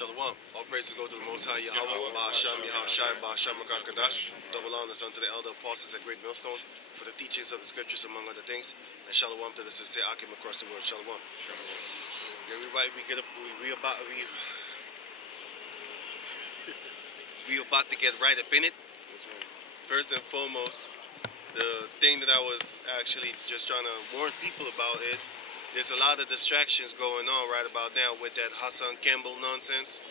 Shalom. All praises go to the Most High Yahweh, Ba'asham, Yahushai, Ba'asham, Makakadash. Double honors unto the elder apostles at Great Millstone for the teachings of the scriptures, among other things. And shalom to the sincere Akim across the world. Shalom. Yeah, we about to get right up in it. First and foremost, the thing that I was actually just trying to warn people about is there's a lot of distractions going on right about now with that Hassan Campbell nonsense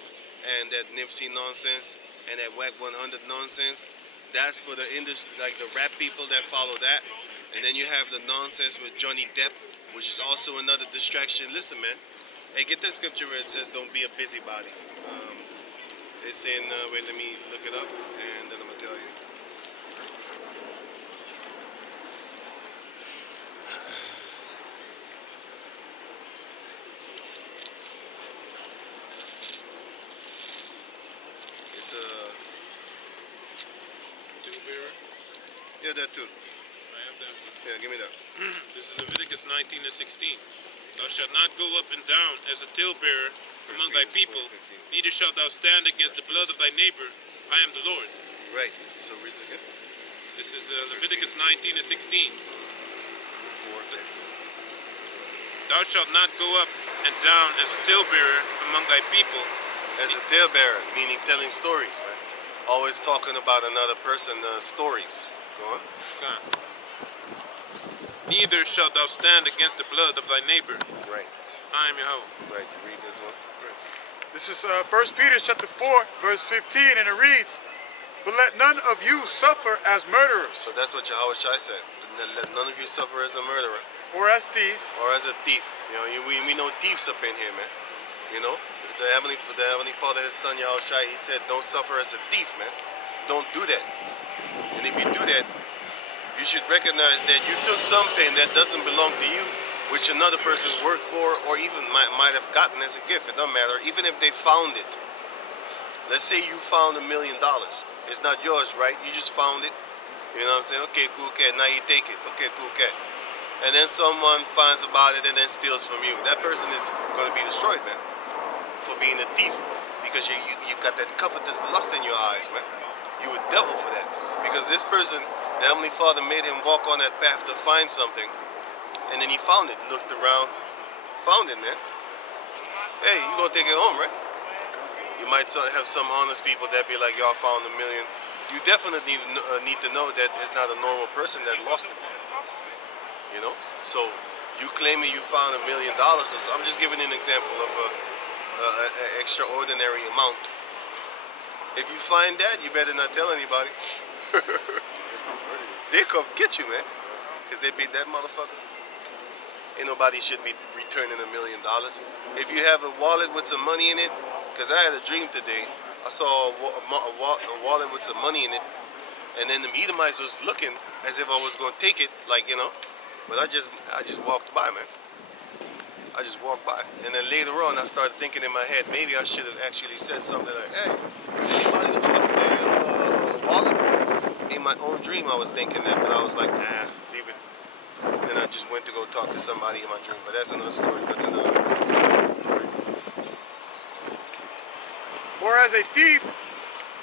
and that Nipsey nonsense and that Whack 100 nonsense. That's for the industry, like the rap people that follow that. And then you have the nonsense with Johnny Depp, which is also another distraction. Listen, man. Hey, get that scripture where it says, "Don't be a busybody." It's in. Wait, let me look it up, and then I'm gonna tell you. It's a Two bearer. yeah, that too. I have that one. Yeah, give me that. This is Leviticus 19 and 16. Thou shalt not go up and down as a talebearer among thy people, neither shalt thou stand against the blood of thy neighbor. I am the Lord. Right. So read it again. This is Leviticus 19 and 16. 4:50. Thou shalt not go up and down as a talebearer among thy people. As a talebearer, meaning telling stories, man. Always talking about another person's stories. Go on. Neither shalt thou stand against the blood of thy neighbor. Right. I am Yahweh. Right. Read this one. This is 1 Peter chapter 4, verse 15, and it reads, "But let none of you suffer as murderers, So that's what Yahweh Shai said. Let none of you suffer as a murderer or as thieves, or as a thief. You know, we know thieves up in here, man. You know, the Heavenly Father, His Son Yahweh Shai, He said, don't suffer as a thief, man. Don't do that. And if you do that, you should recognize that you took something that doesn't belong to you, which another person worked for or even might have gotten as a gift. It doesn't matter, even if they found it. Let's say you found $1 million. It's not yours, right? You just found it. You know what I'm saying? Okay, cool cat. Now you take it. Okay, cool cat. And then someone finds about it and then steals from you. That person is going to be destroyed, man, for being a thief. Because you got that covetous lust in your eyes, man. You a devil for that. Because this person, the Heavenly Father made him walk on that path to find something. And then he found it, looked around, found it, man. Hey, you gonna take it home, right? You might have some honest people that be like, y'all found $1 million. You definitely need to know that it's not a normal person that lost it. You know? So, you claiming you found $1 million, so I'm just giving an example of an extraordinary amount. If you find that, you better not tell anybody. They come get you, man. Because they beat that motherfucker. Ain't nobody should be returning $1 million. If you have a wallet with some money in it, because I had a dream today. I saw a wallet with some money in it, and then the Edomites was looking as if I was going to take it, like, you know. But I just walked by, man. I just walked by. And then later on, I started thinking in my head, maybe I should have actually said something like, hey, anybody lost their wallet? In my own dream, I was thinking that, but I was like, nah, leave it. Then I just went to go talk to somebody in my dream, but that's another story. But then, or as a thief,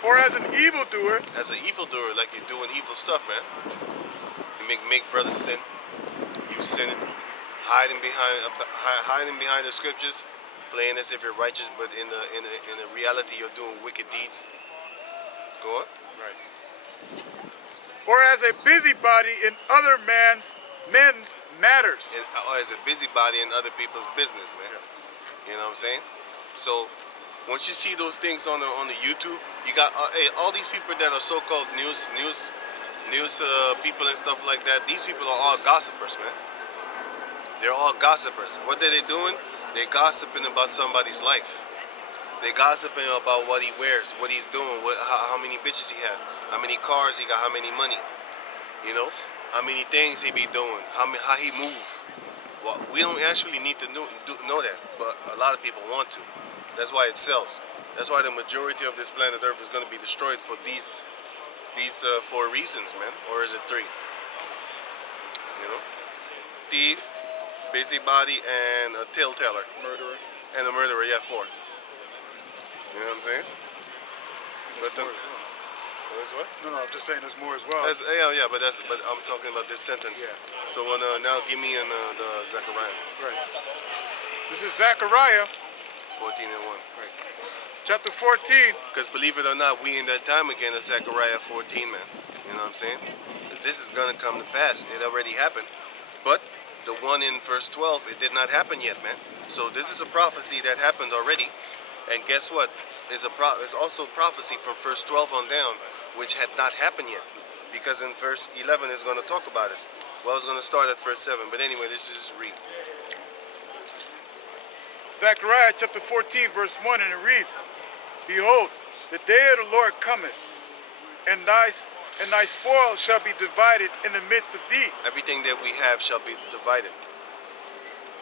or as an evildoer, as an evildoer, like you're doing evil stuff, man. You make brothers sin. You sinning, hiding behind the scriptures, playing as if you're righteous, but in the reality you're doing wicked deeds. Go on. Right. or as a busybody in other men's matters. Or as a busybody in other people's business, man. You know what I'm saying? So once you see those things on the YouTube, you got hey, all these people that are so-called news people and stuff like that. These people are all gossipers, man. They're all gossipers. What are they doing? They're gossiping about somebody's life. They're gossiping about what he wears, what he's doing, how many bitches he have, how many cars he got, how many money, you know, how many things he be doing, how he move. Well, we don't actually need to know that, but a lot of people want to. That's why it sells. That's why the majority of this planet Earth is going to be destroyed for these 4 reasons, man. Or is it 3? You know, thief, busybody, and a tale-teller. Murderer. And a murderer, yeah, 4. You know what I'm saying? But There's the, more as well. There's what? No, I'm just saying there's more as well. Yeah, but I'm talking about this sentence. Yeah. So now give me the Zechariah Right. This is Zechariah 14 and 1. right. Chapter 14. Because believe it or not, we in that time again is Zechariah 14, man. You know what I'm saying? Because this is gonna come to pass. It already happened, but the one in verse 12, it did not happen yet, man. So this is a prophecy that happened already, and guess what? It's also a prophecy from verse 12 on down, which had not happened yet, because in verse 11 is going to talk about it. Well, it's going to start at verse 7, but anyway, let's just read. Zechariah chapter 14, verse 1, and it reads, Behold, the day of the Lord cometh, and thy spoil shall be divided in the midst of thee. Everything that we have shall be divided.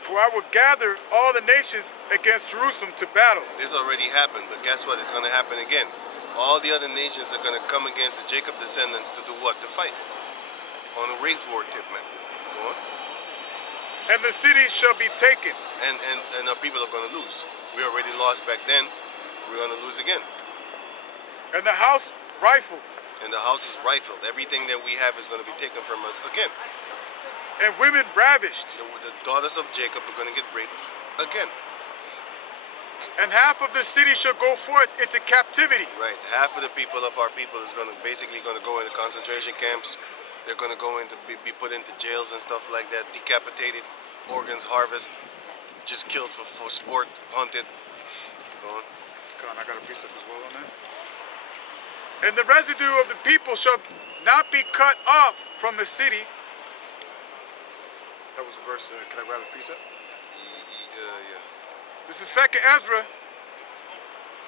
For I will gather all the nations against Jerusalem to battle. This already happened, but guess what? It's going to happen again. All the other nations are going to come against the Jacob descendants to do what? To fight. On a race war tip, man. Go on. And the city shall be taken. And our people are going to lose. We already lost back then. We're going to lose again. And the house rifled. And the house is rifled. Everything that we have is going to be taken from us again. And women ravished. The daughters of Jacob are going to get raped again. And half of the city shall go forth into captivity. Right. Half of the people of our people is basically going to go into concentration camps. They're going to go into be put into jails and stuff like that. Decapitated, organs harvested, just killed for sport, hunted. Go on. Come on, I got a precept as well on that. And the residue of the people shall not be cut off from the city. That was a verse. Can I grab a precept? Yeah. This is 2nd Ezra,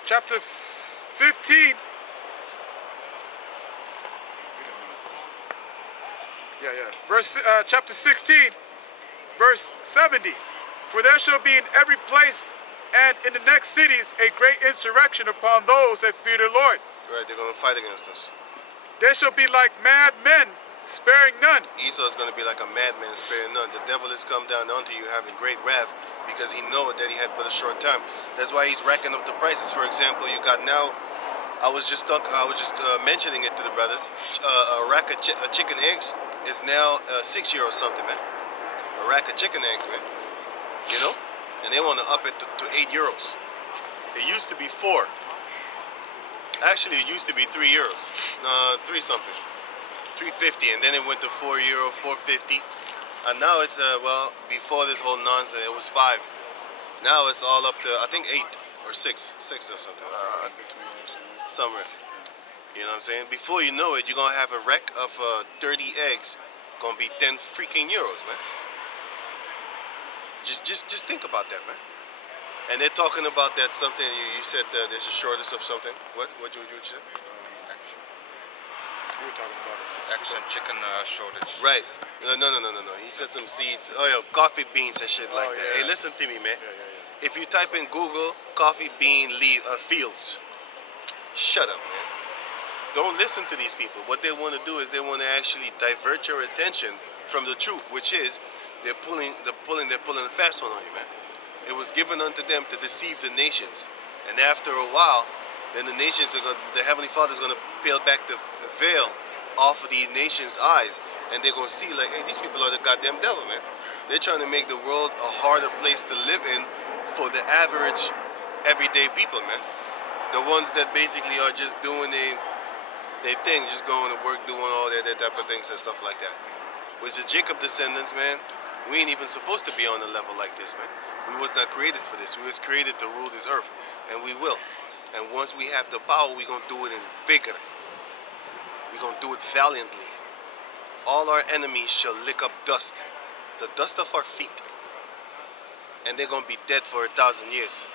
chapter 15. Verse, chapter 16, verse 70. For there shall be in every place and in the next cities a great insurrection upon those that fear the Lord. Right, they're going to fight against us. They shall be like mad men, sparing none. Esau is going to be like a madman, sparing none. The devil is come down unto you having great wrath, because he know that he had but a short time. That's why he's racking up the prices. For example, you got now, I was just mentioning it to the brothers. A rack of chicken eggs is now €6 something, man. A rack of chicken eggs, man. You know, and they want to up it to €8. It used to be 4. Actually, it used to be €3. 3 something. 350, and then it went to €4, 450, and now it's well, before this whole nonsense it was 5. Now it's all up to I think 8 or 6 or something, somewhere. You know what I'm saying? Before you know it, you're gonna have a wreck of 30 eggs, gonna be 10 freaking euros, man. Just think about that, man. And they're talking about that something you said there's a shortage of something. What you say? We were talking about it. Eggs and chicken shortage. Right. No. He said some seeds. Oh, yeah, coffee beans and shit like that. yeah. Hey, listen to me, man. Yeah. If you type in Google coffee bean fields, shut up, man. Don't listen to these people. What they want to do is they want to actually divert your attention from the truth, which is they're pulling a fast one on you, man. It was given unto them to deceive the nations, and after a while, then the Heavenly Father is going to peel back the veil off of the nation's eyes, and they're going to see like, hey, these people are the goddamn devil, man. They're trying to make the world a harder place to live in for the average, everyday people, man. The ones that basically are just doing their thing, just going to work, doing all that type of things and stuff like that. With the Jacob descendants, man, we ain't even supposed to be on a level like this, man. We was not created for this. We was created to rule this earth, and we will. And once we have the power, we're going to do it in vigor. We're going to do it valiantly. All our enemies shall lick up dust, the dust of our feet. And they're going to be dead for 1,000 years.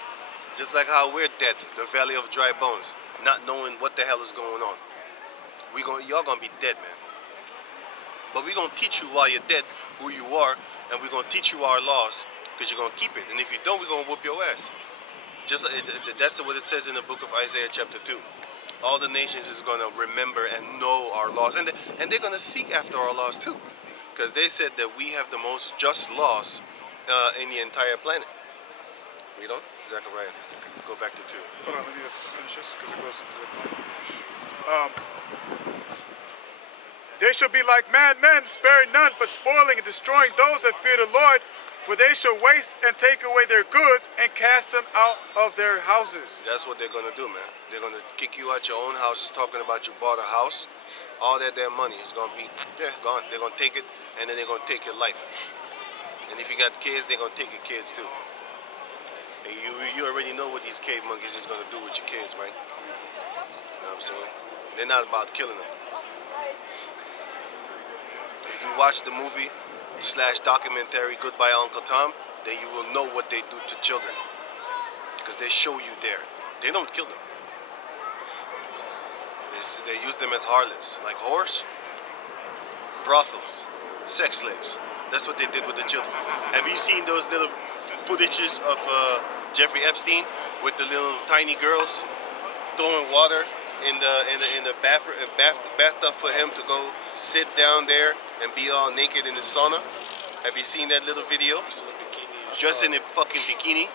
Just like how we're dead, the valley of dry bones, not knowing what the hell is going on. Y'all going to be dead, man. But we're going to teach you while you're dead who you are, and we're going to teach you our laws, because you're going to keep it. And if you don't, we're going to whoop your ass. That's what it says in the book of Isaiah chapter 2. All the nations is going to remember and know our laws. And they're going to seek after our laws too. Because they said that we have the most just laws in the entire planet. Read on. Zechariah. Go back to 2. Hold on, let me just finish this because it goes into the point. They shall be like mad men, sparing none, but spoiling and destroying those that fear the Lord. For they shall waste and take away their goods and cast them out of their houses. That's what they're gonna do, man. They're gonna kick you out your own house. Just talking about you bought a house. All that damn money is gonna be gone. They're gonna take it, and then they're gonna take your life. And if you got kids, they're gonna take your kids too. And you already know what these cave monkeys is gonna do with your kids, right? You know what I'm saying? They're not about killing them. If you watch the movie / documentary Goodbye Uncle Tom, then you will know what they do to children. Because they show you there. They don't kill them. They use them as harlots, like whores, brothels, sex slaves. That's what they did with the children. Have you seen those little footages of Jeffrey Epstein with the little tiny girls throwing water in the bathtub for him to go sit down there and be all naked in the sauna? Have you seen that little video? Just in a fucking bikini.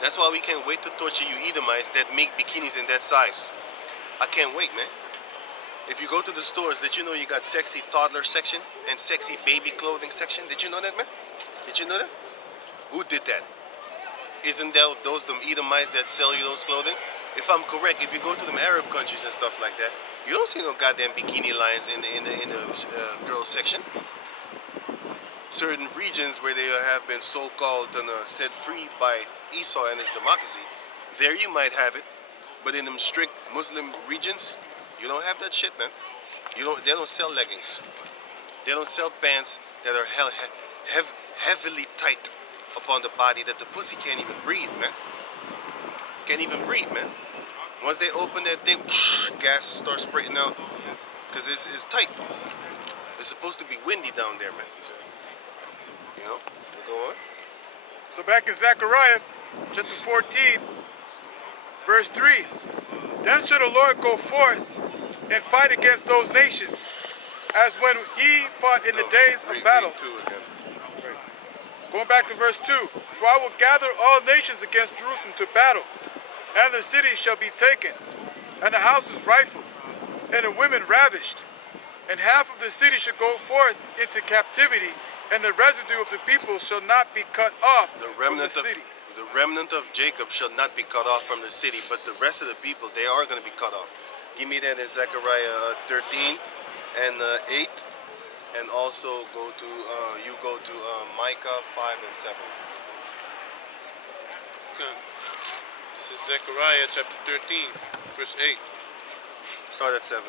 That's why we can't wait to torture you Edomites that make bikinis in that size. I can't wait, man. If you go to the stores, did you know you got sexy toddler section and sexy baby clothing section? Did you know that, man? Did you know that? Who did that? Isn't that those them Edomites that sell you those clothing? If I'm correct, if you go to them Arab countries and stuff like that, you don't see no goddamn bikini lines in the girls section. Certain regions where they have been so-called set free by Esau and his democracy, there you might have it. But in them strict Muslim regions, you don't have that shit, man. They don't sell leggings. They don't sell pants that are heavily tight upon the body that the pussy can't even breathe, man. Can't even breathe, man. Once they open that thing, gas starts spraying out because it's tight. It's supposed to be windy down there, man. You know? We'll go on. So back in Zechariah chapter 14, verse 3. Then shall the Lord go forth and fight against those nations, as when he fought in the days of battle. Read 2 again. Going back to verse 2. For I will gather all nations against Jerusalem to battle, and the city shall be taken, and the houses rifled, and the women ravished. And half of the city shall go forth into captivity, and the residue of the people shall not be cut off from the city. The remnant of Jacob shall not be cut off from the city, but the rest of the people, they are going to be cut off. Give me that in Zechariah 13 and 8. And also go to Micah 5 and 7. Okay. This is Zechariah chapter 13, verse 8. Start at 7.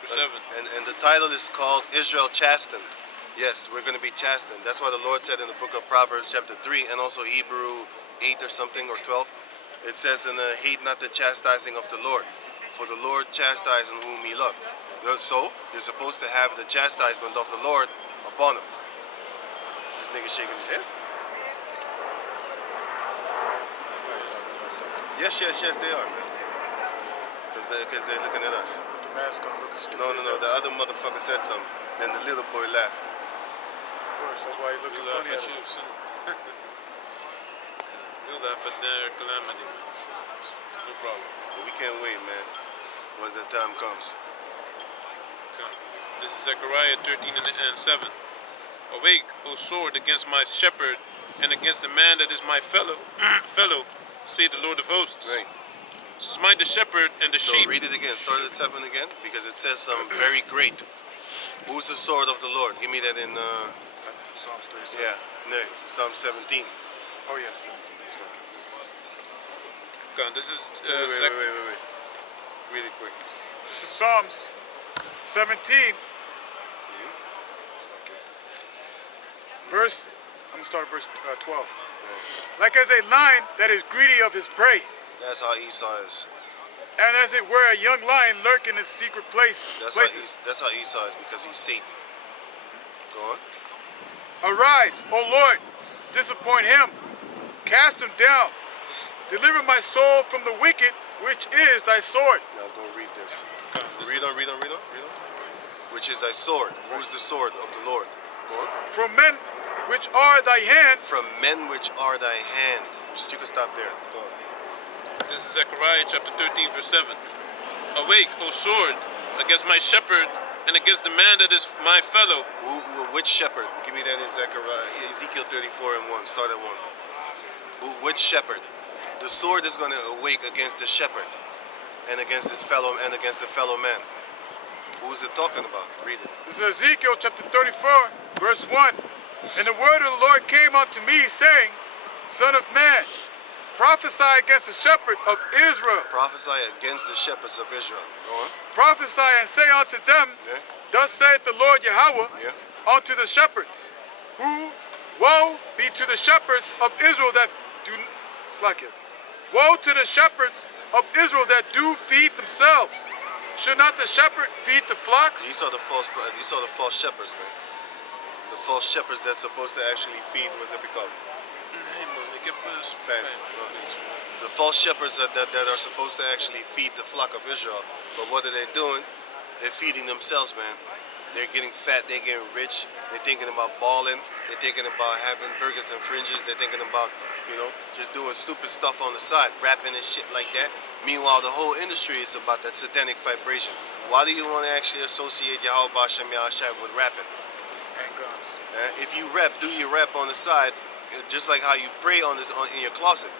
Verse 7. And the title is called Israel Chastened. Yes, we're going to be chastened. That's what the Lord said in the book of Proverbs chapter 3 and also Hebrew 8 or something or 12. It says, hate not the chastising of the Lord, for the Lord chastises whom he loved. So, you're supposed to have the chastisement of the Lord upon him. Is this nigga shaking his head? Yes, they are, man. Because they're looking at us. With the mask on, looking stupid. No, the other motherfucker said something. Then the little boy laughed. Of course, that's why he looked We'll laugh funny at you, son. We'll laugh at their calamity, man. No problem. But we can't wait, man. Once that time comes. Okay. This is Zechariah 13 and 7. Awake, O sword, against my shepherd, and against the man that is my fellow, say the Lord of hosts. Right. Smite the shepherd and the So sheep. read it again. Start at 7 again, because it says very great. Who's the sword of the Lord? Give me that in Psalms 37. yeah, no, Psalm 17. Oh yeah, 17. Okay, this is Wait. Read it quick. This is Psalms 17. Verse, I'm going to start at verse 12. Like as a lion that is greedy of his prey, That's how Esau is. and as it were a young lion lurking in secret places. That's how Esau is, because he's Satan. Go on. Arise, O Lord, disappoint him, cast him down, deliver my soul from the wicked, which is thy sword. Now go read this. This Read on. Which is thy sword. Who's the sword of the Lord? Go on. From men which are thy hand, From men which are thy hand. You can stop there. Go on. This is Zechariah chapter 13, verse 7. Awake, O sword, against my shepherd, and against the man that is my fellow. Which shepherd? Give me that in Ezekiel 34 and 1. Start at 1. Which shepherd? The sword is going to awake against the shepherd and against his fellow and against the fellow man. Who is it talking about? Read it. This is Ezekiel chapter 34, verse 1. And the word of the Lord came unto me, saying, Son of man, prophesy against the shepherd of Israel. Prophesy against the shepherds of Israel. Go on. Prophesy and say unto them, Yeah. Thus saith the Lord Yahweh Yeah. unto the shepherds, who woe be to the shepherds of Israel that do woe to the shepherds of Israel that do feed themselves. Should not the shepherd feed the flocks? These are the false shepherds, man. The false shepherds that's supposed to actually feed, what's it called? The false shepherds that are supposed to actually feed the flock of Israel. But what are they doing? They're feeding themselves, man. They're getting fat, they're getting rich, they're thinking about balling, they're thinking about having burgers and fringes, they're thinking about, just doing stupid stuff on the side, rapping and shit like that. Meanwhile, the whole industry is about that satanic vibration. Why do you want to actually associate Yahweh Bashem Yahshai with rapping? And guns. If you rap, do your rap on the side, just like how you pray in your closet.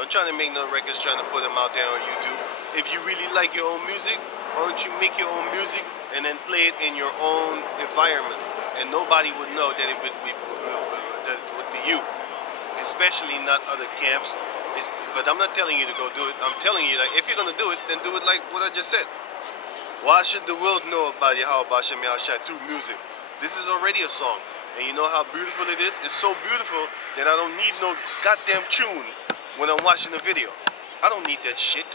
Don't try to make no records trying to put them out there on YouTube. If you really like your own music, why don't you make your own music and then play it in your own environment, and nobody would know that it would be you, especially not other camps. But I'm not telling you to go do it. I'm telling you, like, if you're gonna do it, then do it like what I just said. Why should the world know about Yahweh Bashem Yahshai through music? This is already a song, and you know how beautiful it is. It's so beautiful that I don't need no goddamn tune when I'm watching the video. I don't need that shit.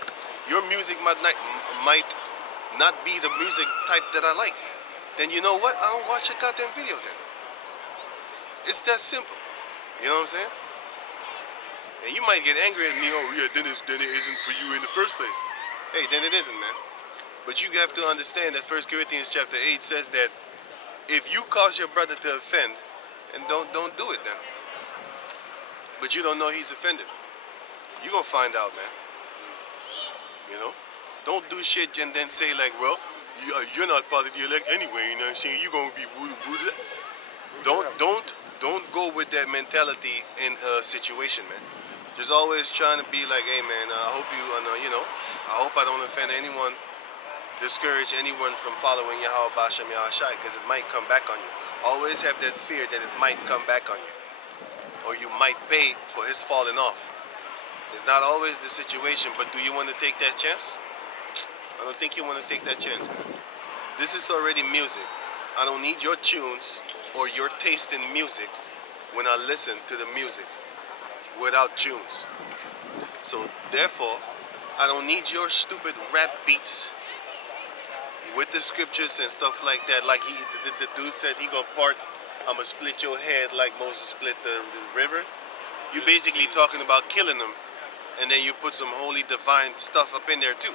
Your music might not be the music type that I like. Then you know what? I don't watch a goddamn video then. It's that simple. You know what I'm saying? And you might get angry at me, oh yeah, then it isn't for you in the first place. Hey, then it isn't, man. But you have to understand that 1 Corinthians chapter 8 says that if you cause your brother to offend, and don't do it then. But you don't know he's offended. You're gonna find out, man. Don't do shit and then say like, well, you're not part of the elect anyway, you know what I'm saying? You're gonna be woo. Don't go with that mentality in a situation, man. Just always trying to be like, hey man, I hope I hope I don't offend anyone, discourage anyone from following Yahweh Bashem Yahshai, because it might come back on you. Always have that fear that it might come back on you, or you might pay for his falling off. It's not always the situation, but do you want to take that chance? I don't think you want to take that chance, man. This is already music. I don't need your tunes or your taste in music when I listen to the music without tunes. So therefore, I don't need your stupid rap beats with the scriptures and stuff like that. Like the dude said he gonna part, I'm gonna split your head like Moses split the river. You basically talking about killing them, and then you put some holy divine stuff up in there too.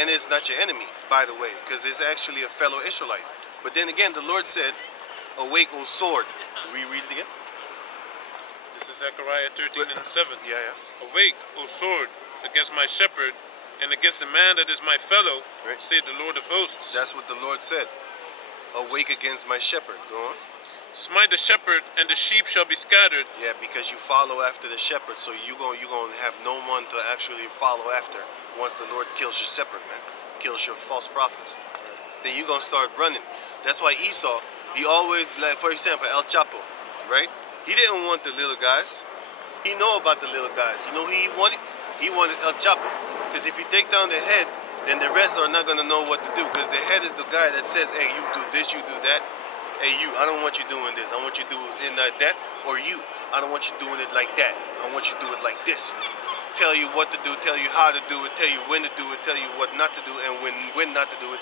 And it's not your enemy, by the way, because it's actually a fellow Israelite. But then again, the Lord said, awake, O sword. We read it again? This is Zechariah 13 and 7. Yeah. Awake, O sword, against my shepherd, and against the man that is my fellow, Right. said the Lord of hosts. That's what the Lord said. Awake against my shepherd. Go on. Smite the shepherd, and the sheep shall be scattered. Yeah, because you follow after the shepherd, so you're gonna have no one to actually follow after once the Lord kills your shepherd, man. Kills your false prophets. Then you're gonna start running. That's why Esau, he always, like for example, El Chapo, right? He didn't want the little guys. He know about the little guys. You know who he wanted? He wanted El Chapo. Because if you take down the head, then the rest are not gonna know what to do. Because the head is the guy that says, hey, you do this, you do that. Hey, you, I don't want you doing this. I want you to do it like that. Or you, I don't want you doing it like that. I want you to do it like this. Tell you what to do, tell you how to do it, tell you when to do it, tell you what not to do, and when not to do it.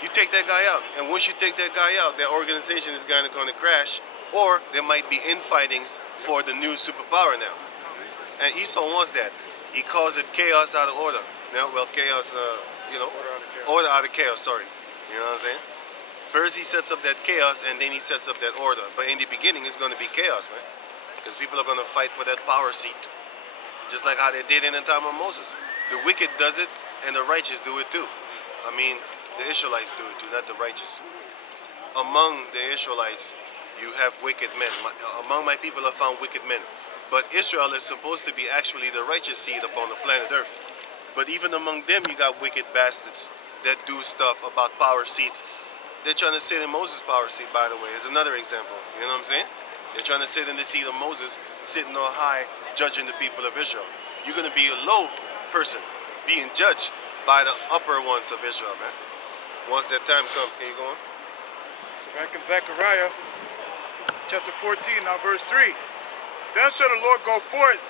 You take that guy out. And once you take that guy out, that organization is going to crash. Or there might be infightings for the new superpower now. And Esau wants that. He calls it chaos out of order. Now, well, chaos, order out of chaos, sorry. You know what I'm saying? First he sets up that chaos, and then he sets up that order. But in the beginning, it's going to be chaos, man. Because people are going to fight for that power seat, just like how they did in the time of Moses. The wicked does it, and the righteous do it too. I mean, the Israelites do it too, not the righteous. Among the Israelites, you have wicked men. Among my people I found wicked men. But Israel is supposed to be actually the righteous seed upon the planet Earth. But even among them, you got wicked bastards that do stuff about power seats. They're trying to sit in Moses' power seat, by the way, is another example. You know what I'm saying? They're trying to sit in the seat of Moses, sitting on high, judging the people of Israel. You're going to be a low person being judged by the upper ones of Israel, man. Once that time comes, can you go on? So back in Zechariah chapter 14, now verse 3. Then shall the Lord go forth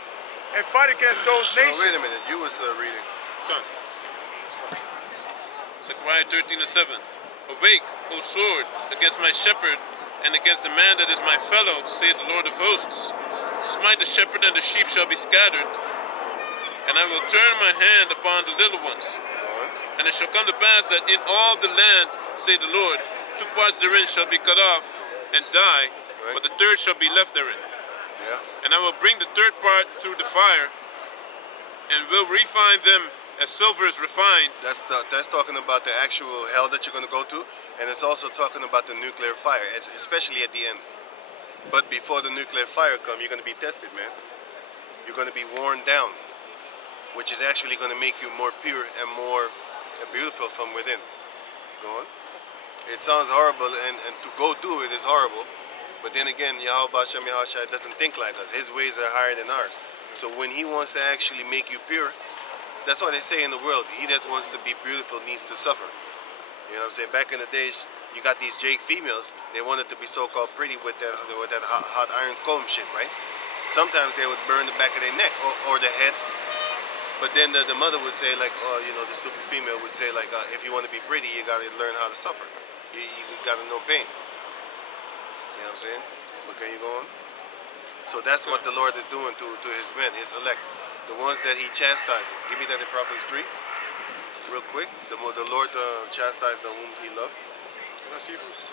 and fight against those nations. Wait a minute, you was reading. Done. Zechariah 13 and 7. Awake, O sword, against my shepherd, and against the man that is my fellow, saith the Lord of hosts. Smite the shepherd, and the sheep shall be scattered. And I will turn mine hand upon the little ones. And it shall come to pass that in all the land, saith the Lord, 2 parts therein shall be cut off, and die, but the third shall be left therein. Yeah. And I will bring the third part through the fire, and will refine them as silver is refined. That's talking about the actual hell that you're going to go to, and it's also talking about the nuclear fire, especially at the end. But before the nuclear fire comes, you're going to be tested, man. You're going to be worn down, which is actually going to make you more pure and more beautiful from within. Go on. It sounds horrible, and to go do it is horrible. But then again, Yahweh Shem Yahushua doesn't think like us. His ways are higher than ours. So when he wants to actually make you pure, that's what they say in the world. He that wants to be beautiful needs to suffer. You know what I'm saying? Back in the days, you got these Jake females. They wanted to be so-called pretty with that hot iron comb shit, right? Sometimes they would burn the back of their neck or the head. But then the mother would say, like, oh, you know, the stupid female would say, like, if you want to be pretty, you got to learn how to suffer. You got to know pain. You know what I'm saying? But can you go on? So that's what the Lord is doing to his men, his elect. The ones that he chastises. Give me that in Proverbs 3, real quick. The Lord chastised the whom he loved. That's Hebrews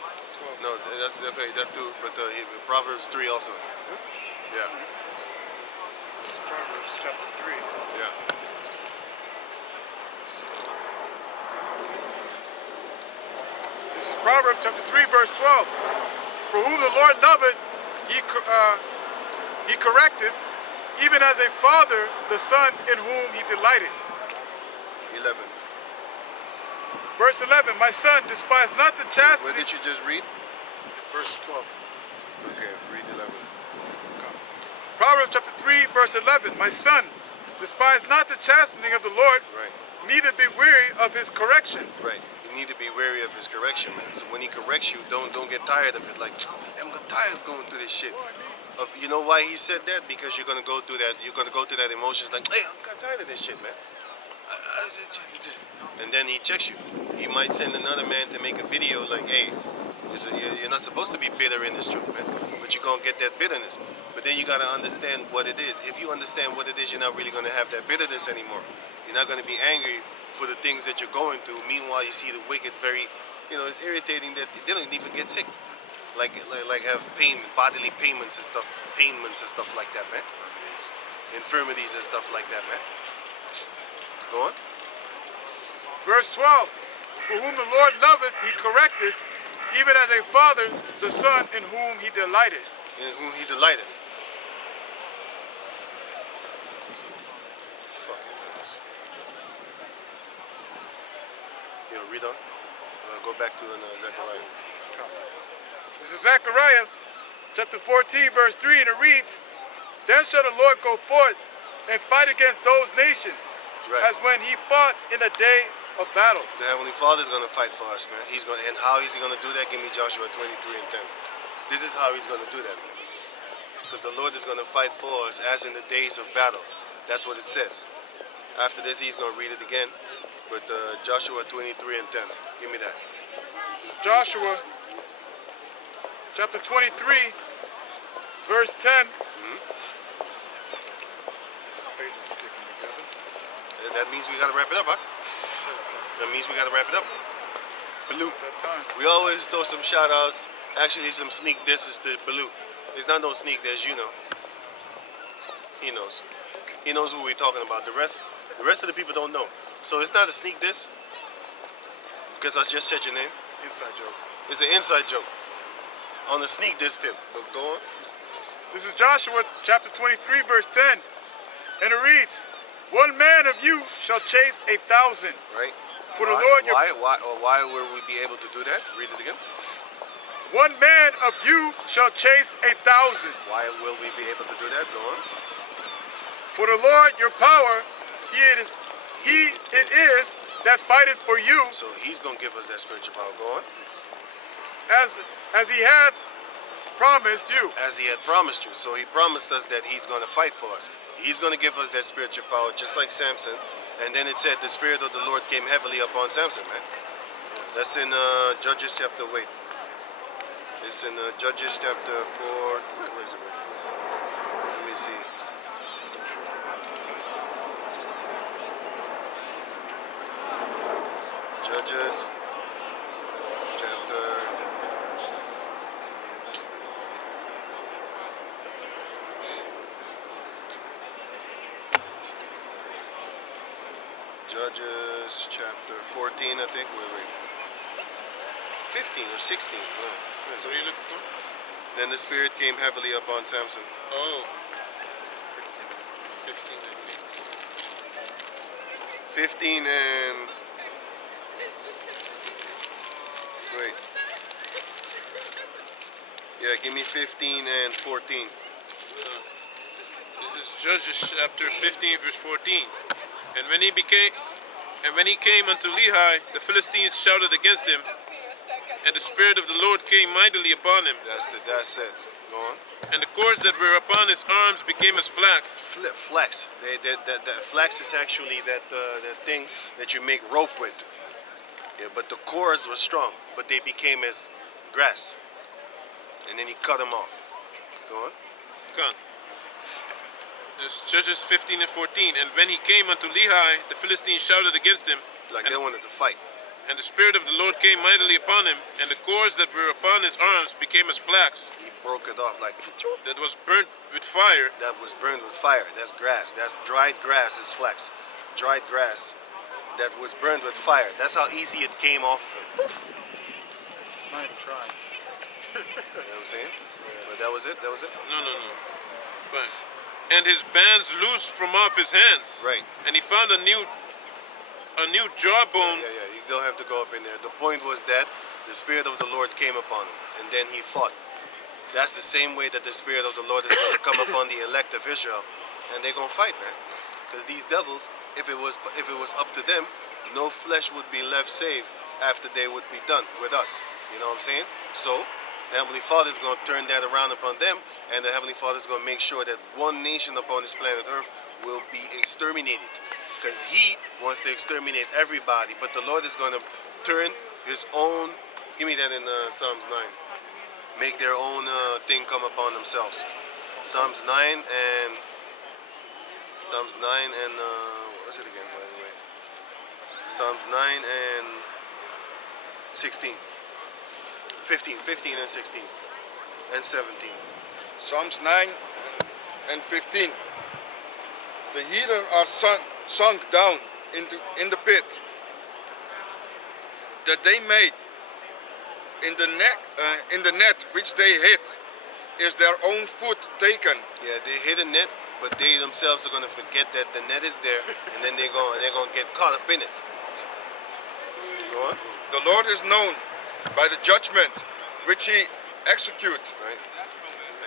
12. No, that's okay, that too. But Proverbs 3 also. Yeah, This is Proverbs chapter 3. yeah. This is Proverbs chapter 3, verse 12. For whom the Lord loveth, he correcteth, even as a father the son in whom he delighteth. 11. Verse 11, my son, despise not the What chastity. did you just read? Verse 12. Okay, read 11. Proverbs chapter 3, verse 11, my son, despise not the chastening of the Lord, Right, neither be weary of his correction. right. You need to be wary of his correction, man. So when he corrects you, don't get tired of it. Like, I'm tired of going through this shit. You know why he said that? Because you're gonna go through that. You're gonna go through that emotions. Like, hey, I'm tired of this shit, man. And then he checks you. He might send another man to make a video like, hey, you're not supposed to be bitter in this truth, man. But you're gonna get that bitterness. But then you gotta understand what it is. If you understand what it is, you're not really gonna have that bitterness anymore. You're not gonna be angry for the things that you're going through. Meanwhile, you see the wicked very, it's irritating that they don't even get sick. Like have pain, bodily payments and stuff like that, man. Infirmities and stuff like that, man. Go on. Verse 12, for whom the Lord loveth, he correcteth, even as a father the son in whom he delighteth. In whom he delighted. Fucking hell. Read on. Go back to Zechariah. This is Zechariah chapter 14, verse 3, and it reads, then shall the Lord go forth and fight against those nations, Right. as when he fought in a day of battle. The Heavenly Father is going to fight for us, man. And how is he going to do that? Give me Joshua 23 and 10. This is how he's going to do that, man. Because the Lord is going to fight for us as in the days of battle. That's what it says. After this, he's going to read it again. But Joshua 23 and 10. Give me that. Joshua chapter 23, verse 10. Pages sticking together. That means we got to wrap it up, huh? That means we got to wrap it up. Balut. That time. We always throw some shout outs, actually some sneak disses to Balut. It's not no sneak diss, you know. He knows. He knows who we're talking about. The rest of the people don't know. So it's not a sneak diss because I just said your name. Inside joke. It's an inside joke on the sneak diss tip. But go on. This is Joshua chapter 23, verse 10. And it reads, "One man of you shall chase 1,000. Right? For the Lord your why will we be able to do that? Read it again. One man of you shall chase 1,000. Why will we be able to do that? Go on. For the Lord your power, he it is that fighteth for you, So he's gonna give us that spiritual power. Go on. as he hath promised you." As he had promised you. So he promised us that he's gonna fight for us. He's gonna give us that spiritual power, just like Samson. And then it said the Spirit of the Lord came heavily upon Samson, man. That's in Judges chapter, wait. It's in Judges chapter 4. Where is it? Let me see. Judges chapter. Judges chapter 14, I think. Wait. 15 or 16. Where is What it? are you looking for? Then the Spirit came heavily upon Samson. Oh. 15, I think. 15 and. Wait. Yeah, give me 15 and 14. This is Judges chapter 15, verse 14. And when he came unto Lehi, the Philistines shouted against him, and the Spirit of the Lord came mightily upon him. That's it. Go on. And the cords that were upon his arms became as flax. Flax. That flax is actually that thing that you make rope with. Yeah, but the cords were strong, but they became as grass. And then he cut them off. Go on. Come on. This Judges 15 and 14. And when he came unto Lehi, the Philistines shouted against him, Like they wanted to fight. and the Spirit of the Lord came mightily upon him, and the cords that were upon his arms became as flax, He broke it off like that was burnt with fire. that was burned with fire. That's grass. That's dried grass is flax. Dried grass that was burned with fire. That's how easy it came off. Poof. Might try. You know what I'm saying? But that was it. That was it. No. Fine. And his bands loosed from off his hands. Right. And he found a new jawbone. Yeah. You don't have to go up in there. The point was that the Spirit of the Lord came upon him, and then he fought. That's the same way that the Spirit of the Lord is going to come upon the elect of Israel, and they're going to fight, man. Because these devils, if it was up to them, no flesh would be left save after they would be done with us. You know what I'm saying? So the Heavenly Father is going to turn that around upon them, and the Heavenly Father is going to make sure that one nation upon this planet Earth will be exterminated. Because He wants to exterminate everybody, but the Lord is going to turn His own. Give me that in Psalms 9. Make their own thing come upon themselves. Psalms 9 and what was it again, by the way? Psalms 9 and 16. 15 and 16 and 17. Psalms 9 and 15. The heathen are sunk down in the pit that they made. In the net which they hit is their own foot taken. Yeah, they hit a net, but they themselves are going to forget that the net is there, and then they're going to get caught up in it. Go on. The Lord is known by the judgment which He execute. Right.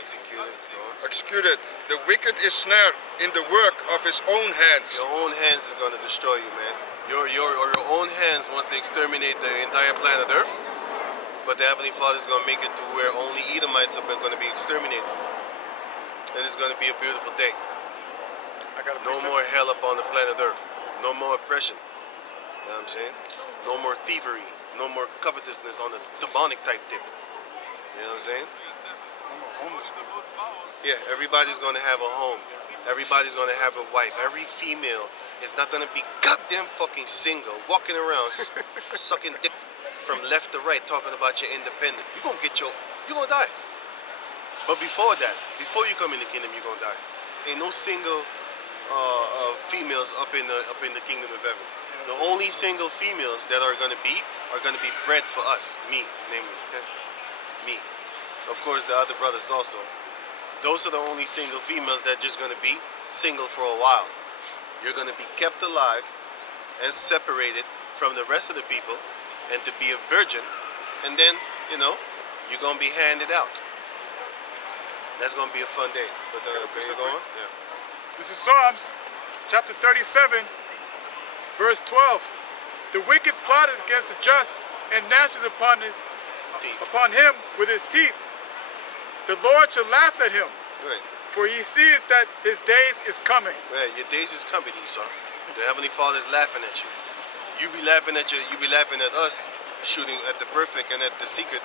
Executed. Go on. Executed. The wicked is snared in the work of his own hands. Your own hands is going to destroy you, man. Your own hands wants to exterminate the entire planet Earth. But the Heavenly Father is going to make it to where only Edomites are going to be exterminated. And it's going to be a beautiful day. I got a No precept. more hell upon the planet Earth. No more oppression. You know what I'm saying? No more thievery. No more covetousness on the demonic type tip. You know what I'm saying? Homeless people. Yeah, everybody's going to have a home. Everybody's going to have a wife. Every female is not going to be goddamn fucking single, walking around sucking dick from left to right, talking about you're independent. You're going to die. But before that, before you come in the kingdom, you're going to die. Ain't no single females up in the kingdom of heaven. The only single females that are gonna be bred for us, me, namely, me. Of course, the other brothers also. Those are the only single females that just gonna be single for a while. You're gonna be kept alive and separated from the rest of the people, and to be a virgin, and then you're gonna be handed out. That's gonna be a fun day. But okay, you going? Yeah. This is Psalms chapter 37, verse 12. The wicked plotted against the just and gnashes upon him with his teeth. The Lord shall laugh at him, Right. for he seeth that his days is coming. Right. Your days is coming, Esau. The Heavenly Father is laughing at you. You be laughing at us, shooting at the perfect and at the secret,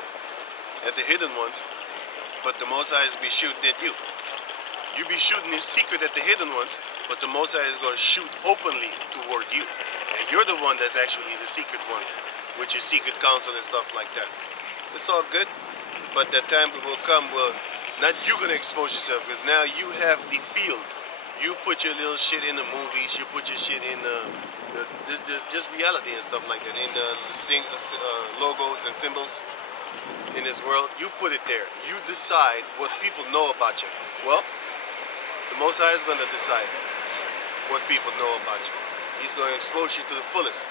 at the hidden ones. But the Most High is be shooting at you. You be shooting in secret at the hidden ones, but the Most High is going to shoot openly toward you. And you're the one that's actually the secret one, with your secret counsel and stuff like that. It's all good, but that time will come where not you going to expose yourself, because now you have the field. You put your little shit in the movies, you put your shit in just reality and stuff like that, in the logos and symbols in this world. You put it there. You decide what people know about you. Well, the Most High is going to decide what people know about you. He's going to expose you to the fullest.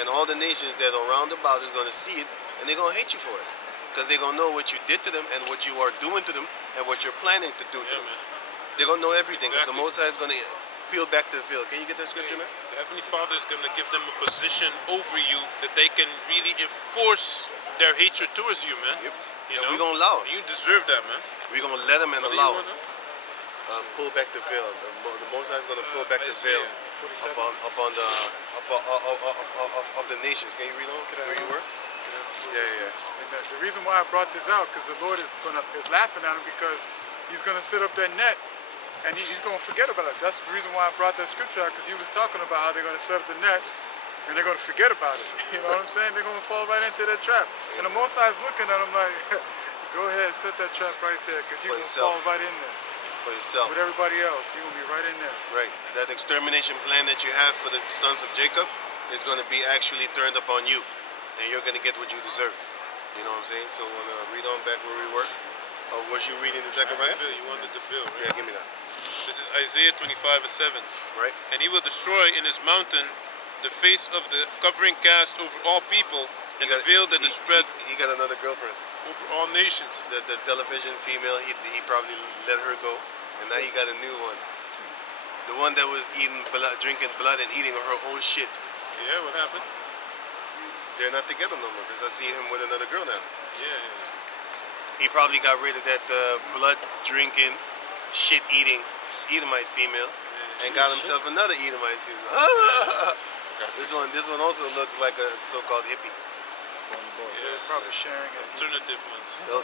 And all the nations that are round about is going to see it, and they're going to hate you for it. Because they're going to know what you did to them and what you are doing to them and what you're planning to do to them. man. They're going to know everything, because the Exactly. Most High is going to peel back to the field. Can you get that scripture, man? The Heavenly Father is going to give them a position over you that they can really enforce their hatred towards you, man. Yep. You And know? we're going to allow it. You deserve that, man. We're going to let them and What do you allow want it. now? Pull back the veil. The Most High is going to pull back the veil Isaiah 47. of the nations. Can you read on where you were? Yeah. And the reason why I brought this out, because the Lord is laughing at him, because he's gonna set up that net, and he's gonna forget about it. That's the reason why I brought that scripture out, because he was talking about how they're gonna set up the net, and they're gonna forget about it. You know what I'm saying? They're gonna fall right into that trap. And the Most High is looking at him like, go ahead, set that trap right there, because you're For gonna yourself. fall right in there For yourself. with everybody else. You're gonna be right in there. Right. That extermination plan that you have for the sons of Jacob is going to be actually turned upon you. And you're going to get what you deserve. You know what I'm saying? So want to read on back where we were. Was you reading the Zechariah? You wanted the fill, right? Yeah, give me that. This is Isaiah 25:7. Right? And he will destroy in his mountain the face of the covering cast over all people, and the veil that is spread He got another girlfriend. over all nations. The television female, he probably let her go. And now he got a new one. The one that was drinking blood and eating her own shit. Yeah, what happened? They're not together no more, because I see him with another girl now. Yeah. He probably got rid of that blood drinking, shit eating Edomite female, and got himself another Edomite female. This one also looks like a so-called hippie. They're probably sharing it. Alternative ones. The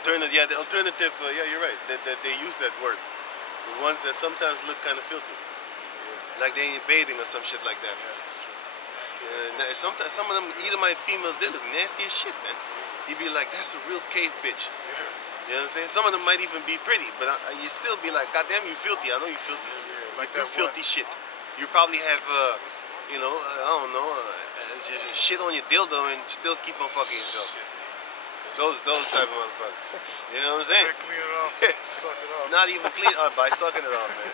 alternative, yeah, you're right. They use that word. The ones that sometimes look kind of filthy, like they ain't bathing or some shit like that. Sometimes some of them Edomite females, they look nasty as shit, man. You'd be like, that's a real cave bitch. You know what I'm saying? Some of them might even be pretty, but you still be like, goddamn, you filthy. I know you filthy. like You do that filthy shit. You probably have, I don't know, just shit on your dildo and still keep on fucking yourself. Those type of motherfuckers. You know what I'm saying? They clean it off, suck it off. Not even clean by sucking it off, man.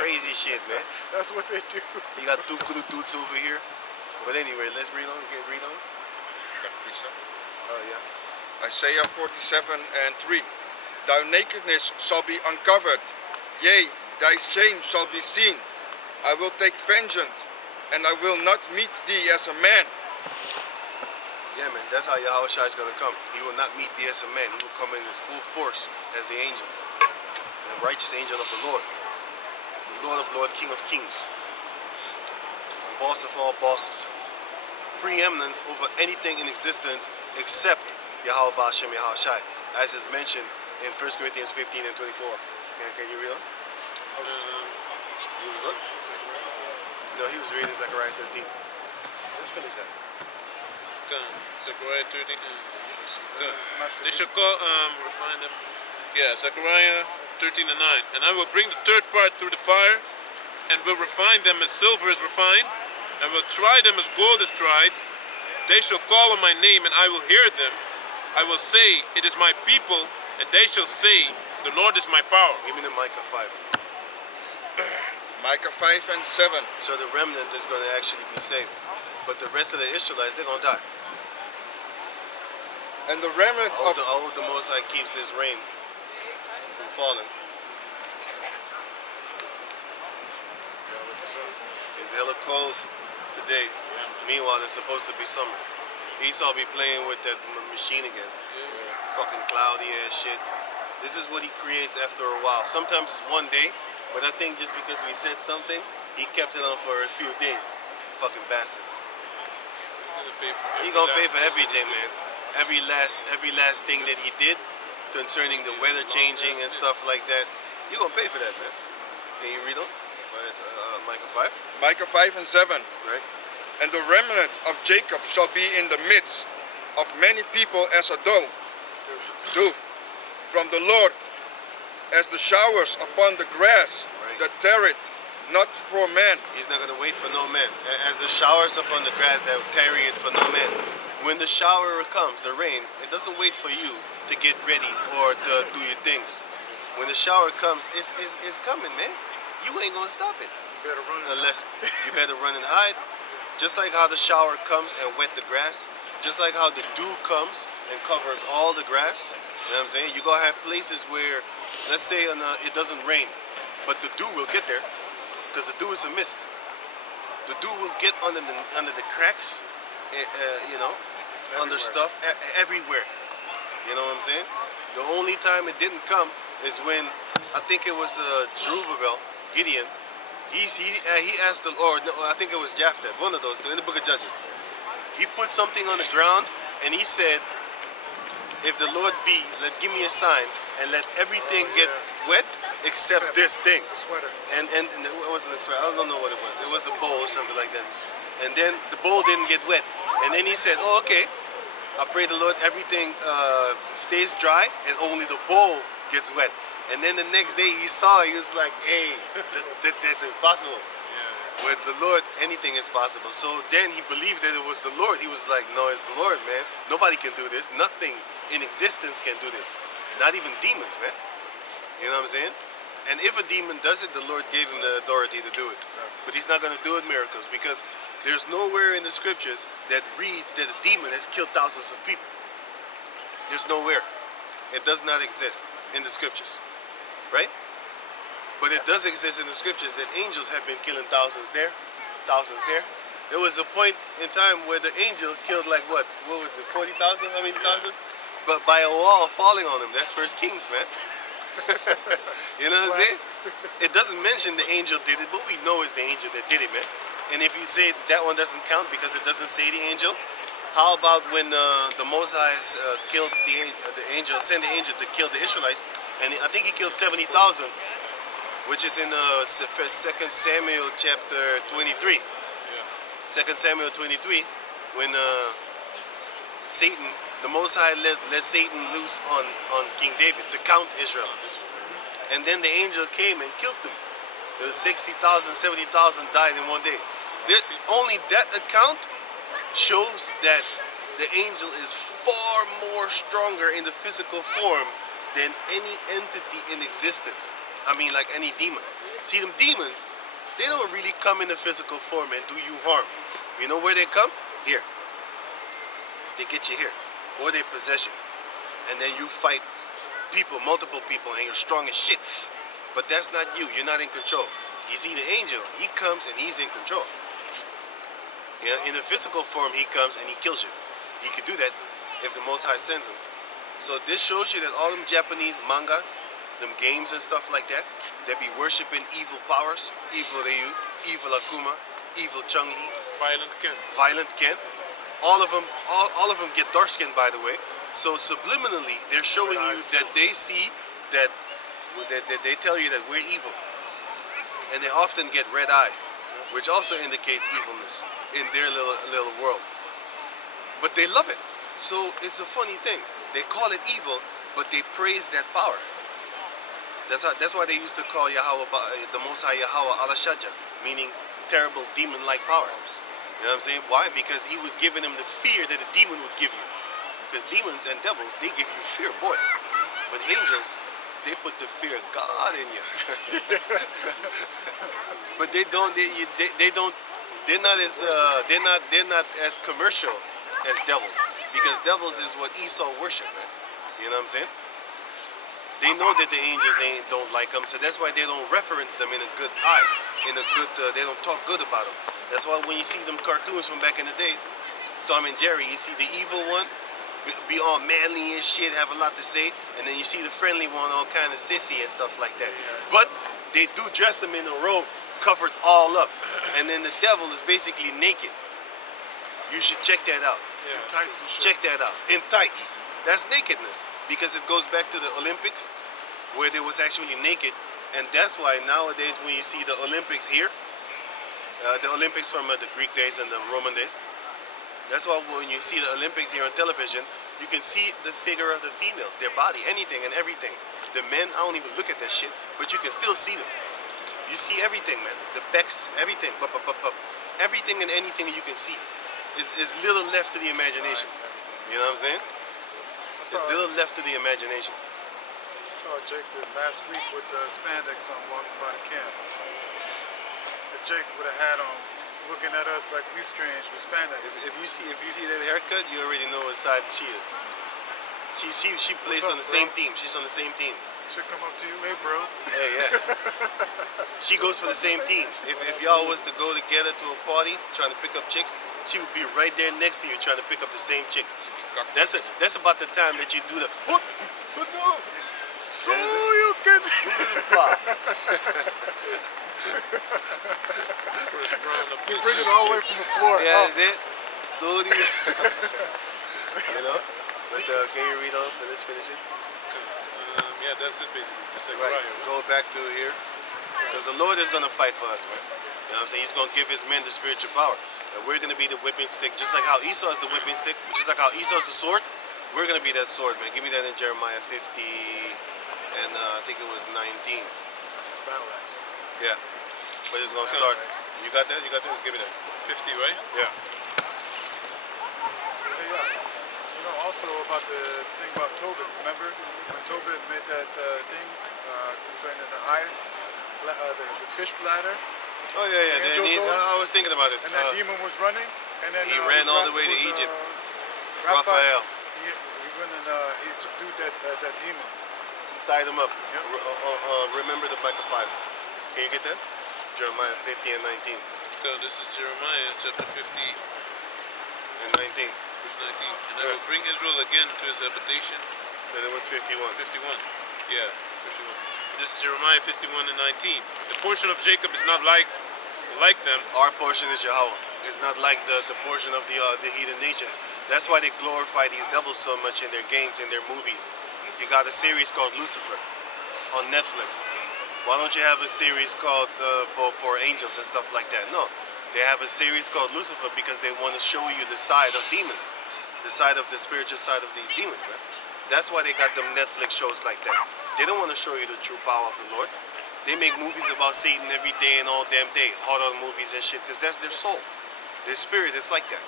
Crazy shit, man. That's what they do. You got two kudu dudes over here. But anyway, let's read on. Read on. Okay, please, sir. Oh yeah. Isaiah 47:3. Thy nakedness shall be uncovered, yea, thy shame shall be seen. I will take vengeance, and I will not meet thee as a man. Yeah, man. That's how Yahushua is gonna come. He will not meet thee as a man. He will come in his full force as the angel, the righteous angel of the Lord of Lord, King of Kings, boss of all bosses, preeminence over anything in existence except Yahweh Ba'Shem Yahushai, as is mentioned in 1 Corinthians 15 and 24. Can you read on? He was what? No, he was reading Zechariah 13. Let's finish that. Zechariah 13. They shall call, refine them. Yeah, Zechariah 13 and 9. And I will bring the third part through the fire, and will refine them as silver is refined, and will try them as gold is tried. They shall call on my name, and I will hear them. I will say, it is my people, and they shall say, the Lord is my power. Give me the Micah 5. Micah 5 and 7. So the remnant is going to actually be saved. But the rest of the Israelites, they're going to die. And the remnant I of hope the Most High keeps this rain from falling. It's hella cold today. Meanwhile, it's supposed to be summer. Esau be playing with that machine again. Fucking cloudy ass shit. This is what he creates after a while. Sometimes it's one day, but I think just because we said something, he kept it on for a few days. Fucking bastards. He gonna pay for everything, man. Every last thing that he did concerning the weather changing and stuff like that. You gonna pay for that, man. Can you read on? Micah 5? Micah 5 and 7. Right? And the remnant of Jacob shall be in the midst of many people as a dew from the Lord, as the showers upon the grass Right. that tarrieth not for man. He's not going to wait for no man. As the showers upon the grass that tarry it for no man. When the shower comes, the rain, it doesn't wait for you to get ready or to do your things. When the shower comes, it's coming, man. You ain't going to stop it. You better run Unless you better run and hide. Just like how the shower comes and wet the grass. Just like how the dew comes and covers all the grass. You know what I'm saying? You're going to have places where, let's say it doesn't rain, but the dew will get there. Because the dew is a mist. The dew will get under the cracks, under stuff, everywhere. You know what I'm saying? The only time it didn't come is when, I think it was Jerubbaal, Gideon, he asked the Lord, no, I think it was Jephthah, one of those two, in the book of Judges. He put something on the ground and he said, if the Lord be, give me a sign and let everything get wet except this thing. the sweater. And it wasn't a sweat, I don't know what it was. It was a bowl or something like that. And then the bowl didn't get wet. And then he said, oh, okay, I pray the Lord everything stays dry and only the bowl gets wet. And then the next day he saw, he was like, hey, that's impossible. With the Lord, anything is possible. So then he believed that it was the Lord. He was like, no, it's the Lord, man. Nobody can do this. Nothing in existence can do this. Not even demons, man. You know what I'm saying? And if a demon does it, the Lord gave him the authority to do it. But he's not going to do it miracles because there's nowhere in the scriptures that reads that a demon has killed thousands of people. There's nowhere. It does not exist in the scriptures. Right? But it does exist in the scriptures that angels have been killing thousands there, thousands there. There was a point in time where the angel killed like what was it, 40,000? How many thousand? But by a wall falling on him. That's First Kings, man. You know what I'm saying? It doesn't mention the angel did it, but we know it's the angel that did it, man. And if you say that one doesn't count because it doesn't say the angel, how about when the Most High killed the angel, sent the angel to kill the Israelites, and I think he killed 70,000, which is in 2 Samuel chapter 23. 2 Samuel 23, when Satan, the Most High let Satan loose on King David to count Israel. And then the angel came and killed them. There was 60,000, 70,000 died in one day. Only that account shows that the angel is far more stronger in the physical form than any entity in existence. I mean, like any demon. See, them demons, they don't really come in the physical form and do you harm. You know where they come? Here. They get you here. Or they possess you. And then you fight people, multiple people, and you're strong as shit. But that's not you. You're not in control. You see the angel, he comes and he's in control. You know, in the physical form, he comes and he kills you. He could do that if the Most High sends him. So this shows you that all them Japanese mangas, them games and stuff like that, they be worshiping evil powers, evil Ryu, evil Akuma, evil Chun-Li, Violent Ken. All of them get dark skinned, by the way. So subliminally, they're showing you that they see that they tell you that we're evil, and they often get red eyes, which also indicates evilness in their little world. But they love it. So it's a funny thing. They call it evil, but they praise that power. That's why they used to call Yahweh, the Most High Yahweh Al Shaja, meaning terrible demon-like power. You know what I'm saying? Why? Because he was giving them the fear that a demon would give you. Because demons and devils, they give you fear, boy. But angels, they put the fear of God in you. But they don't. They don't. They're not as. They're not as commercial as devils. Because devils is what Esau worship, man. You know what I'm saying? They know that the angels don't like them, so that's why they don't reference them in a good eye, in a good. They don't talk good about them. That's why when you see them cartoons from back in the days, Tom and Jerry, you see the evil one be all manly and shit, have a lot to say, and then you see the friendly one all kind of sissy and stuff like that. But they do dress them in a robe, covered all up, and then the devil is basically naked. You should check that out. Yeah. Tights and shit. Check that out. In tights. That's nakedness. Because it goes back to the Olympics where they was actually naked. And that's why nowadays when you see the Olympics here, the Olympics from the Greek days and the Roman days, that's why when you see the Olympics here on television, you can see the figure of the females, their body, anything and everything. The men, I don't even look at that shit, but you can still see them. You see everything, man. The pecs, everything. Everything and anything you can see. Is little left to the imagination. You know what I'm saying? It's little left to the imagination. I saw Jake last week with the spandex on walking by the camp. Jake with a hat on, looking at us like we strange with spandex. If you see that haircut, you already know what side she is. She plays up, on the bro? same team. She's on the same team. Should come up to you, hey bro. Yeah, yeah. She goes for the same team. If y'all was to go together to a party trying to pick up chicks, she would be right there next to you trying to pick up the same chick. That's about the time that you do the whoop, whoop, whoop. So you can Pop. you bring it all the way from the floor. Yeah, up. that's it. So do you. You know? But can you read on? Finish it? Yeah, that's it basically. The Right. Zechariah. Go back to here. Because the Lord is going to fight for us, man. You know what I'm saying? He's going to give his men the spiritual power. And we're going to be the whipping stick. Just like how Esau is the whipping stick. Just like how Esau's the sword. We're going to be that sword, man. Give me that in Jeremiah 50 and I think it was 19. Battle axe. Yeah. But it's going to start. You got that? You got that? Give me that. 50, right? Yeah. Hey, you know also about the thing about Tobit. Remember when Tobit made that thing concerning the eye, the fish bladder, Oh, yeah, yeah. Angel Then told him? I was thinking about it. and that demon was running, and then he ran all the way to Egypt. Raphael. He went and he subdued that demon. Tied him up. Yep. Remember the back of 5. Can you get that? Jeremiah 50 and 19. So this is Jeremiah chapter 50, And 19. verse 19. And I will bring Israel again to his habitation. Then it was 51. 51. Yeah, 51. This is Jeremiah 51 and 19. The portion of Jacob is not like them. Our portion is Yahweh. It's not like the portion of the heathen nations. That's why they glorify these devils so much in their games, in their movies. You got a series called Lucifer on Netflix. Why don't you have a series called for angels and stuff like that? No, they have a series called Lucifer because they want to show you the side of demons, the side of the spiritual side of these demons, man. That's why they got them Netflix shows like that. They don't want to show you the true power of the Lord. They make movies about Satan every day and all damn day, horror movies and shit, because that's their soul. Their spirit is like that.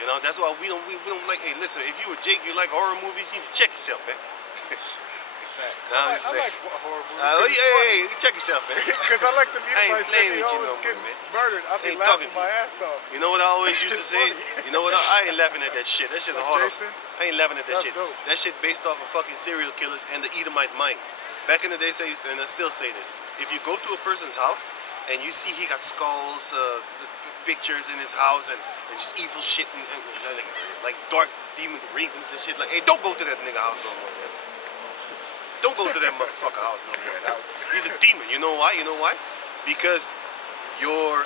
You know, that's why we don't like, hey, listen, if you were Jake, you like horror movies, you need to check yourself, man. I like horror movies. Hey, check yourself, man. Because I like the I ain't Edomites playing and they with you always no get more, man. murdered. I'll be Ain't laughing talking to my you. ass off. You know what I always used to It's say? funny. You know what? I ain't laughing at that shit. That shit's Like horror. Jason? I ain't laughing at that That's shit. dope. That shit based off of fucking serial killers and the Edomite mind. Back in the day, and I still say this: if you go to a person's house and you see he got skulls, the pictures in his house, and just evil shit, and like dark demon ravens and shit, like, hey, don't go to that nigga house no more, man. Don't go to that motherfucker house no more. He's a demon. You know why? You know why? Because your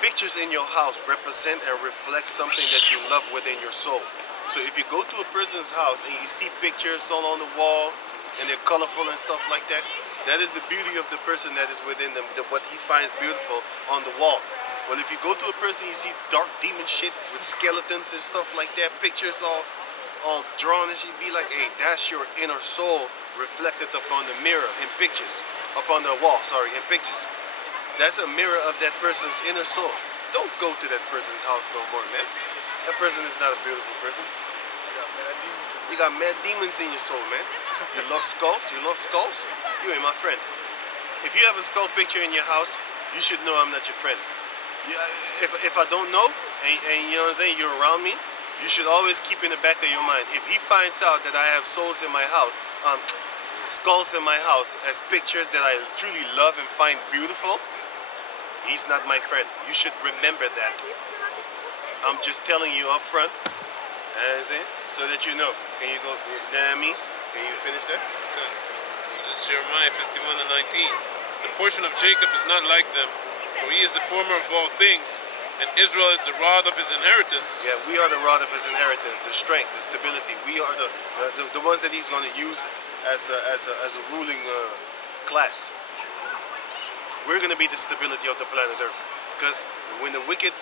pictures in your house represent and reflect something that you love within your soul. So if you go to a person's house and you see pictures all on the wall and they're colorful and stuff like that, that is the beauty of the person that is within them, what he finds beautiful on the wall. Well, if you go to a person, you see dark demon shit with skeletons and stuff like that, pictures all, all drawn, it should be like, hey, that's your inner soul reflected upon the mirror in pictures, upon the wall, sorry, in pictures. That's a mirror of that person's inner soul. Don't go to that person's house no more, man. That person is not a beautiful person. You got mad demons in your soul, man. You love skulls? You love skulls? You ain't my friend. If you have a skull picture in your house, you should know I'm not your friend. If I don't know, and you know what I'm saying, you're around me, you should always keep in the back of your mind. If he finds out that I have souls in my house, skulls in my house as pictures that I truly love and find beautiful, he's not my friend. You should remember that. I'm just telling you up front, so that you know. Can you go, Naomi? Can you finish that? Okay. So this is Jeremiah 51 and 19. The portion of Jacob is not like them, for he is the former of all things, and Israel is the rod of his inheritance. Yeah, we are the rod of his inheritance, the strength, the stability. We are the ones that he's going to use as a ruling class. We're going to be the stability of the planet Earth. Because when the wicked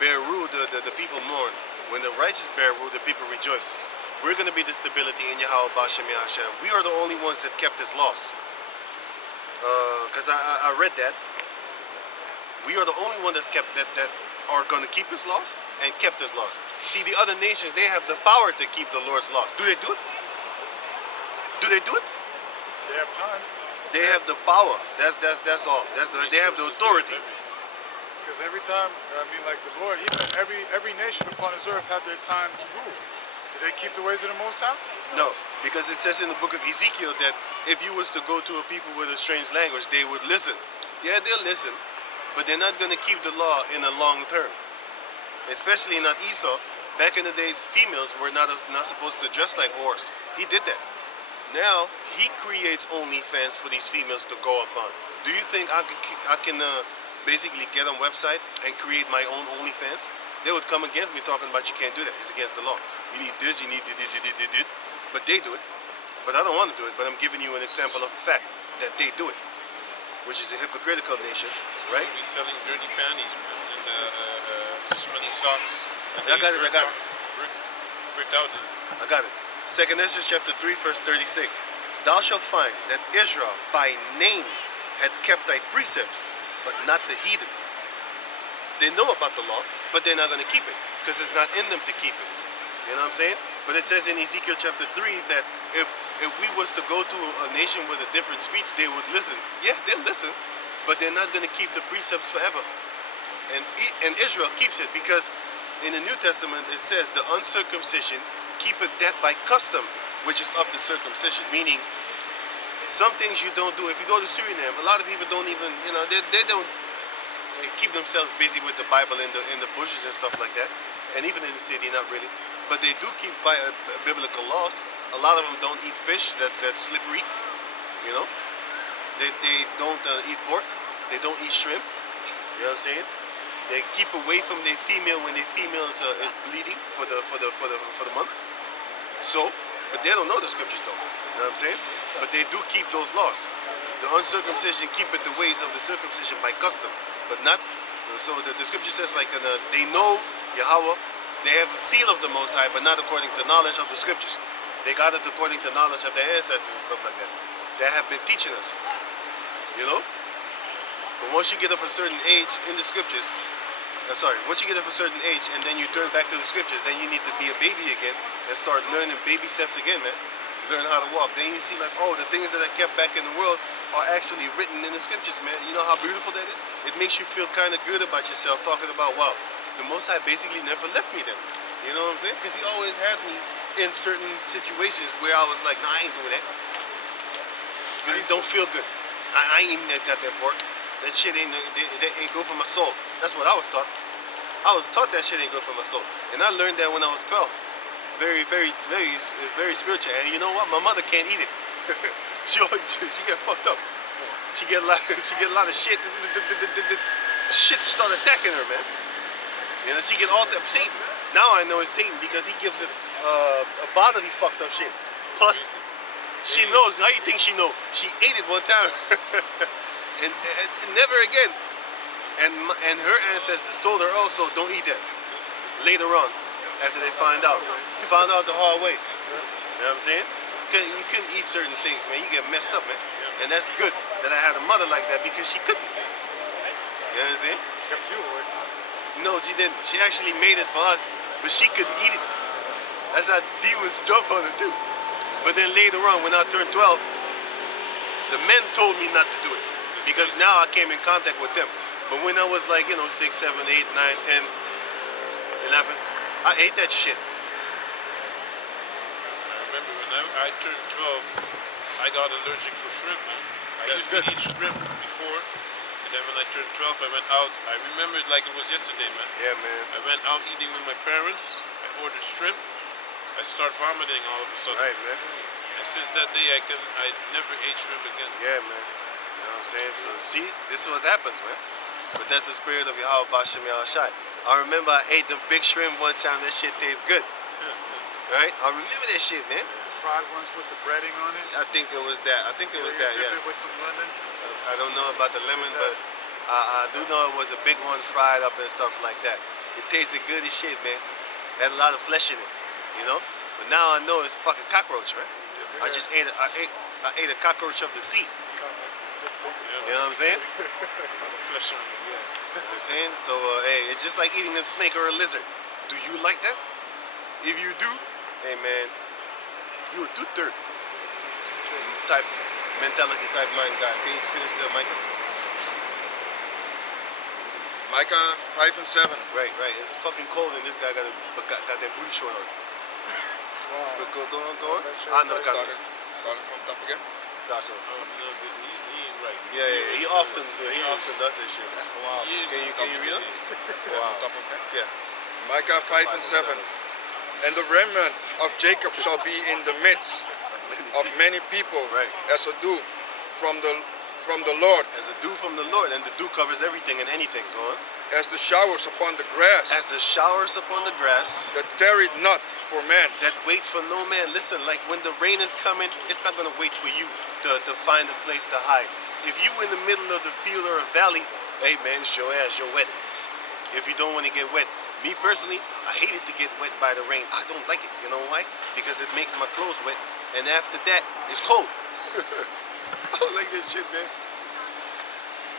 bear rule, the people mourn. When the righteous bear rule, the people rejoice. We're going to be the stability in Yahweh Bashem Yahshem. We are the only ones that kept his laws. Because I read that. We are the only one that's kept that are going to keep his laws and kept his laws. See, the other nations, they have the power to keep the Lord's laws. Do they do it? Do they do it? They have time. They have the power. That's all. They have the authority. Because every time, I mean, like the Lord, every nation upon this earth had their time to rule. Did they keep the ways of the Most High? No, because it says in the book of Ezekiel that if you was to go to a people with a strange language, they would listen. Yeah, they'll listen, but they're not going to keep the law in the long term. Especially not Esau. Back in the days, females were not supposed to dress like whores. He did that. Now he creates OnlyFans for these females to go upon. Do you think I can basically get on website and create my own OnlyFans? They would come against me talking about you can't do that. It's against the law. You need this, you need this. But they do it. But I don't want to do it. But I'm giving you an example of the fact that they do it, which is a hypocritical nation, right? We're selling dirty panties, man, and smelly socks. I got it. Ripped out. I got it. 2 Ezra chapter 3, verse 36. Thou shalt find that Israel by name had kept thy precepts, but not the heathen. They know about the law, but they're not going to keep it, because it's not in them to keep it. You know what I'm saying? But it says in Ezekiel chapter 3 that if we was to go to a nation with a different speech, they would listen. Yeah, they'll listen, but they're not going to keep the precepts forever. And Israel keeps it, because in the New Testament it says the uncircumcision keepeth that by custom, which is of the circumcision. Meaning, some things you don't do. If you go to Suriname, a lot of people don't even, they don't keep themselves busy with the Bible in the bushes and stuff like that. And even in the city, not really. But they do keep biblical laws. A lot of them don't eat fish. That's slippery. They don't eat pork. They don't eat shrimp. You know what I'm saying? They keep away from their female when their female is bleeding for the month. So, but they don't know the scriptures though. You know what I'm saying? But they do keep those laws. The uncircumcision keepeth the ways of the circumcision by custom, but not. So the scripture says like they know Yahweh. They have the seal of the Most High, but not according to knowledge of the scriptures. They got it according to knowledge of their ancestors and stuff like that. They have been teaching us. But once you get of a certain age in the scriptures, once you get of a certain age and then you turn back to the scriptures, then you need to be a baby again and start learning baby steps again, man. Learn how to walk. Then you see like, oh, the things that I kept back in the world are actually written in the scriptures, man. You know how beautiful that is? It makes you feel kind of good about yourself, talking about, wow, the Most High basically never left me then. You know what I'm saying? Because he always had me in certain situations where I was like, nah, I ain't doing that. Because it don't feel good. I ain't eating that goddamn pork. That shit ain't good for my soul. That's what I was taught. I was taught that shit ain't good for my soul. And I learned that when I was 12. Very, very, very, very spiritual. And you know what? My mother can't eat it. she get fucked up. She get a lot of shit. Shit start attacking her, man. She get all that Satan. Now I know it's Satan because he gives it a bodily fucked up shit. Plus, she knows. How you think she know? She ate it one time, and never again. And her ancestors told her also, don't eat that. Later on, after they find out. Found out the hard way. You know what I'm saying? You couldn't eat certain things, man. You get messed up, man. And that's good that I had a mother like that because she couldn't. You know what I'm saying? Kept you away. No, she didn't. She actually made it for us, but she couldn't eat it. That's how D was drunk on it too. But then later on, when I turned 12, the men told me not to do it because now I came in contact with them. But when I was like, 6, 7, 8, 9, 10, 11, I ate that shit. I remember when I turned 12, I got allergic for shrimp, man. I That's used good. to eat shrimp before, and then when I turned 12, I went out. I remember it like it was yesterday, man. Yeah, man. I went out eating with my parents. I ordered shrimp. I start vomiting all of a sudden. Right, man. And since that day, I never ate shrimp again. Yeah, man. You know what I'm saying? So see, this is what happens, man. But that's the spirit of Yahweh Bashem Yahushai. I remember I ate the big shrimp one time. That shit tastes good. Right? I remember that shit, man. The fried ones with the breading on it. I think it was that. I think it was You that, dip yes. it with some lemon. I don't know about the lemon, but I do know it was a big one fried up and stuff like that. It tasted good as shit, man. It had a lot of flesh in it, you know? But now I know it's fucking cockroach, man. I just ate I ate a cockroach of the sea. You know what I'm saying? A lot of flesh on it, yeah. You know what I'm saying? So, hey, it's just like eating a snake or a lizard. Do you like that? If you do, hey, man, you a two-third type mentality, type mind guy. Can you finish that, Michael? Micah 5 and 7. Right. It's fucking cold and this guy got that booty short on. Let's go on. I know the Starting comments. from top again. That's all. No, he ain't right. Yeah. He often does that shit. That's wild. Can you read it? Wow. Top of that. Yeah. Micah 5 and 7. And the remnant of Jacob shall be in the midst of many people, Right. as a dew from the Lord, As a dew from the Lord, and the dew covers everything and anything. Go on. as the showers upon the grass, As the showers upon the grass that tarried not for man. that wait for no man. Listen, like when the rain is coming, it's not gonna wait for you to find a place to hide. If you in the middle of the field or a valley, hey man, it's your ass, you're wet. If you don't want to get wet. Me personally, I hate it to get wet by the rain. I don't like it. You know why? Because it makes my clothes wet, and after that, it's cold. I don't like that shit, man.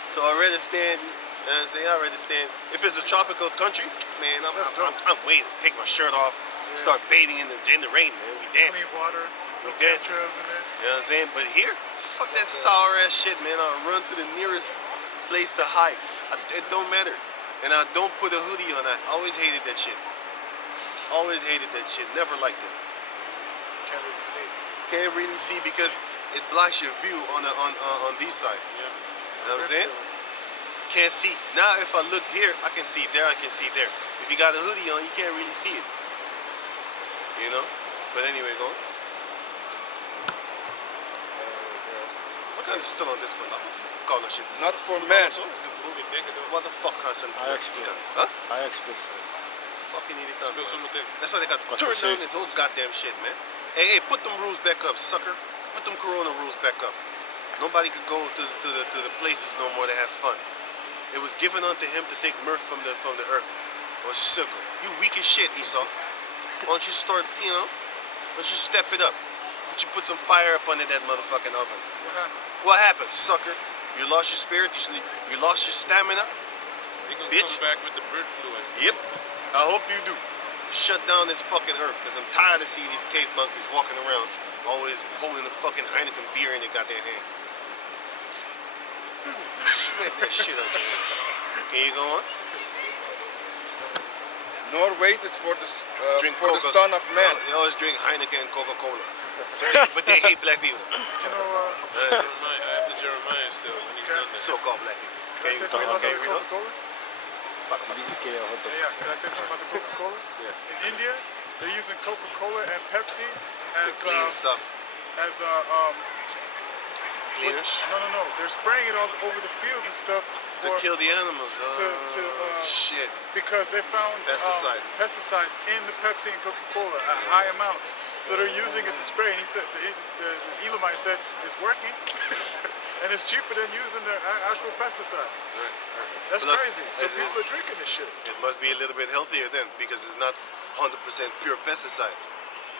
So I rather stand. I rather stand. If it's a tropical country, man, I'm waiting. Take my shirt off, start bathing in the rain, man. We dancing. Clean water. We No dancing. chemtrails in there. You know what I'm saying? But here, fuck that sour ass shit, man. I'll run to the nearest place to hide. It don't matter. And I don't put a hoodie on. I always hated that shit. Always hated that shit. Never liked it. Can't really see. Can't really see because it blocks your view on this side. Yeah. You know what I'm saying? Can't see. Now if I look here, I can see there, I can see there. If you got a hoodie on, you can't really see it. You know? But anyway, go on. What kind of still on this one? Call that shit. Not for man. What the fuck kind of Ajax speelt. Huh? Ajax speelt. Fucking irritant. Speelt zo meteen. That's why they got to Wat turn voor down zeven? this whole goddamn shit, man. Hey, put them rules back up, sucker. Put them corona rules back up. Nobody could go to the places no more to have fun. It was given unto him to take mirth from the earth. Or sugar. You weak as shit, Esau. Why don't you start, why don't you step it up? Put some fire up under that motherfucking oven. What happened? What happened, sucker? You lost your spirit? You lost your stamina? He gonna Bitch. come back with the bird flu. Yep. I hope you do. Shut down this fucking earth, because I'm tired of seeing these cave monkeys walking around, always holding the fucking Heineken beer in their goddamn hand. Smack that shit out your hand. Can you go on? Nor waited for the Coca- Son of Man. They always drink Heineken and Coca-Cola. But they hate black people. You know, I have the Jeremiah still, and he's done that. So-called black people. can I say something about the you know? Coca-Cola? Ikea hotdog. Yeah, can I say something about the Coca-Cola? Yeah. In India, they're using Coca-Cola and Pepsi The as clean stuff. as Cleaners. no. They're spraying it all over the fields and stuff To for, kill the animals. Shit. because they found pesticides in the Pepsi and Coca-Cola at high amounts. So they're using it to spray. And he said, the Elamite said, it's working, and it's cheaper than using the actual pesticides. Right. That's Plus, crazy. So it's- people are drinking this shit. It must be a little bit healthier then, because it's not 100% pure pesticide.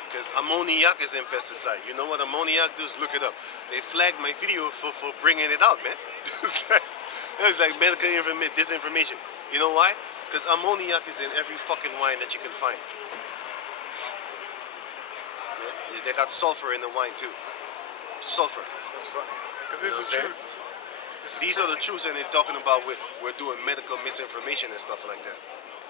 Because ammoniac is in pesticide. You know what ammoniac does? Look it up. They flagged my video for bringing it out, man. It's like medical disinformation. You know why? Because ammoniac is in every fucking wine that you can find. Yeah? They got sulfur in the wine too. Sulfur. That's funny. Because this You know is what the I'm truth. These are the truths, and they're talking about we're doing medical misinformation and stuff like that.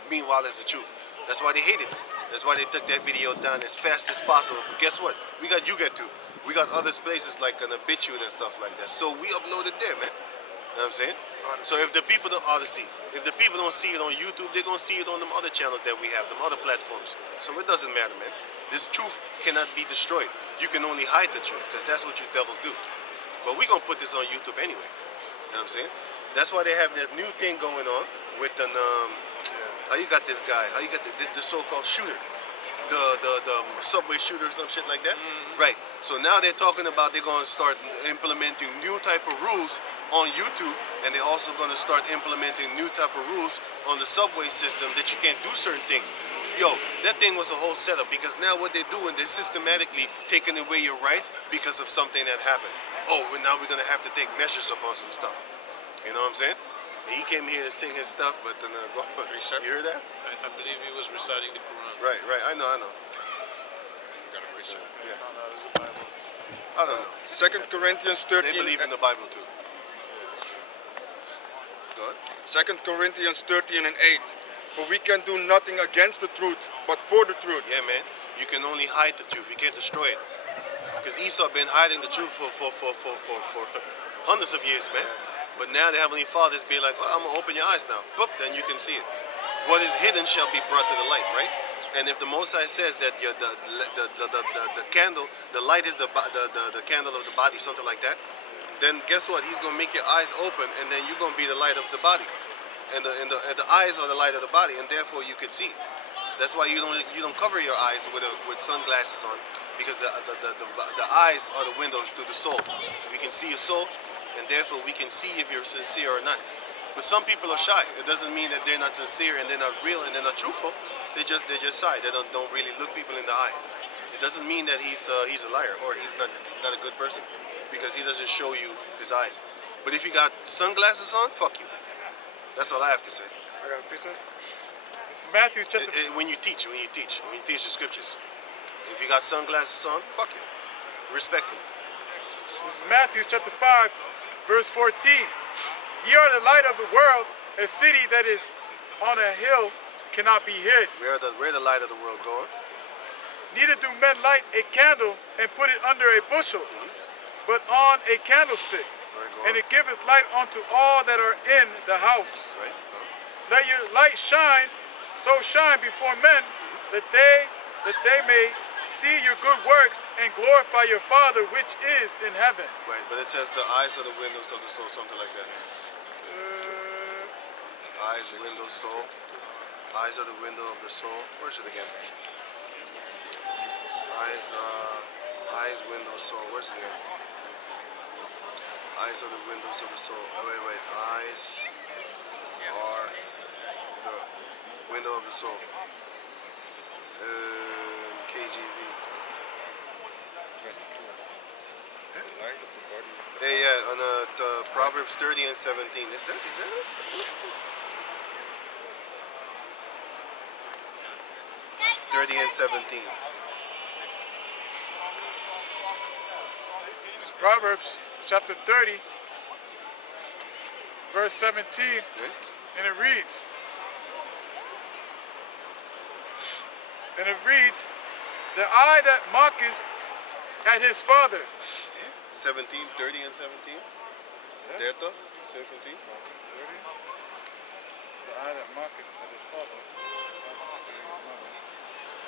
Meanwhile, it's the truth. That's why they hate it. That's why they took that video down as fast as possible. But guess what? We got too. We got other places like an Obitude and stuff like that. So we uploaded there, man. You know what I'm saying? So if the people don't Odyssey, if the people don't see it on YouTube, they're gonna see it on them other channels that we have, them other platforms. So it doesn't matter, man. This truth cannot be destroyed. You can only hide the truth, because that's what you devils do. But we're gonna put this on YouTube anyway. You know what I'm saying? That's why they have that new thing going on with an how you got this guy? How you got the so-called shooter? The subway shooter or some shit like that? Right. So now they're talking about they're gonna start implementing new type of rules on YouTube, and they're also gonna start implementing new type of rules on the subway system that you can't do certain things. Yo, that thing was a whole setup, because now what they're doing, they're systematically taking away your rights because of something that happened. Oh, well, now we're gonna have to take measures upon some stuff. You know what I'm saying? And he came here to sing his stuff, but then you hear that? I believe he was reciting the Quran. Right. I know. Got a precept. I don't know. 2 Corinthians They 13. believe in the Bible too. Go ahead. 2 Corinthians 13 and 8. For we can do nothing against the truth, but for the truth. Yeah, man. You can only hide the truth. You can't destroy it. Because Esau been hiding the truth for hundreds of years, man. But now the Heavenly Father's be like, oh, I'm gonna open your eyes now. Boop, then you can see it. What is hidden shall be brought to the light, right? And if the Most High says that the candle, the light is the candle of the body, something like that, then guess what? He's gonna make your eyes open, and then you're gonna be the light of the body, and the eyes are the light of the body, and therefore you could see. That's why you don't cover your eyes with sunglasses on, because the eyes are the windows to the soul. We can see your soul, and therefore we can see if you're sincere or not. But some people are shy. It doesn't mean that they're not sincere and they're not real and they're not truthful. They're just shy. They don't really look people in the eye. It doesn't mean that he's a liar or he's not a good person, because he doesn't show you his eyes. But if you got sunglasses on, fuck you. That's all I have to say. I got a precept. This is Matthew chapter. When you teach the scriptures, if you got sunglasses on, fuck you. Respectfully. This is Matthew chapter 5, verse 14. Ye are the light of the world. A city that is on a hill cannot be hid. Where the light of the world going? Neither do men light a candle and put it under a bushel, but on a candlestick, and it giveth light unto all that are in the house. Right. Let your light shine, so shine before men, that they may see your good works and glorify your Father which is in heaven. Right, but it says the eyes are the windows of the soul, something like that. Eyes, window, soul. Eyes are the window of the soul. Where's it again? Eyes, window, soul. Where's it again? Eyes are the windows of the soul. Oh, wait. Eyes are the window of the soul. KGV. The light of the body is the Hey, yeah, on the Proverbs 30 and 17. Is that it? 30 and 17. This is Proverbs chapter 30, verse 17, Okay? and it reads, the eye that mocketh at his father. 17, 30 and 17. Delta, 17. 30. The eye that mocketh at his father.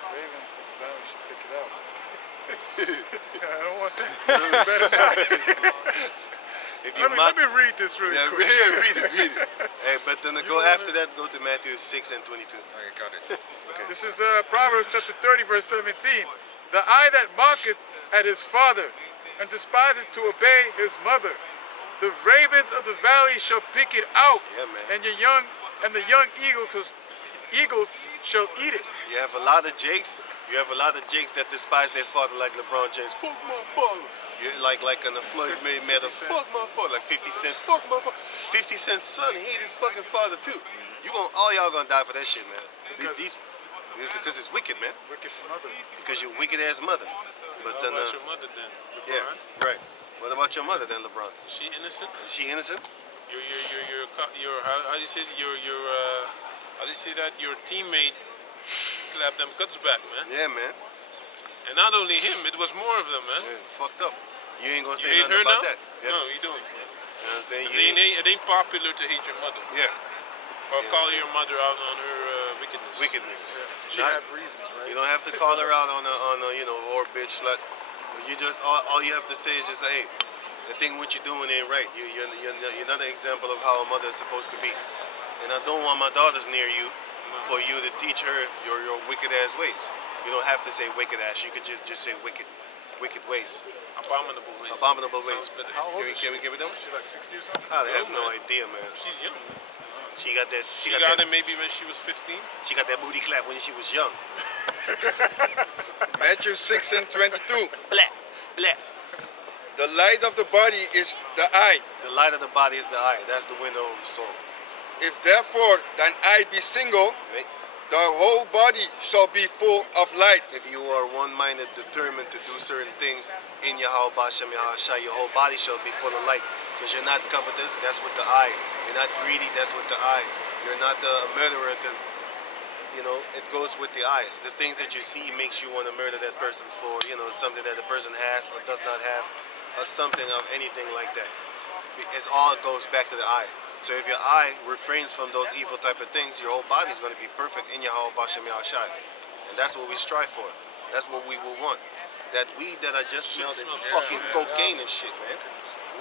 Ravens of the valley should pick it up. I don't want that. If you Let me read this really yeah, quick. read it. Hey, but then go after that, go to Matthew 6 and 22. I got it. Okay. This is Proverbs chapter 30, verse 17. The eye that mocketh at his father, and despiseth to obey his mother, The ravens of the valley shall pick it out, Yeah, man. and the young eagles shall eat it. You have a lot of Jakes. You have a lot of Jakes that despise their father, like LeBron James. Fuck my father. You like in the Floyd Mayweather. Fuck my father. Like 50 Cent. Fuck my father. 50 Cent's son hate his fucking father too. All y'all gonna die for that shit, man. This is because it's wicked, man. Wicked mother. Because your wicked ass mother. But How then, about your mother then? yeah, LeBron? right. What about your mother then, LeBron? Is she innocent? Is she innocent? How do you say how do you say that? Your teammate clapped them guts back, man. Yeah, man. And not only him, it was more of them, man. Yeah, fucked up. You ain't gonna You say hate nothing her about now? that. Yeah. No, you don't. You know what I'm saying? It ain't popular to hate your mother Yeah. or Yeah, call so- your mother out on her wickedness. Wickedness. She Not- have reasons, right? You don't have to call her out on a whore bitch slut. You just all you have to say is just say, hey, the thing what you're doing ain't right. You're not an example of how a mother is supposed to be. And I don't want my daughters near you for you to teach her your wicked ass ways. You don't have to say wicked ass. You could just say wicked ways. Abominable ways. Abominable Sounds ways. better. How old Can we, is can she? we give it that? She like 60 or something? I have No, no man. idea, man. She's young. Man. She got that. She got it maybe when she was 15. She got that booty clap when she was young. Matthew 6 and 22. Black, black. The light of the body is the eye. The light of the body is the eye. That's the window of the soul. If therefore thine eye be single, Right? the whole body shall be full of light. If you are one-minded, determined to do certain things in Yahweh Bashem Yahashai, your whole body shall be full of light. Because you're not covetous, that's with the eye. You're not greedy, that's with the eye. You're not a murderer, because it goes with the eyes. The things that you see makes you want to murder that person for something that the person has or does not have, or something of anything like that. It all goes back to the eye. So if your eye refrains from those evil type of things, your whole body is going to be perfect in Yahweh Bashem Yahashai. And that's what we strive for. That's what we will want. That weed that I just smelled is smells fucking good, cocaine and shit, man.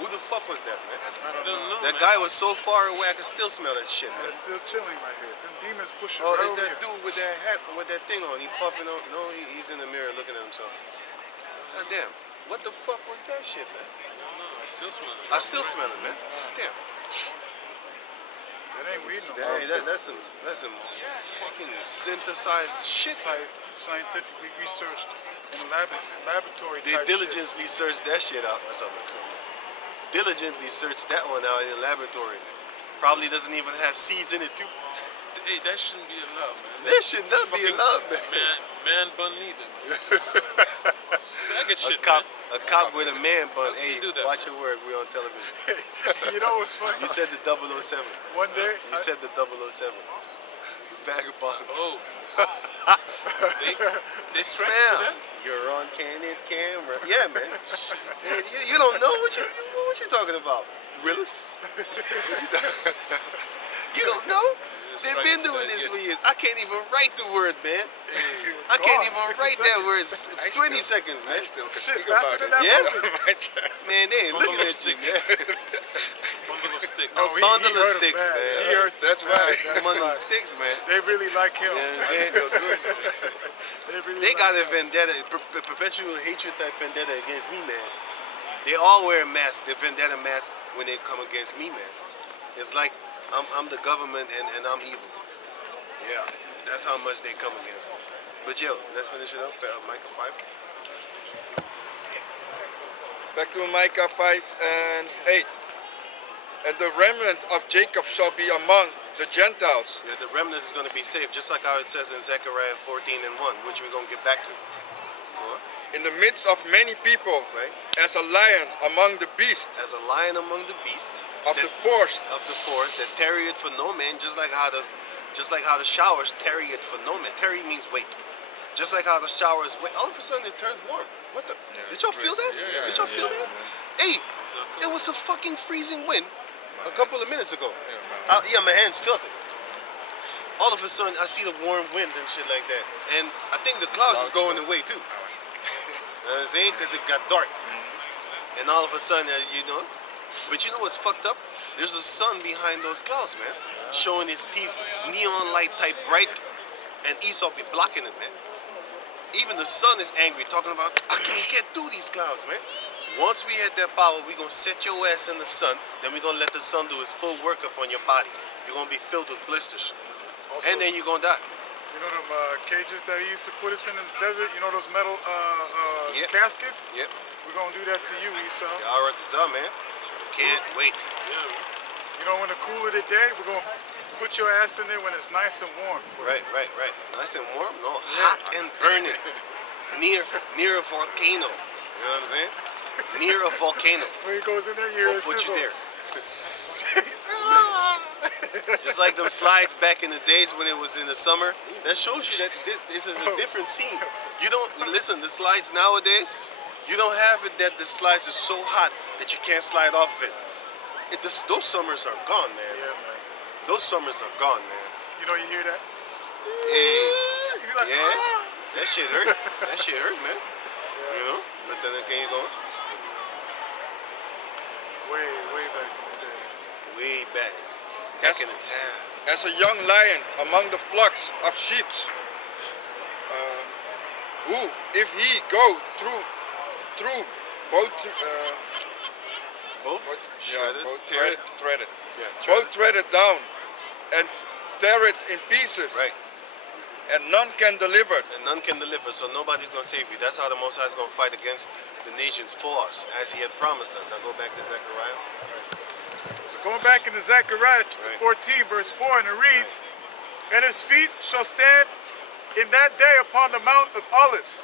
Who the fuck was that, man? I don't know. That man. guy was so far away, I could still smell that shit, man. It's still chilling right here. Them demons pushing Oh, right it's over that here. dude with that hat, with that thing on. He puffing on. No, he's in the mirror looking at himself. God damn. What the fuck was that shit, man? I don't know. I still smell it. I still smell it, man. God damn. That ain't weed no more. Hey, that's some fucking synthesized shit. Scientifically researched in laboratory They type diligently searched that shit out or something. Diligently searched that one out in the laboratory. Probably doesn't even have seeds in it too. Hey, that shouldn't be allowed, man. That should not be Fucking allowed, man. Man bun neither. Faggot shit, A cop with a man bun. How can Hey, you do that, watch your word. We're on television. shit. You know what's funny? You said the 007. One day, You said the 007. Vagabond. Oh. they strike you Smell. for that? You're on candid camera. Yeah, man. Man, you don't know what you talking about, Willis. You don't know? They've strike been for doing that, this yeah. for years. I can't even write the word, man. I Gone, can't even 60 write that word. seconds. 20 seconds, man. shit faster than that Yeah? movie. Man, they ain't Bundle looking of at you, sticks. man. Bundle of sticks. Oh, he Bundle of hurt him sticks, bad. man. He hurts That's him bad. right. That's Bundle of right. sticks, man. They really like him. You know what I'm saying? They really They like got a him. vendetta, perpetual hatred type vendetta against me, man. They all wear a mask, the vendetta mask, when they come against me, man. It's like I'm the government and I'm evil. Yeah, that's how much they come against me. But yo, let's finish it up. Micah 5. Back to Micah 5 and 8. And the remnant of Jacob shall be among the Gentiles. Yeah, the remnant is going to be saved, just like how it says in Zechariah 14 and 1, which we're going to get back to. In the midst of many people, Right? as a lion among the beasts As a lion among the beasts of that- the forest, that tarrieth for no man, just like how the showers tarrieth for no man. Tarry means wait. Just like how the showers wait. All of a sudden it turns warm. What the? Did y'all feel that? Did y'all feel that? Hey, it was a fucking freezing wind a couple of minutes ago. Yeah, my hands felt it. All of a sudden I see the warm wind and shit like that. And I think the clouds is going away too. You know what I'm saying? Because it got dark. And all of a sudden, but you know what's fucked up? There's a sun behind those clouds, man. Showing his teeth, neon light type bright, and Esau be blocking it, man. Even the sun is angry, talking about, I can't get through these clouds, man. Once we had that power, we're going to set your ass in the sun. Then we're going to let the sun do its full work upon your body. You're going to be filled with blisters. Also, And then you're going to die. you know them cages that he used to put us in the desert? You know those metal Yep. caskets? Yep. We're going to do that to you, Esau. Yeah, all right, this up, man. Can't wait. You know, when the cooler the day, we're going to put your ass in there when it's nice and warm. Right. Nice and warm? No, hot and burning. near a volcano. You know what I'm saying? Near a volcano. When he goes in there, you hear We'll a put you sizzle. there. Just like them slides back in the days when it was in the summer. That shows you that this is a different scene. You don't, listen, the slides nowadays, you don't have it that the slides is so hot that you can't slide off of it. Those summers are gone, man. Yeah, man. Those summers are gone, man. You know, you hear that? Hey, You be like, yeah, "Ah." that shit hurt. That shit hurt, man. You know? But then again, you go Way back in the day. way back Yes. in the town. As a young lion among the flocks of sheep, who, if he go through both, Both shredded, both tear it. tread it, Yeah, both tread it down, and tear it in pieces, Right. and none can deliver it. And none can deliver, so nobody's going to save you. That's how the Most High is going to fight against the nations for us, as He had promised us. Now go back to Zechariah. So going back into Zechariah chapter Right. 14, verse 4, and it reads, "And his feet shall stand in that day upon the Mount of Olives,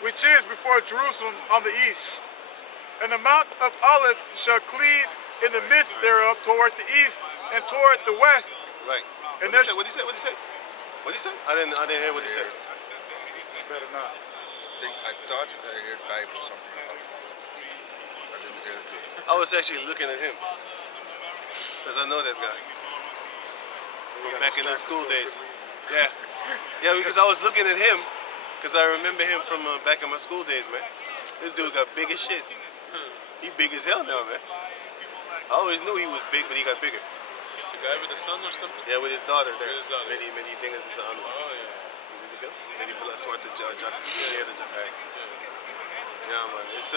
which is before Jerusalem on the east. And the Mount of Olives shall cleave in the midst thereof toward the east and toward the west." Right. And What there's- did he say? What did he say? What did he say? I didn't hear what he said. Better not. I thought I heard Bible something about it. I didn't hear it. I was actually looking at him. Because I know this guy. From back in the school days. Yeah. Yeah, because I was looking at him. Because I remember him from back in my school days, man. This dude got big as shit. He big as hell now, man. I always knew he was big, but he got bigger. The guy with the son or something? Yeah, with his daughter there. With his daughter. Many things is on. Oh, yeah. Many bullets swat the judge. Yeah, man. It's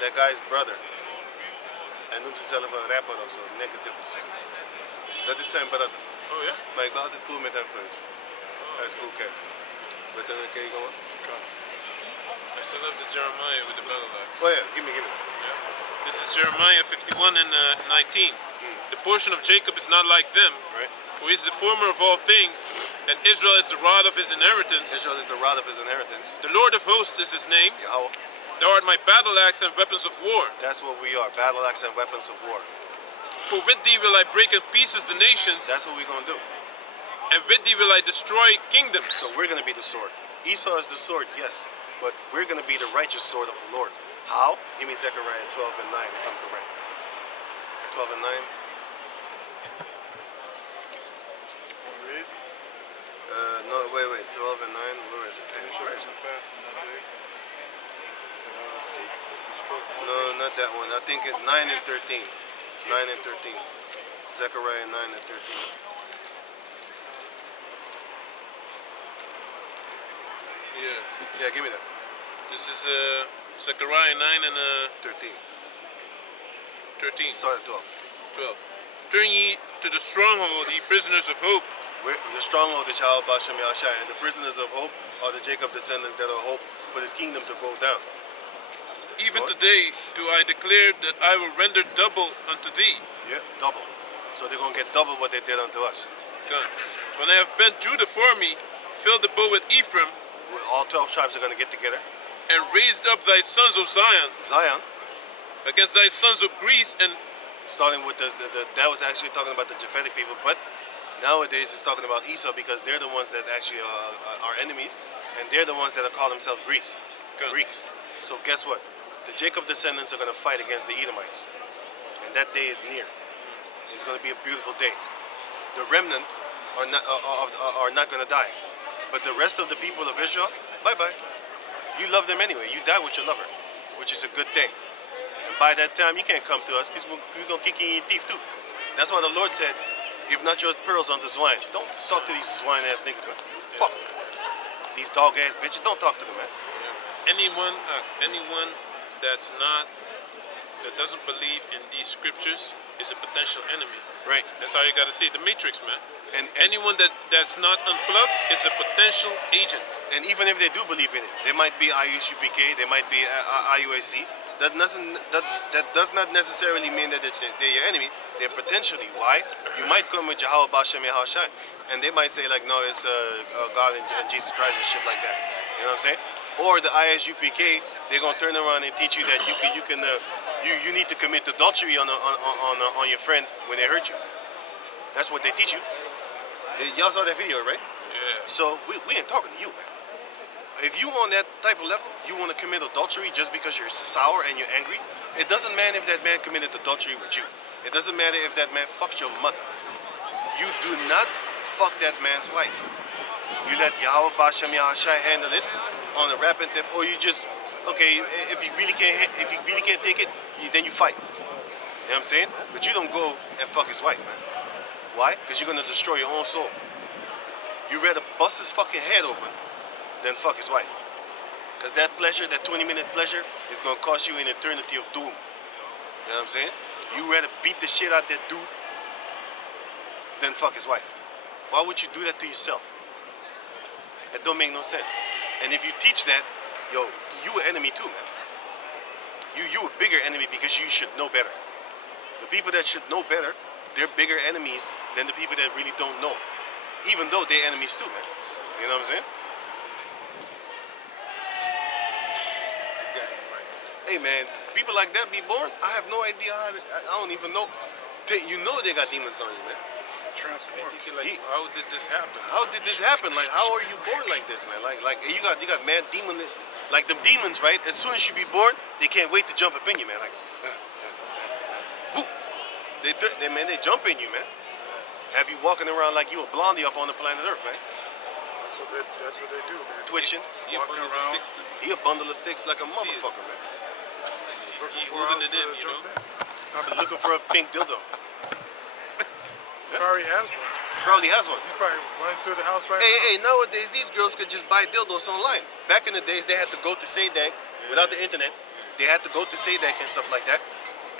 that guy's brother. En noemt zichzelf een rapper of zo, negative of zo. Dat is zijn brother. Oh, yeah? Maar ik ben altijd cool met hem geweest. Hij is cool cat. But then okay, go on. I still have the Jeremiah with the battle axe. Oh yeah, give me. This is Jeremiah 51 and 19. The portion of Jacob is not like them, Right? for he is the former of all things, and Israel is the rod of his inheritance. Israel is the rod of his inheritance. The Lord of hosts is his name. Yahweh. Thou art my battle axe and weapons of war. That's what we are. Battle axe and weapons of war. For with thee will I break in pieces the nations, That's what we're gonna do. and with thee will I destroy kingdoms. So we're gonna be the sword. Esau is the sword, yes, but we're gonna be the righteous sword of the Lord. How? Give me Zechariah 12 and 9 if I'm correct. 12 and 9. Read. No, wait. 12 and 9. Where is it? Where is it? No, not that one. I think it's 9 and 13. 9 and 13. Zechariah 9 and 13. Yeah. Yeah, give me that. This is Zechariah 9 and 13. 13. Start at 12. 12. Turn ye to the stronghold, ye prisoners of hope. The stronghold is Yahweh Bashem Yahshai, and the prisoners of hope are the Jacob descendants that are hope for this kingdom to go down. Even What? today do I declare that I will render double unto thee. Yeah, double. So they're going to get double what they did unto us. Done. When I have bent Judah for me, filled the bow with Ephraim, All 12 tribes are going to get together. and raised up thy sons, O Zion, Zion, against thy sons of Greece, and starting with that was actually talking about the Japhetic people, but nowadays it's talking about Esau because they're the ones that actually are enemies, and they're the ones that are called themselves Greeks. So guess what? The Jacob descendants are going to fight against the Edomites, and that day is near. It's going to be a beautiful day. The remnant are not going to die, but the rest of the people of Israel, bye-bye. You love them anyway. You die with your lover, which is a good thing. And by that time, you can't come to us because we're going to kick you in your teeth too. That's why the Lord said, give not your pearls unto swine. Don't talk to these swine-ass niggas, man. Fuck. These dog-ass bitches, don't talk to them, man. anyone that's not that doesn't believe in these scriptures is a potential enemy. Right. That's how you got to see it. The Matrix, man. And Anyone that's not unplugged is a potential agent. And even if they do believe in it, they might be IUCPK, they might be IUAC. That does not necessarily mean that they're your enemy. They're potentially. Why? You might come with Yahweh Bashem Yahushai, and they might say like, no, it's God and Jesus Christ and shit like that. You know what I'm saying? Or the ISUPK, they're gonna turn around and teach you that you need to commit adultery on your friend when they hurt you. That's what they teach you. Y'all saw that video, right? Yeah. So we ain't talking to you, man. If you on that type of level, you want to commit adultery just because you're sour and you're angry, it doesn't matter if that man committed adultery with you. It doesn't matter if that man fucked your mother. You do not fuck that man's wife. You let Yahweh Bashem Yahushai handle it on a rapping tip, or you just, okay, if you really can't take it, then you fight. You know what I'm saying? But you don't go and fuck his wife, man. Why? Because you're gonna destroy your own soul. You rather bust his fucking head open than fuck his wife. Because that pleasure, that 20-minute pleasure, is gonna cost you an eternity of doom. You know what I'm saying? You rather beat the shit out that dude than fuck his wife. Why would you do that to yourself? That don't make no sense. And if you teach that, yo, you an enemy too, man. You a bigger enemy because you should know better. The people that should know better, they're bigger enemies than the people that really don't know. Even though they're enemies too, man. You know what I'm saying? Hey man, people like that be born. I have no idea how. I don't even know. You know they got demons on you, man. Transformed. How did this happen? How did this happen? Like, how are you born like this, man? Like you got mad demon. Like them demons, right? As soon as you be born, they can't wait to jump up in you, man. Like, whoop. They jump in you, man. Have you walking around like you a blondie up on the planet Earth, man? That's what they do, man. Twitching. He a bundle of sticks too. He a bundle of sticks like a See it. motherfucker, man. He holding it in, you know. I've been looking for a pink dildo. Probably has one. Probably has one. You probably went into the house right Hey, nowadays these girls could just buy dildos online. Back in the days, they had to go to Sadek without the internet. They had to go to Sadek and stuff like that,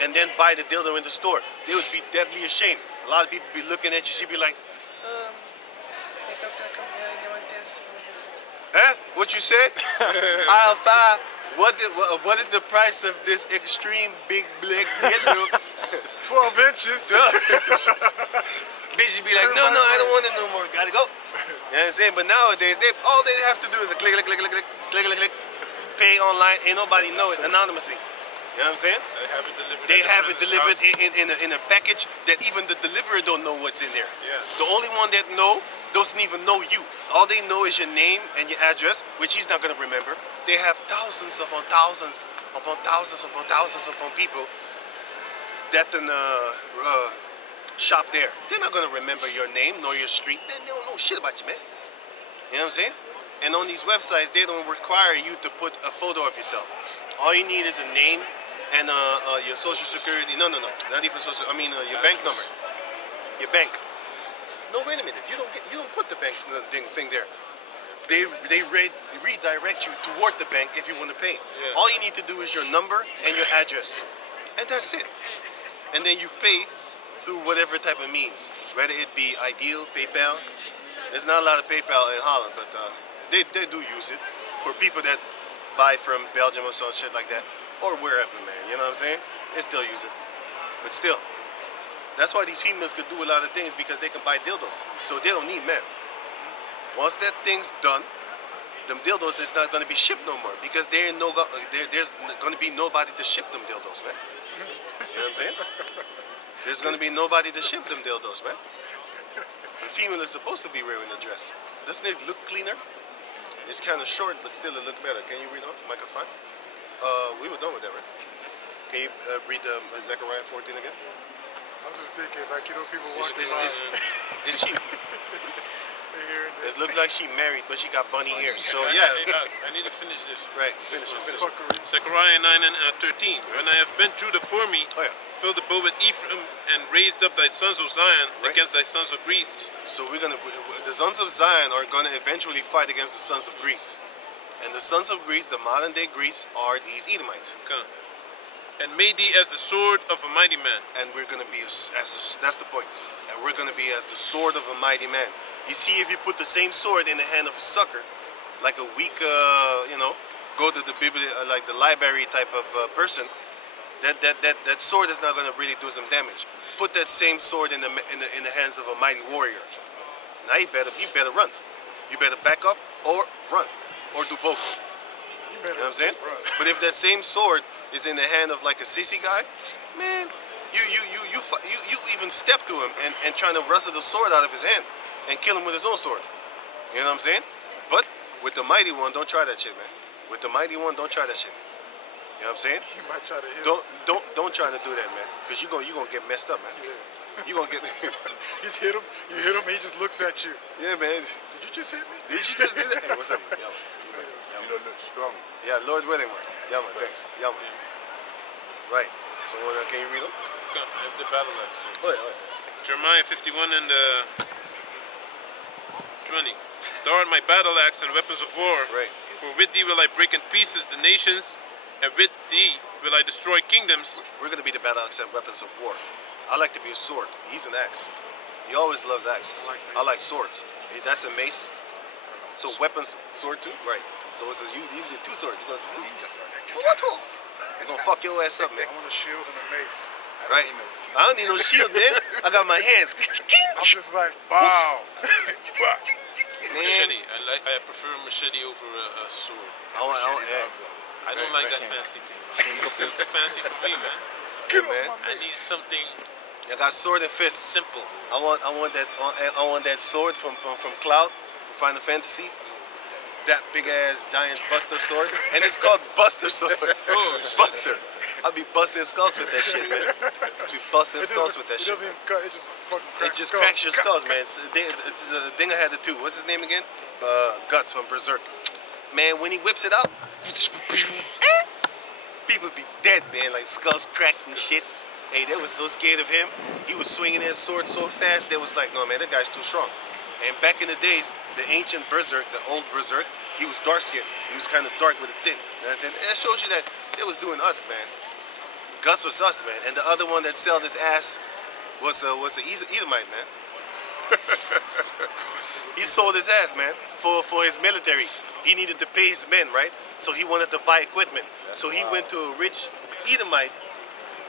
and then buy the dildo in the store. They would be deadly ashamed. A lot of people be looking at you. She'd be like, huh? What you said? I'll buy. What is the price of this extreme big black dildo? 12 inches. Bitch be like, no, I don't want it no more. Gotta go. You know what I'm saying? But nowadays, all they have to do is a click, pay online. Ain't nobody know it anonymously. You know what I'm saying? They have it delivered. They have it delivered in a package that even the deliverer don't know what's in there. Yeah. The only one that doesn't even know you. All they know is your name and your address, which he's not gonna remember. They have thousands upon thousands upon thousands upon thousands upon people that shop there. They're not gonna remember your name nor your street. They don't know shit about you, man. You know what I'm saying? And on these websites, they don't require you to put a photo of yourself. All you need is a name and your social security. No, not even social. I mean your bank number. Your bank. No, wait a minute. You don't put the bank thing there. They redirect you toward the bank if you want to pay. Yeah. All you need to do is your number and your address, and that's it. And then you pay through whatever type of means, whether it be Ideal, PayPal. There's not a lot of PayPal in Holland, but they do use it for people that buy from Belgium or some shit like that, or wherever, man. You know what I'm saying? They still use it, but still. That's why these females could do a lot of things, because they can buy dildos, so they don't need men. Once that thing's done, them dildos is not going to be shipped no more, because there's going to be nobody to ship them dildos, man. You know what I'm saying? There's going to be nobody to ship them dildos, man. The female is supposed to be wearing a dress. Doesn't it look cleaner? It's kind of short, but still it look better. Can you read off the microphone? We were done with that, right? Can you read Zechariah 14 again? I'm just thinking, like, you know, people walking around. Is she? It looked like she married, but she got bunny ears. So yeah. I need to finish this. Right. Finish it. Zechariah 9 and 13. When I have bent Judah for me, Oh yeah. filled the bow with Ephraim, and raised up thy sons of Zion Right. against thy sons of Greece. So the sons of Zion are gonna eventually fight against the sons of Greece. And the sons of Greece, the modern day Greeks, are these Edomites. Come. And made thee as the sword of a mighty man. And we're going to be that's the point. And we're going to be as the sword of a mighty man. You see, if you put the same sword in the hand of a sucker, like a weak, go to the like the library type of person, that sword is not going to really do some damage. Put that same sword in the hands of a mighty warrior. Now you better run. You better back up or run, or do both. You know what I'm saying? Run. But if that same sword is in the hand of like a sissy guy, man, you even step to him and trying to wrestle the sword out of his hand and kill him with his own sword. You know what I'm saying? But with the mighty one, don't try that shit, man. With the mighty one, don't try that shit. You know what I'm saying? You might try to hit Don't try to do that, man. Because you're gonna get messed up, man. You gonna get You hit him, and he just looks at you. yeah, man. Did you just hit me? Did you just do that? Hey, what's up, man? Yeah, man. You don't look strong. Yeah, Lord willing, man. Yeah, man. Thanks. Yeah, man. Right. So, can you read them? Come. I have the battle axe. Oh, yeah. Jeremiah 51 and 20. Thou art my battle axe and weapons of war. Right. For with thee will I break in pieces the nations, and with thee will I destroy kingdoms. We're gonna be the battle axe and weapons of war. I like to be a sword. He's an axe. He always loves axes. I like swords. Hey, that's a mace. So weapons, sword too? Right. So it's you get two swords. You're gonna fuck your ass up, man. I want a shield and a mace. Right? I don't need no shield, man. I got my hands. I'm just like, wow. Machete. I prefer a machete over a sword. I don't like that fancy thing. It's still too fancy for me, man. Yeah, man. I need something I got sword and fist. simple. I want that sword from Cloud, from Final Fantasy. That big ass giant Buster sword, and it's called Buster sword. Oh, shit. Buster. I'll be busting skulls with that shit, man. I'll be busting skulls with that It shit. doesn't even cut. It just fucking cracks. It just skulls. cracks your skulls, man. It's the thing I had the two. What's his name again? Guts from Berserk. Man, when he whips it out, people be dead, man. Like skulls cracked and shit. Hey, they was so scared of him. He was swinging his sword so fast. They was like, no, man, that guy's too strong. And back in the days, the ancient Berserk, the old Berserk, he was dark skinned. He was kind of dark with a thin. You know what I'm saying? And that shows you that they was doing us, man. Gus was us, man. And the other one that sold his ass was the Edomite, man. He sold his ass, man, for his military. He needed to pay his men, right? So he wanted to buy equipment. So he went to a rich Edomite,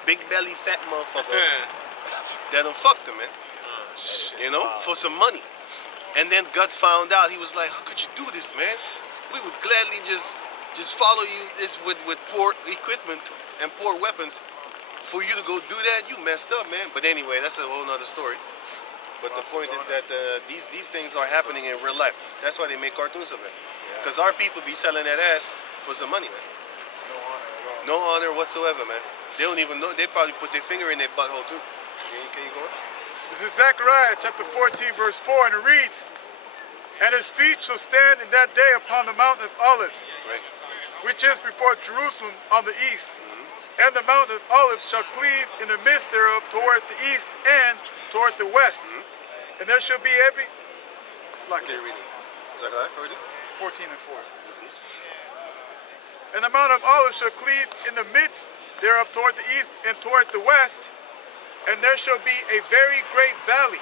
big belly, fat motherfucker that done fucked him, man. You know, for some money. And then Guts found out. He was like, how could you do this, man? We would gladly just follow you this with poor equipment and poor weapons. For you to go do that, you messed up, man. But anyway, that's a whole nother story. But the point is that these things are happening in real life. That's why they make cartoons of it. Because our people be selling that ass for some money, man. No honor whatsoever, man. They don't even know. They probably put their finger in their butthole too. Can you go on? This is Zechariah chapter 14, verse 4, and it reads, "And his feet shall stand in that day upon the mountain of Olives, Right. which is before Jerusalem on the east. And the mountain of Olives shall cleave in the midst thereof toward the east and toward the west. And there shall be every..." It's like Okay, read it. Zechariah 14 and 4. "And the Mount of Olives shall cleave in the midst thereof toward the east and toward the west, and there shall be a very great valley.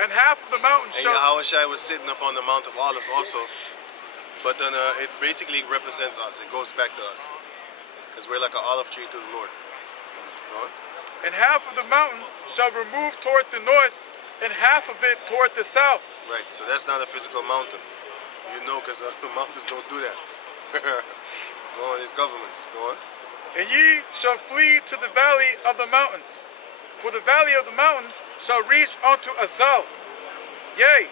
And half of the mountain And shall..." Yahushua was sitting up on the Mount of Olives also. But then it basically represents us. It goes back to us. Because we're like an olive tree to the Lord. Go on. "And half of the mountain shall remove toward the north, and half of it toward the south. Right, so that's not a physical mountain. You know, because mountains don't do that. Go on, it's governments. Go on. And ye shall flee to the valley of the mountains. For the valley of the mountains shall reach unto Azal. Yea,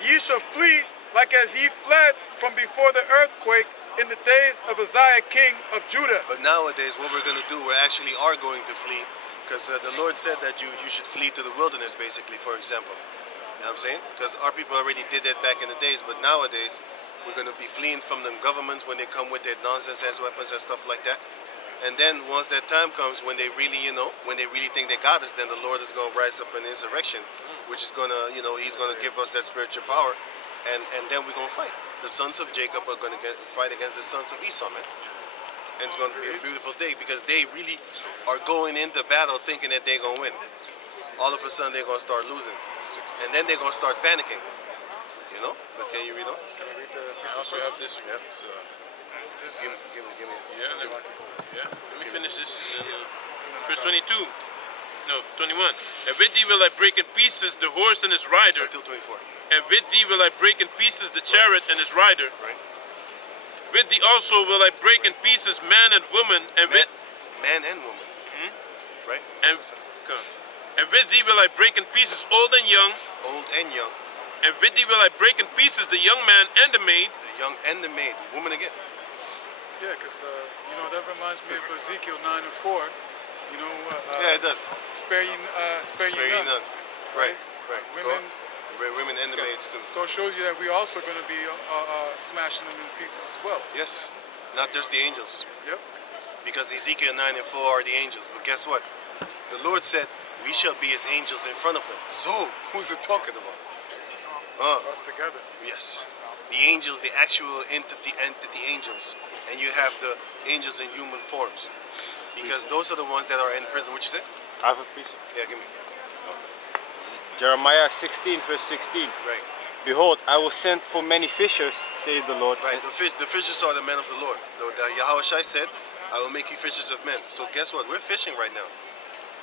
ye shall flee like as ye fled from before the earthquake in the days of Uzziah king of Judah." But nowadays, what we're going to do, we actually are going to flee. Because the Lord said that you should flee to the wilderness, basically, for example. You know what I'm saying? Because our people already did that back in the days. But nowadays, we're going to be fleeing from them governments when they come with their nonsense as weapons and stuff like that. And then once that time comes, when they really, when they really think they got us, then the Lord is going to rise up an insurrection, which is going to, He's going to give us that spiritual power and then we're gonna fight. The sons of Jacob are gonna fight against the sons of Esau, man. And it's gonna be a beautiful day because they really are going into battle thinking that they're gonna win. All of a sudden they're gonna start losing, and then they're gonna start panicking. You know? But can you read on? I also have this one. Yeah. So, Give me. yeah, let me finish this. And then, verse 22. No, 21. And with thee will I break in pieces the horse and his rider. Until 24. And with thee will I break in pieces the chariot and his rider. Right. With thee also will I break in pieces man and woman. And with Man and woman. Right? and come. And with thee will I break in pieces old and young. Old and young. And with thee will I break in pieces the young man and the maid. The young and the maid. Woman again. Yeah, because that reminds me of Ezekiel 9 and 4. Yeah, it does. Spare ye Spare none. none. Right. Women. Women and the maids too. So it shows you that we're also going to be smashing them in pieces as well. Yes. Not just the angels. Yep. Because Ezekiel 9 and 4 are the angels. But guess what? The Lord said, we shall be as angels in front of them. So, who's it talking about? Us together. Yes. The angels, the actual entity angels. And you have the angels in human forms. Because those are the ones that are in prison. What you say? I have a piece. Yeah, give me. Jeremiah 16, verse 16. Right. Behold, I will send for many fishers, saith the Lord. Right. The fishers are the men of the Lord. The Yahweh Shai said, I will make you fishers of men. So guess what? We're fishing right now.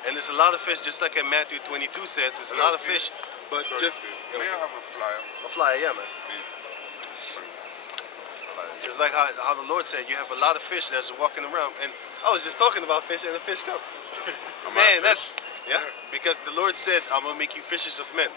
And there's a lot of fish, just like in Matthew 22 says, there's a lot of fish, but just May I have a flyer? a flyer, yeah, man. Just like how the Lord said, you have a lot of fish that's walking around. And I was just talking about fish and the fish come. Man, that's, yeah, because the Lord said, I'm going to make you fishers of men.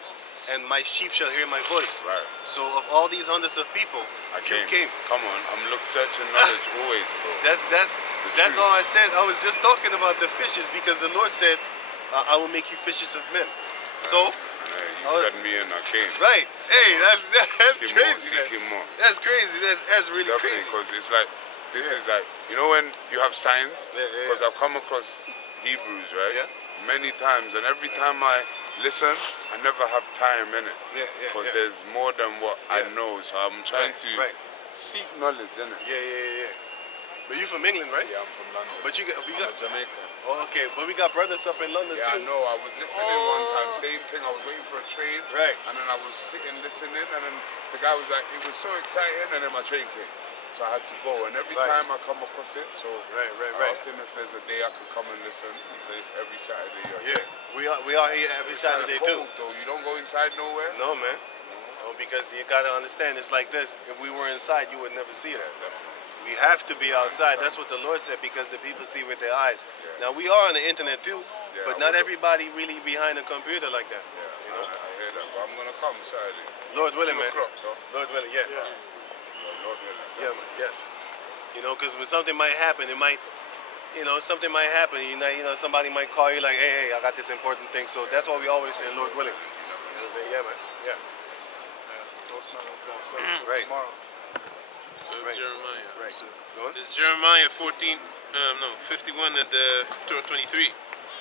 And my sheep shall hear my voice. Right. So of all these hundreds of people, you came. Come on, I'm searching knowledge always, bro. That's truth. all I said. I was just talking about the fishes because the Lord said, I will make you fishers of men. So, You fed me and I came. right. Hey, that's Seeking more, crazy. Man. seeking more. That's crazy. That's really Definitely, crazy. because it's like, this is like, you know when you have signs? Yeah, yeah, Because I've come across Hebrews, right? Yeah. Many times, and every time I listen, I never have time in it. Yeah, Because yeah. there's more than what I Yeah. know, so I'm trying to Right. seek knowledge in it. Yeah. But you from England, right? Yeah, I'm from London. But we I'm got. a Jamaican. Oh, okay, but we got brothers up in London Yeah, I too. know. I was listening one time, same thing. I was waiting for a train. Right. And then I was sitting listening, and then the guy was like, it was so exciting, and then my train came. So I had to go. And every Right. time I come across it, so Right. I asked him if there's a day I could come and listen. He said every Saturday. Yeah, we are here every It's kinda Saturday cold, too. though. You don't go inside nowhere. No, man. Oh, because you gotta understand, it's like this. If we were inside, you would never see us. Definitely. We have to be outside. That's what the Lord said, because the people see with their eyes. Now we are on the internet too, Yeah, but I not will. everybody really behind a computer like that. Yeah, You know, I hear that. But I'm gonna come Saturday. Lord willing, 2 man. o'clock, though. Lord willing, yeah. Lord willing. Yeah, man. Yes. You know, because when something might happen, something might happen. Somebody might call you like, hey, I got this important thing. So that's why we always say, Lord willing. You know what I'm saying? Yeah, man. Yeah. Those not going to Right. tomorrow. Right. Jeremiah. Right. Go on. This is Jeremiah 51 and 23.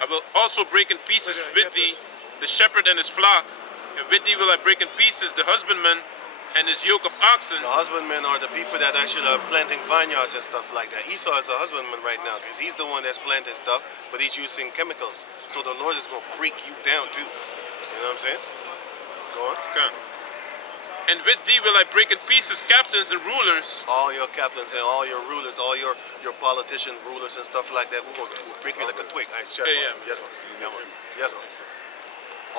I will also break in pieces with thee the shepherd and his flock, and with thee will I break in pieces the husbandman and his yoke of oxen. The husbandmen are the people that actually are planting vineyards and stuff like that. Esau is a husbandman right now because he's the one that's planting stuff, but he's using chemicals. So the Lord is going to break you down too. You know what I'm saying? Go on. Come. And with thee will I break in pieces captains and rulers. All your captains and all your rulers, all your politician rulers and stuff like that, we'll break you like a twig. Yes, Yeah, yeah. Yes, man. Yeah, man. Yes, man.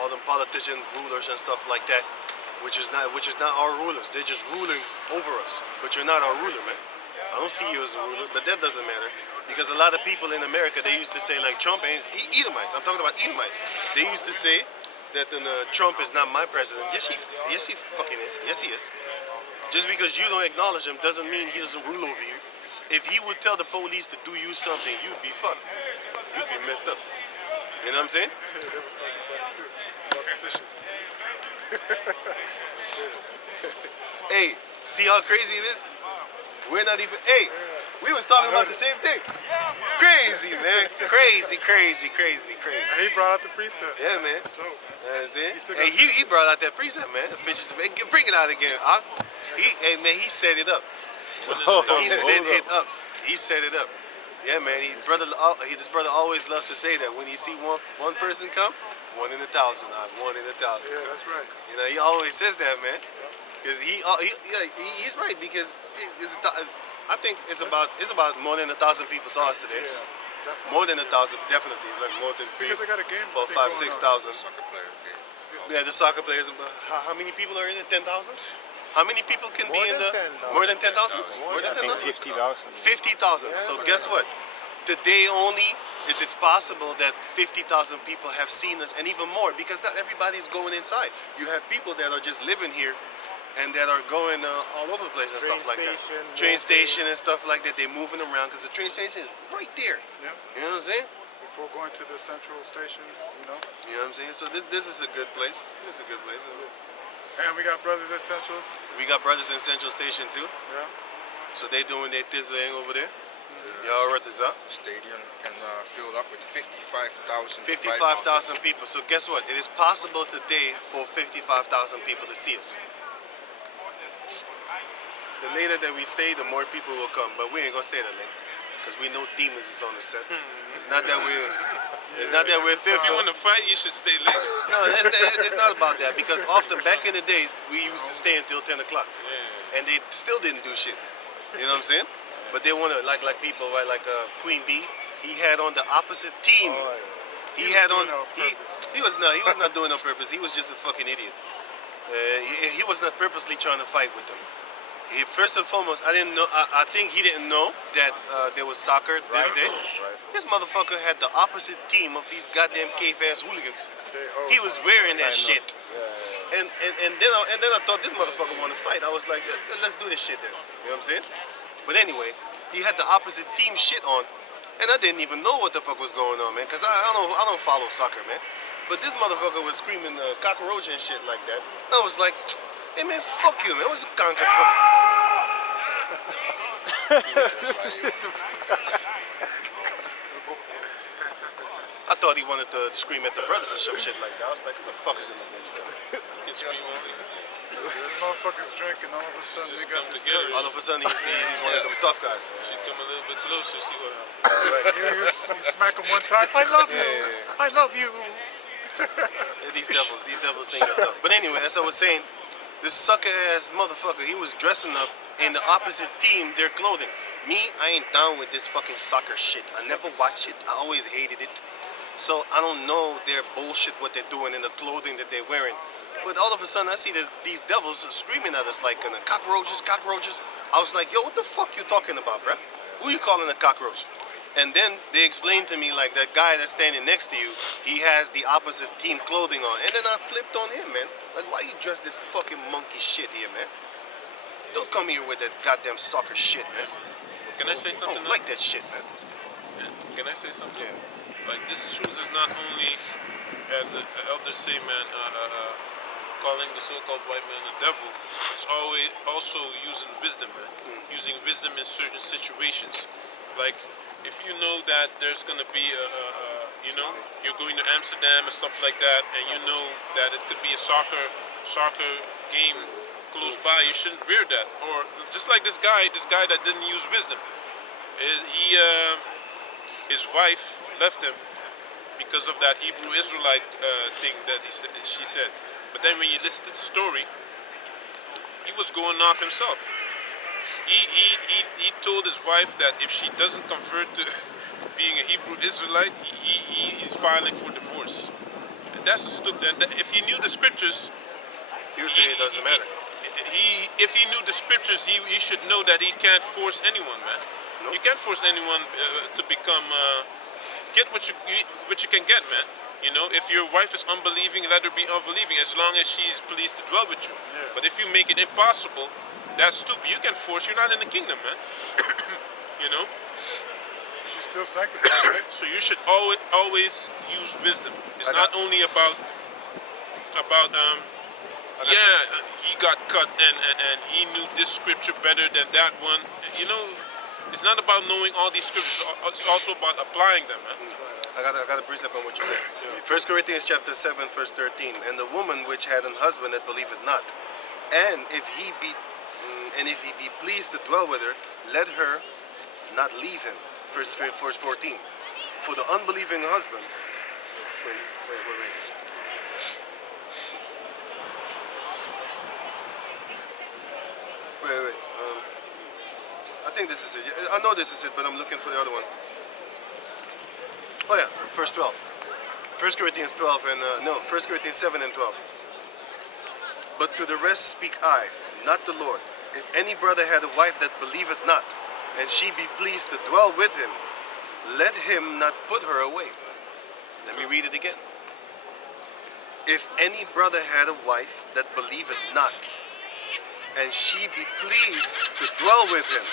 All them politician rulers and stuff like that, which is not our rulers. They're just ruling over us. But you're not our ruler, man. I don't see you as a ruler, but that doesn't matter. Because a lot of people in America, they used to say like Trump ain't Edomites. I'm talking about Edomites. They used to say that Trump is not my president. Yes, he fucking is. Yes, he is. Just because you don't acknowledge him doesn't mean he doesn't rule over you. If he would tell the police to do you something, you'd be fucked. You'd be messed up. You know what I'm saying? They was talking about it too. About the fishes. Hey, see how crazy it is? We're not even. Hey, we was talking about the same thing. Crazy, man. Crazy. And he brought out the precept. Yeah, man. It's dope. what I'm saying? He still And got he brought out that precept, man. Fishes, man, bring it out again. Hey, man, he set it up. He set it up. He set it up. Yeah, man. This brother always loves to say that when he see one person come, 1 in 1,000, one in 1,000. Yeah, that's right. You know, he always says that, man. Because he's right. Because I think it's about more than 1,000 people saw us today. Yeah, definitely. More than 1,000, definitely. It's like more than 3, Because I got a game 4, thing 5, going 6,000. Soccer player game. Yeah, the soccer players. How many people are in it? 10,000? How many people can More be in than the 10,000. more than 10,000? More than I think 10,000? 50,000. 50,000. So guess what? Today only, it is possible that 50,000 people have seen us, and even more, because not everybody's going inside. You have people that are just living here, and that are going all over the place and Train stuff like that. station, Train walking. station and stuff like that. They're moving around because the train station is right there. Yep. You know what I'm saying? Before going to the central station, you know. You know what I'm saying? So this is a good place. This is a good place. And we got brothers at Central. We got brothers in Central Station too. Yeah. So they doing their thizzling over there. Y'all wrote this up. Stadium can fill up with 55,000. 55,000 people. So guess what? It is possible today for 55,000 people to see us. The later that we stay, the more people will come. But we ain't gonna stay that late, because we know demons is on the set. It's not that we're If you fearful. want to fight, you should stay later. No, it's not about that. Because often back in the days, we used to stay until 10 o'clock, and they still didn't do shit. You know what I'm saying? But they want to like people, right? Like Queen Bee. He had on the opposite team. He had on. doing it on purpose. He was not doing it on purpose. He was just a fucking idiot. He was not purposely trying to fight with them. First and foremost, I didn't know. I think he didn't know that there was soccer this day. This motherfucker had the opposite team of these goddamn cave-ass hooligans. He was wearing that shit. And then I thought this motherfucker want to fight. I was like, let's do this shit then. You know what I'm saying? But anyway, he had the opposite team shit on, and I didn't even know what the fuck was going on, man. Cause I don't follow soccer, man. But this motherfucker was screaming cockroach and shit like that. And I was like, hey man, fuck you, man. What's a conquered fuck? I thought he wanted to scream at the brothers or some shit like that. I was like, what the fuck is in this guy? The motherfuckers drinking, all of a sudden Just they got come this together. courage. All of a sudden, he's one of them tough guys. Should come a little bit closer, see what happens. You smack them one time. I love you. I love you. Yeah, these devils think they're tough. But anyway, as I was saying, this sucker ass motherfucker, he was dressing up in the opposite team, their clothing. Me, I ain't down with this fucking soccer shit. I never watched it. I always hated it. So I don't know their bullshit, what they're doing in the clothing that they're wearing. But all of a sudden, I see these devils screaming at us like cockroaches. I was like, yo, what the fuck you talking about, bruh? Who you calling a cockroach? And then they explained to me, like, that guy that's standing next to you, he has the opposite team clothing on. And then I flipped on him, man. Like, why you dress this fucking monkey shit here, man? Don't come here with that goddamn soccer shit, man. Can I say I something? don't like that shit, man. Can I say something? Yeah. Like, this truth is not only, as the elders say, man, calling the so-called white man the devil. It's always also using wisdom, man. Using wisdom in certain situations. Like, if you know that there's gonna be you're going to Amsterdam and stuff like that, and you know that it could be a soccer game close by, you shouldn't wear that. Or just like this guy that didn't use wisdom, his wife left him because of that Hebrew Israelite thing that she said. But then when you listen to the story, he was going off himself. He told his wife that if she doesn't convert to being a Hebrew Israelite, he's filing for divorce. And that's stupid. And if he knew the scriptures, You say it doesn't matter. If he knew the scriptures, he should know that he can't force anyone, man. Nope. You can't force anyone to become get what you can get, man. You know, if your wife is unbelieving, let her be unbelieving, as long as she's pleased to dwell with you. Yeah. But if you make it impossible, that's stupid. You can force. You're not in the kingdom, man. You know. She's still sanctified, right? So you should always use wisdom. It's not only about he got cut and he knew this scripture better than that one. You know, it's not about knowing all these scriptures. It's also about applying them, man. I got a precept on what you said. 1 Corinthians chapter 7, verse 13. And the woman which had an husband that believeth not, and if he be pleased to dwell with her, let her not leave him. Verse 14. For the unbelieving husband. Wait. Wait. I think this is it. I know this is it, but I'm looking for the other one. Oh yeah, verse 12. 1 Corinthians 12 and 1 Corinthians 7 and 12. But to the rest speak I, not the Lord. If any brother had a wife that believeth not, and she be pleased to dwell with him, let him not put her away. Let me read it again. If any brother had a wife that believeth not, and she be pleased to dwell with him,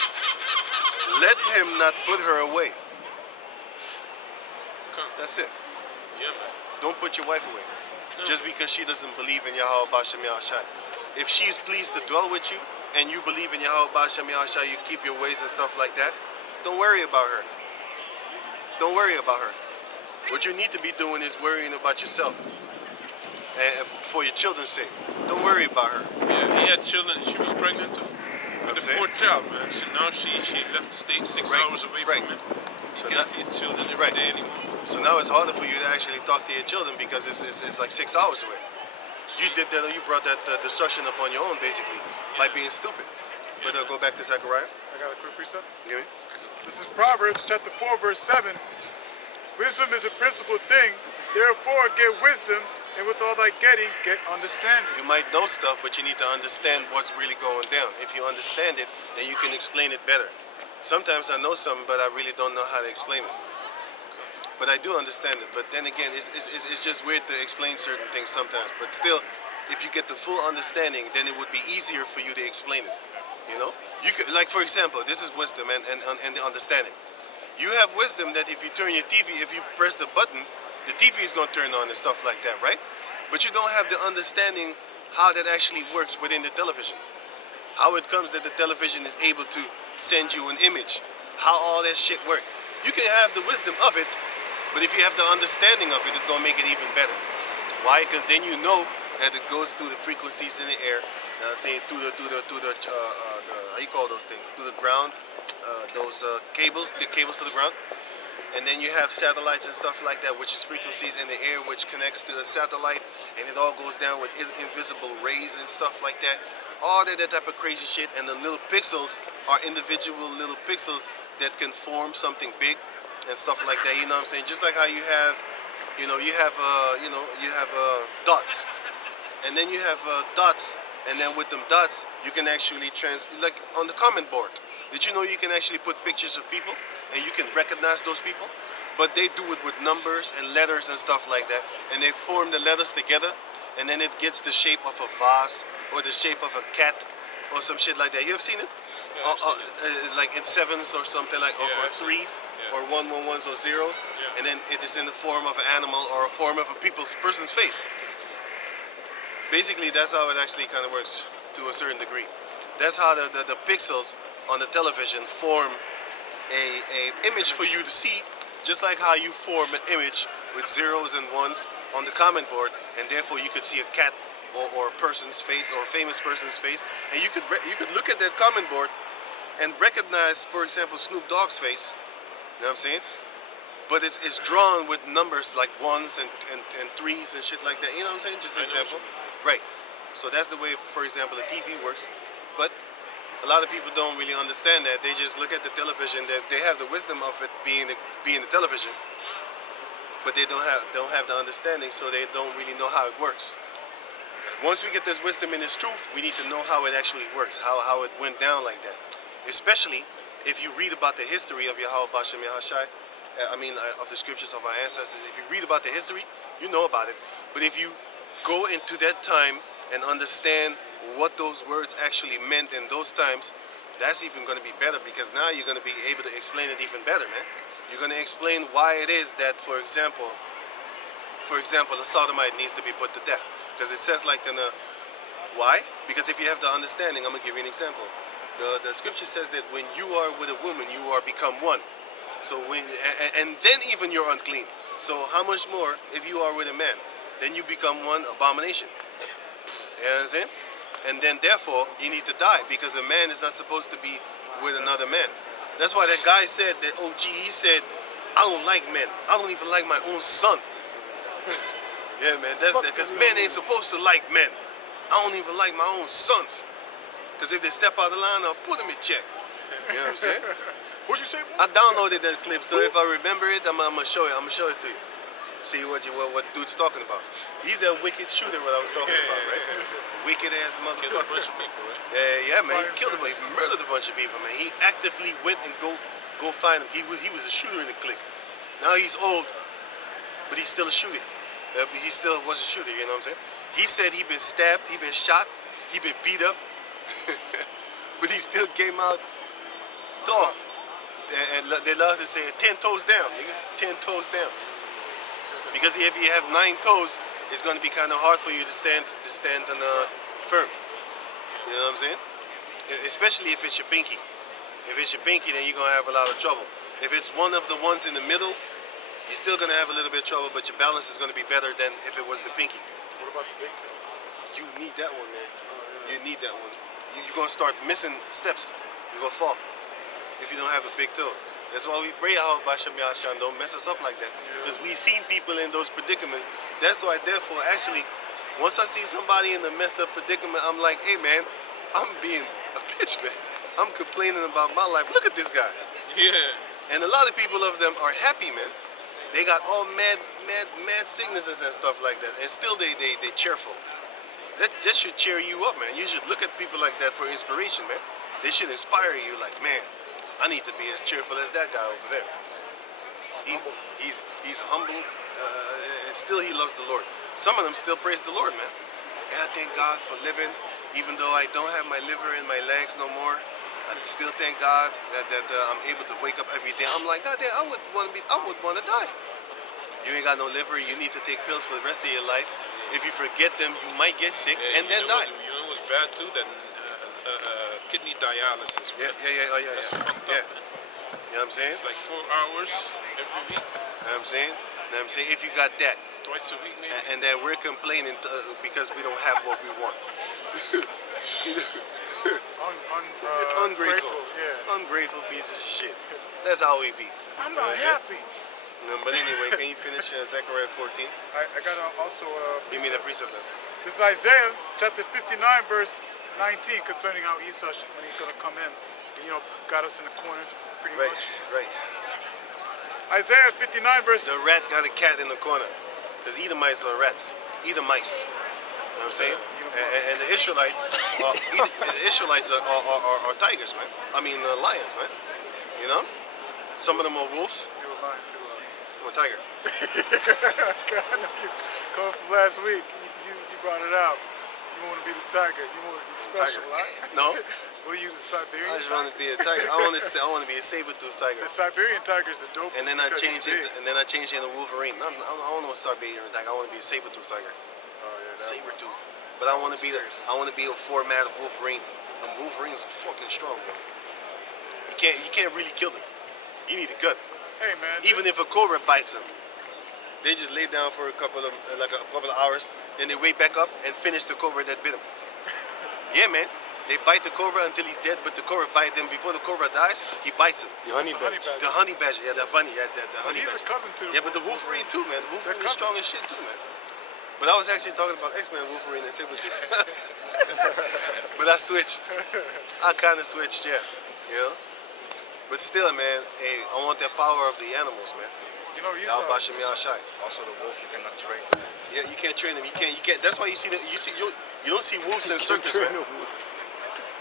let him not put her away. That's it. Yeah, man. Don't put your wife away. No. Just because she doesn't believe in Yahweh Bashem Yahushai. If she is pleased to dwell with you, and you believe in Yahweh Bashem Yahushai, you keep your ways and stuff like that, don't worry about her. Don't worry about her. What you need to be doing is worrying about yourself. And for your children's sake. Don't worry about her. Yeah, he had children and she was pregnant too. I'm The saying? fourth child, man. So now she left the state 6 Right, hours away right. from him. She So can't now- see his children every right. day anymore. So now it's harder for you to actually talk to your children because it's like 6 hours away. You did that, you brought that destruction upon your own basically by being stupid. But go back to Zechariah. I got a quick precept. You hear me? This is Proverbs chapter 4, verse 7. Wisdom is a principal thing. Therefore, get wisdom, and with all thy getting, get understanding. You might know stuff, but you need to understand what's really going down. If you understand it, then you can explain it better. Sometimes I know something, but I really don't know how to explain it. But I do understand it. But then again, it's just weird to explain certain things sometimes. But still, if you get the full understanding, then it would be easier for you to explain it. You know? You could, like for example, this is wisdom and the understanding. You have wisdom that if you turn your TV, if you press the button, the TV is going to turn on and stuff like that, right? But you don't have the understanding how that actually works within the television. How it comes that the television is able to send you an image. How all that shit works. You can have the wisdom of it, but if you have the understanding of it, it's going to make it even better. Why? Because then you know that it goes through the frequencies in the air, say through the how you call those things? Through the ground, those cables, the cables to the ground. And then you have satellites and stuff like that, which is frequencies in the air, which connects to a satellite, and it all goes down with invisible rays and stuff like that. All that type of crazy shit, and the little pixels are individual little pixels that can form something big and stuff like that. You know what I'm saying? Just like how you have, you have dots, and then you have dots, and then with them dots, you can actually like on the comment board. Did you know you can actually put pictures of people and you can recognize those people? But they do it with numbers and letters and stuff like that, and they form the letters together, and then it gets the shape of a vase or the shape of a cat or some shit like that. You have seen it? Yeah, I've seen Like in sevens or something like, Yeah, or I've seen threes, it. or Yeah. 111s or zeros, Yeah. and then it is in the form of an animal or a form of a person's face. Basically, that's how it actually kind of works to a certain degree. That's how the pixels on the television form a image for you to see, just like how you form an image with zeros and ones on the comment board, and therefore you could see a cat or a person's face or a famous person's face, and you could look at that comment board and recognize, for example, Snoop Dogg's face. You know what I'm saying? But it's drawn with numbers like ones and threes and shit like that. You know what I'm saying? Just an I know what example. you Right. So that's the way, for example, the TV works. But a lot of people don't really understand that. They just look at the television. That they have the wisdom of it being the television, but they don't have the understanding, so they don't really know how it works. Once we get this wisdom and this truth, we need to know how it actually works, how it went down like that. Especially if you read about the history of Yahweh Bashem Yahushai, of the scriptures of our ancestors. If you read about the history, you know about it. But if you go into that time and understand what those words actually meant in those times, that's even going to be better, because now you're going to be able to explain it even better, man. You're going to explain why it is that, for example, a sodomite needs to be put to death. Because it says like why? Because if you have the understanding, I'm going to give you an example. The scripture says that when you are with a woman, you are become one. So and then even you're unclean. So how much more if you are with a man? Then you become one abomination. You know what I'm saying? And then therefore you need to die because a man is not supposed to be with another man. That's why that guy said that OG, he said, I don't like men. I don't even like my own son. Yeah, man, that's that. Because men ain't supposed to like men. I don't even like my own sons. Because if they step out of the line, I'll put them in check. You know what I'm saying? What'd you say? I downloaded that clip, so if I remember it, I'm gonna show it. I'm gonna show it to you. See what dude's talking about. He's that wicked shooter what I was talking about, right? Wicked ass Killed a motherfucker. bunch of people, right? Yeah, man. He killed he murdered a bunch of people, man. He actively went and go find him. He was a shooter in the clique. Now he's old, but he's still a shooter. He still was a shooter. You know what I'm saying? He said he been stabbed, he been shot, he been beat up, but he still came out tall. And they love to say 10 toes down, nigga. 10 toes down. Because if you have 9 toes, it's going to be kind of hard for you to stand on firm. You know what I'm saying? Especially if it's your pinky. If it's your pinky, then you're going to have a lot of trouble. If it's one of the ones in the middle, you're still going to have a little bit of trouble, but your balance is going to be better than if it was the pinky. What about the big toe? You need that one, man. You need that one. You're going to start missing steps. You're going to fall if you don't have a big toe. That's why we pray, Basham Yashan, don't mess us up like that. Because we've seen people in those predicaments. That's why, therefore, actually, once I see somebody in a messed up predicament, I'm like, hey, man, I'm being a bitch, man. I'm complaining about my life. Look at this guy. Yeah. And a lot of people of them are happy, man. They got all mad sicknesses and stuff like that. And still they cheerful. That should cheer you up, man. You should look at people like that for inspiration, man. They should inspire you like, man, I need to be as cheerful as that guy over there. He's humble, and still he loves the Lord. Some of them still praise the Lord, man. And I thank God for living, even though I don't have my liver in my legs no more. I still thank God that I'm able to wake up every day. I'm like, God damn, I would want to die. You ain't got no liver. You need to take pills for the rest of your life. If you forget them, you might get sick and then die. You know what's bad too? That kidney dialysis. Yeah. That's fucked up, Yeah. man. You know what I'm saying? It's like 4 hours every week, You know what I'm saying? You know what I'm saying? If you got that, twice a week maybe. and that we're complaining because we don't have what we want. Ungrateful. Yeah. Ungrateful pieces of shit. That's how we be. I'm not happy. No, but anyway, can you finish Zechariah 14? I got also Give me that precept then. this is Isaiah chapter 59 verse 19 concerning how Esau when he's gonna come in. And, got us in the corner pretty Right, much. right. Isaiah 59 verse. The rat got a cat in the corner. Because Edomites are rats. Edomites. You know what I'm saying? And the Israelites are tigers, man. I mean, lions, man. You know? Some of them are wolves. You were lying to I'm a tiger. Coming from last week, you brought it out. You want to be the tiger. You want to be special, right? No. Were you the Siberian I just tiger? want to be a tiger. I want to be a saber-toothed tiger. The Siberian tiger is the dope. And then I changed it. And then I changed it into Wolverine. I don't know what Siberian tiger. I want to be a saber-toothed tiger. Oh, yeah, Saber-tooth. But I want to be a format of Wolverine. And Wolverine's fucking strong, bro. You can't really kill them. You need a gun. Hey, man. Even if a cobra bites them, they just lay down for a couple of hours, then they wake back up and finish the cobra that bit them. Yeah, man. They bite the cobra until he's dead, but the cobra bites them before the cobra dies. He bites him. The honey honey badger. badger. The honey badger, yeah, the bunny, yeah, the But honey he's badger. a cousin to. Yeah, but the Wolverine too, man. The Wolverine They're is strong as cousins. shit too, man. But I was actually talking about X-Men, Wolverine, and Sabretooth. But I switched. I kind of switched, yeah. You know? But still, man, hey, I want that power of the animals, man. He's Y'all bashing me outside. Also the wolf, you cannot train. Yeah, you can't train them. You can't. That's why you don't see wolves in circus, man.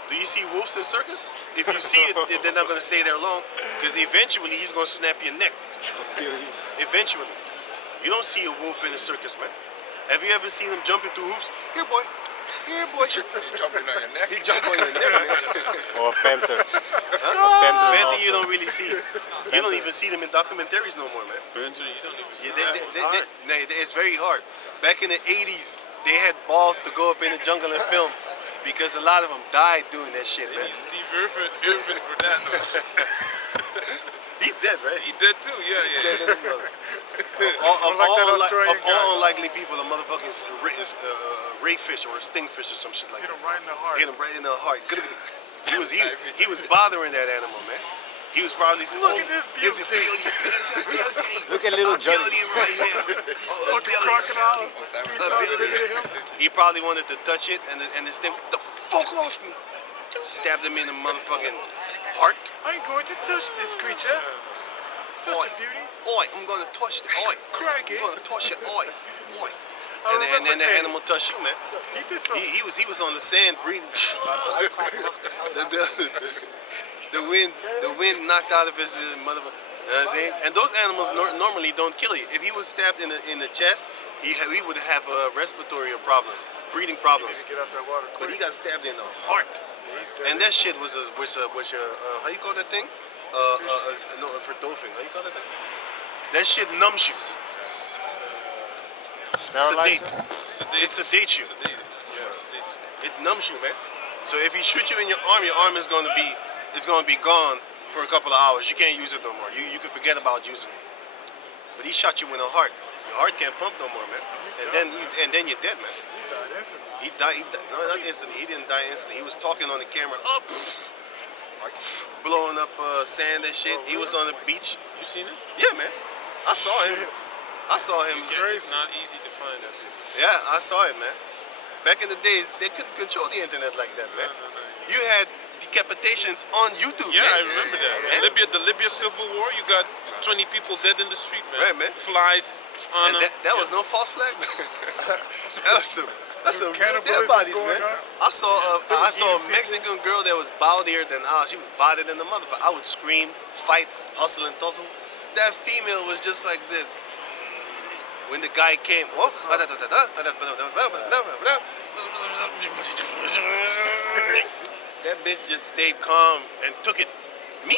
Do you see wolves in circus? If you see it, they're not gonna stay there long, because eventually he's gonna snap your neck. Eventually, you don't see a wolf in a circus, man. Have you ever seen him jumping through hoops? Here, boy. Here, boy. He jumping on your neck. He jump on your neck, man. Or a panther. Panther, you don't really see. You don't even see them in documentaries no more, man. Burns, you don't even see Yeah, it's very hard. Back in the 80s, they had balls to go up in the jungle and film because a lot of them died doing that shit, They man. need Steve Irvin for that, though. He dead, right? He did too, yeah. Dead in the mother. Of like that Australian guy. all unlikely people, a motherfucking ray fish or a stingfish or some shit like Hit that. him right in the heart. Hit him right in the heart. He was bothering that animal, man. He was probably saying, Look at this beauty. Look at little Johnny. right here. Fucking crocodile. He probably wanted to touch it, and this thing, the fuck off me. Stabbed him in the motherfucking heart. I ain't going to touch this creature. Such Oi. a beauty. Oi, I'm gonna touch it. Oi. Crack it. I'm gonna touch it. Oi. Oi. I And then remember that that. animal touched you, man. He did something. He was on the sand breathing. the wind knocked out of his motherfucker. You know what I'm saying? And those animals normally don't kill you. If he was stabbed in the chest, he would have respiratory problems, breathing problems. Get out that water But quick. he got stabbed in the heart. And that shit was how you call that thing? No, for dolphin. How you call that thing? That shit numbs you. Sterilizer? It sedates you. Sedated. Yeah, sedates. It numbs you, man. So if he shoots you in your arm is going to be gone for a couple of hours. You can't use it no more. You can forget about using it. But he shot you in the heart. Your heart can't pump no more, man. And then you're dead, man. He died. No, not instantly. He didn't die instantly. He was talking on the camera, like blowing up sand and shit. He was on the beach. You seen it? Yeah, man. I saw him. Yeah, it's not easy to find that video. Yeah, I saw it, man. Back in the days, they couldn't control the internet like that, man. You had decapitations on YouTube, Yeah, man. I remember that. Yeah. The Libya Civil War, you got 20 people dead in the street, man. Right, man. Flies on And them. that was no false flag. That's some real dead Cannibalism bodies, going man. on. I saw a eating Mexican girl that was bowdier than us. She was bodier than the motherfucker. I would scream, fight, hustle and tussle. That female was just like this. When the guy came, that bitch just stayed calm and took it. Me?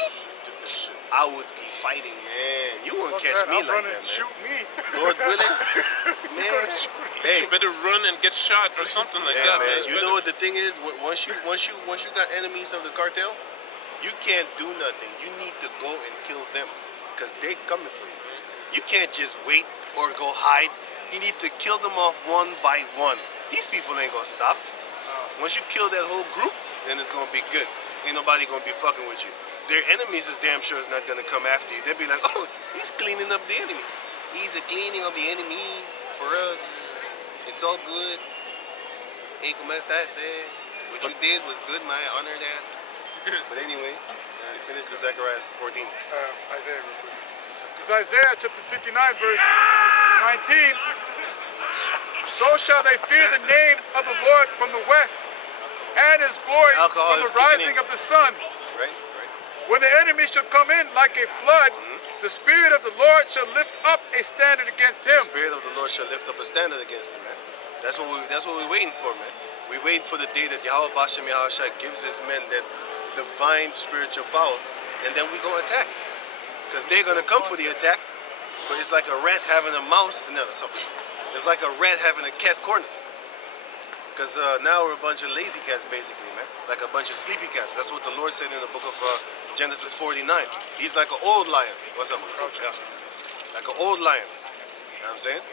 I would be fighting, man. You wouldn't catch me I'm like running that, and man. shoot me. Lord willing, man. Hey, You better run and get shot or something like yeah, that, man. man. It's You better- know what the thing is? Once you got enemies of the cartel, you can't do nothing. You need to go and kill them, cause they coming for you. You can't just wait or go hide. You need to kill them off one by one. These people ain't gonna stop. Once you kill that whole group, then it's gonna be good. Ain't nobody gonna be fucking with you. Their enemies is damn sure is not gonna come after you. They'll be like, oh, he's cleaning up the enemy. He's a cleaning of the enemy for us. It's all good. Hey, como estás, eh? What you did was good, man. I honor that. But anyway, finish the Zechariah 14. Isaiah real quick. It's Isaiah chapter 59, verse 19. So shall they fear the name of the Lord from the west, and his glory Alcohol from is the kicking rising in. of the sun. Right? When the enemy shall come in like a flood, the Spirit of the Lord shall lift up a standard against him. The Spirit of the Lord shall lift up a standard against him, man. That's what we're waiting for, man. We're waiting for the day that Yahweh Bashem Yahushua gives his men that divine spiritual power, and then we go attack. Because they're gonna come for the attack, but it's like a rat having a mouse. No, so it's like a rat having a cat corner. Because now we're a bunch of lazy cats, basically, man. Like a bunch of sleepy cats. That's what the Lord said in the book of Genesis 49. He's like an old lion. What's up, man? Yeah. Like an old lion. You know what I'm saying?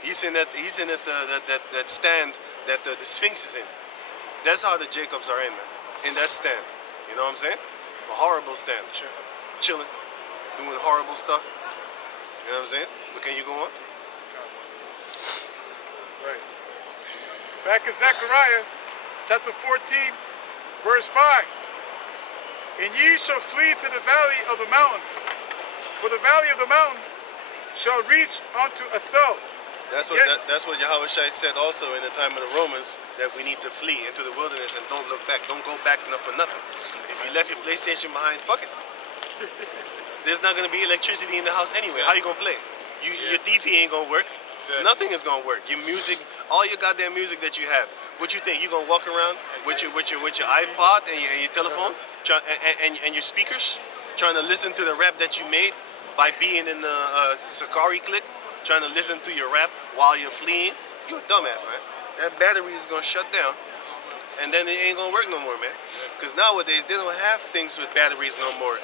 He's in that stand that the Sphinx is in. That's how the Jacobs are in, man. In that stand. You know what I'm saying? A horrible stand. Chilling. Doing horrible stuff. You know what I'm saying? But can you go on? Right. Back in Zechariah chapter 14, verse 5. And ye shall flee to the valley of the mountains, for the valley of the mountains shall reach unto a cell. That's what Yahweh Shai said also in the time of the Romans, that we need to flee into the wilderness and don't look back. Don't go back for nothing. If you left your PlayStation behind, fuck it. There's not gonna be electricity in the house anyway. How you gonna play? Your TV ain't gonna work. Exactly. Nothing is gonna work. Your music, all your goddamn music that you have. What you think? You gonna walk around with your iPod and your telephone, and your speakers, trying to listen to the rap that you made by being in the Sakari click, trying to listen to your rap while you're fleeing? You a dumbass, man. That battery is gonna shut down, and then it ain't gonna work no more, man. Because nowadays they don't have things with batteries no more.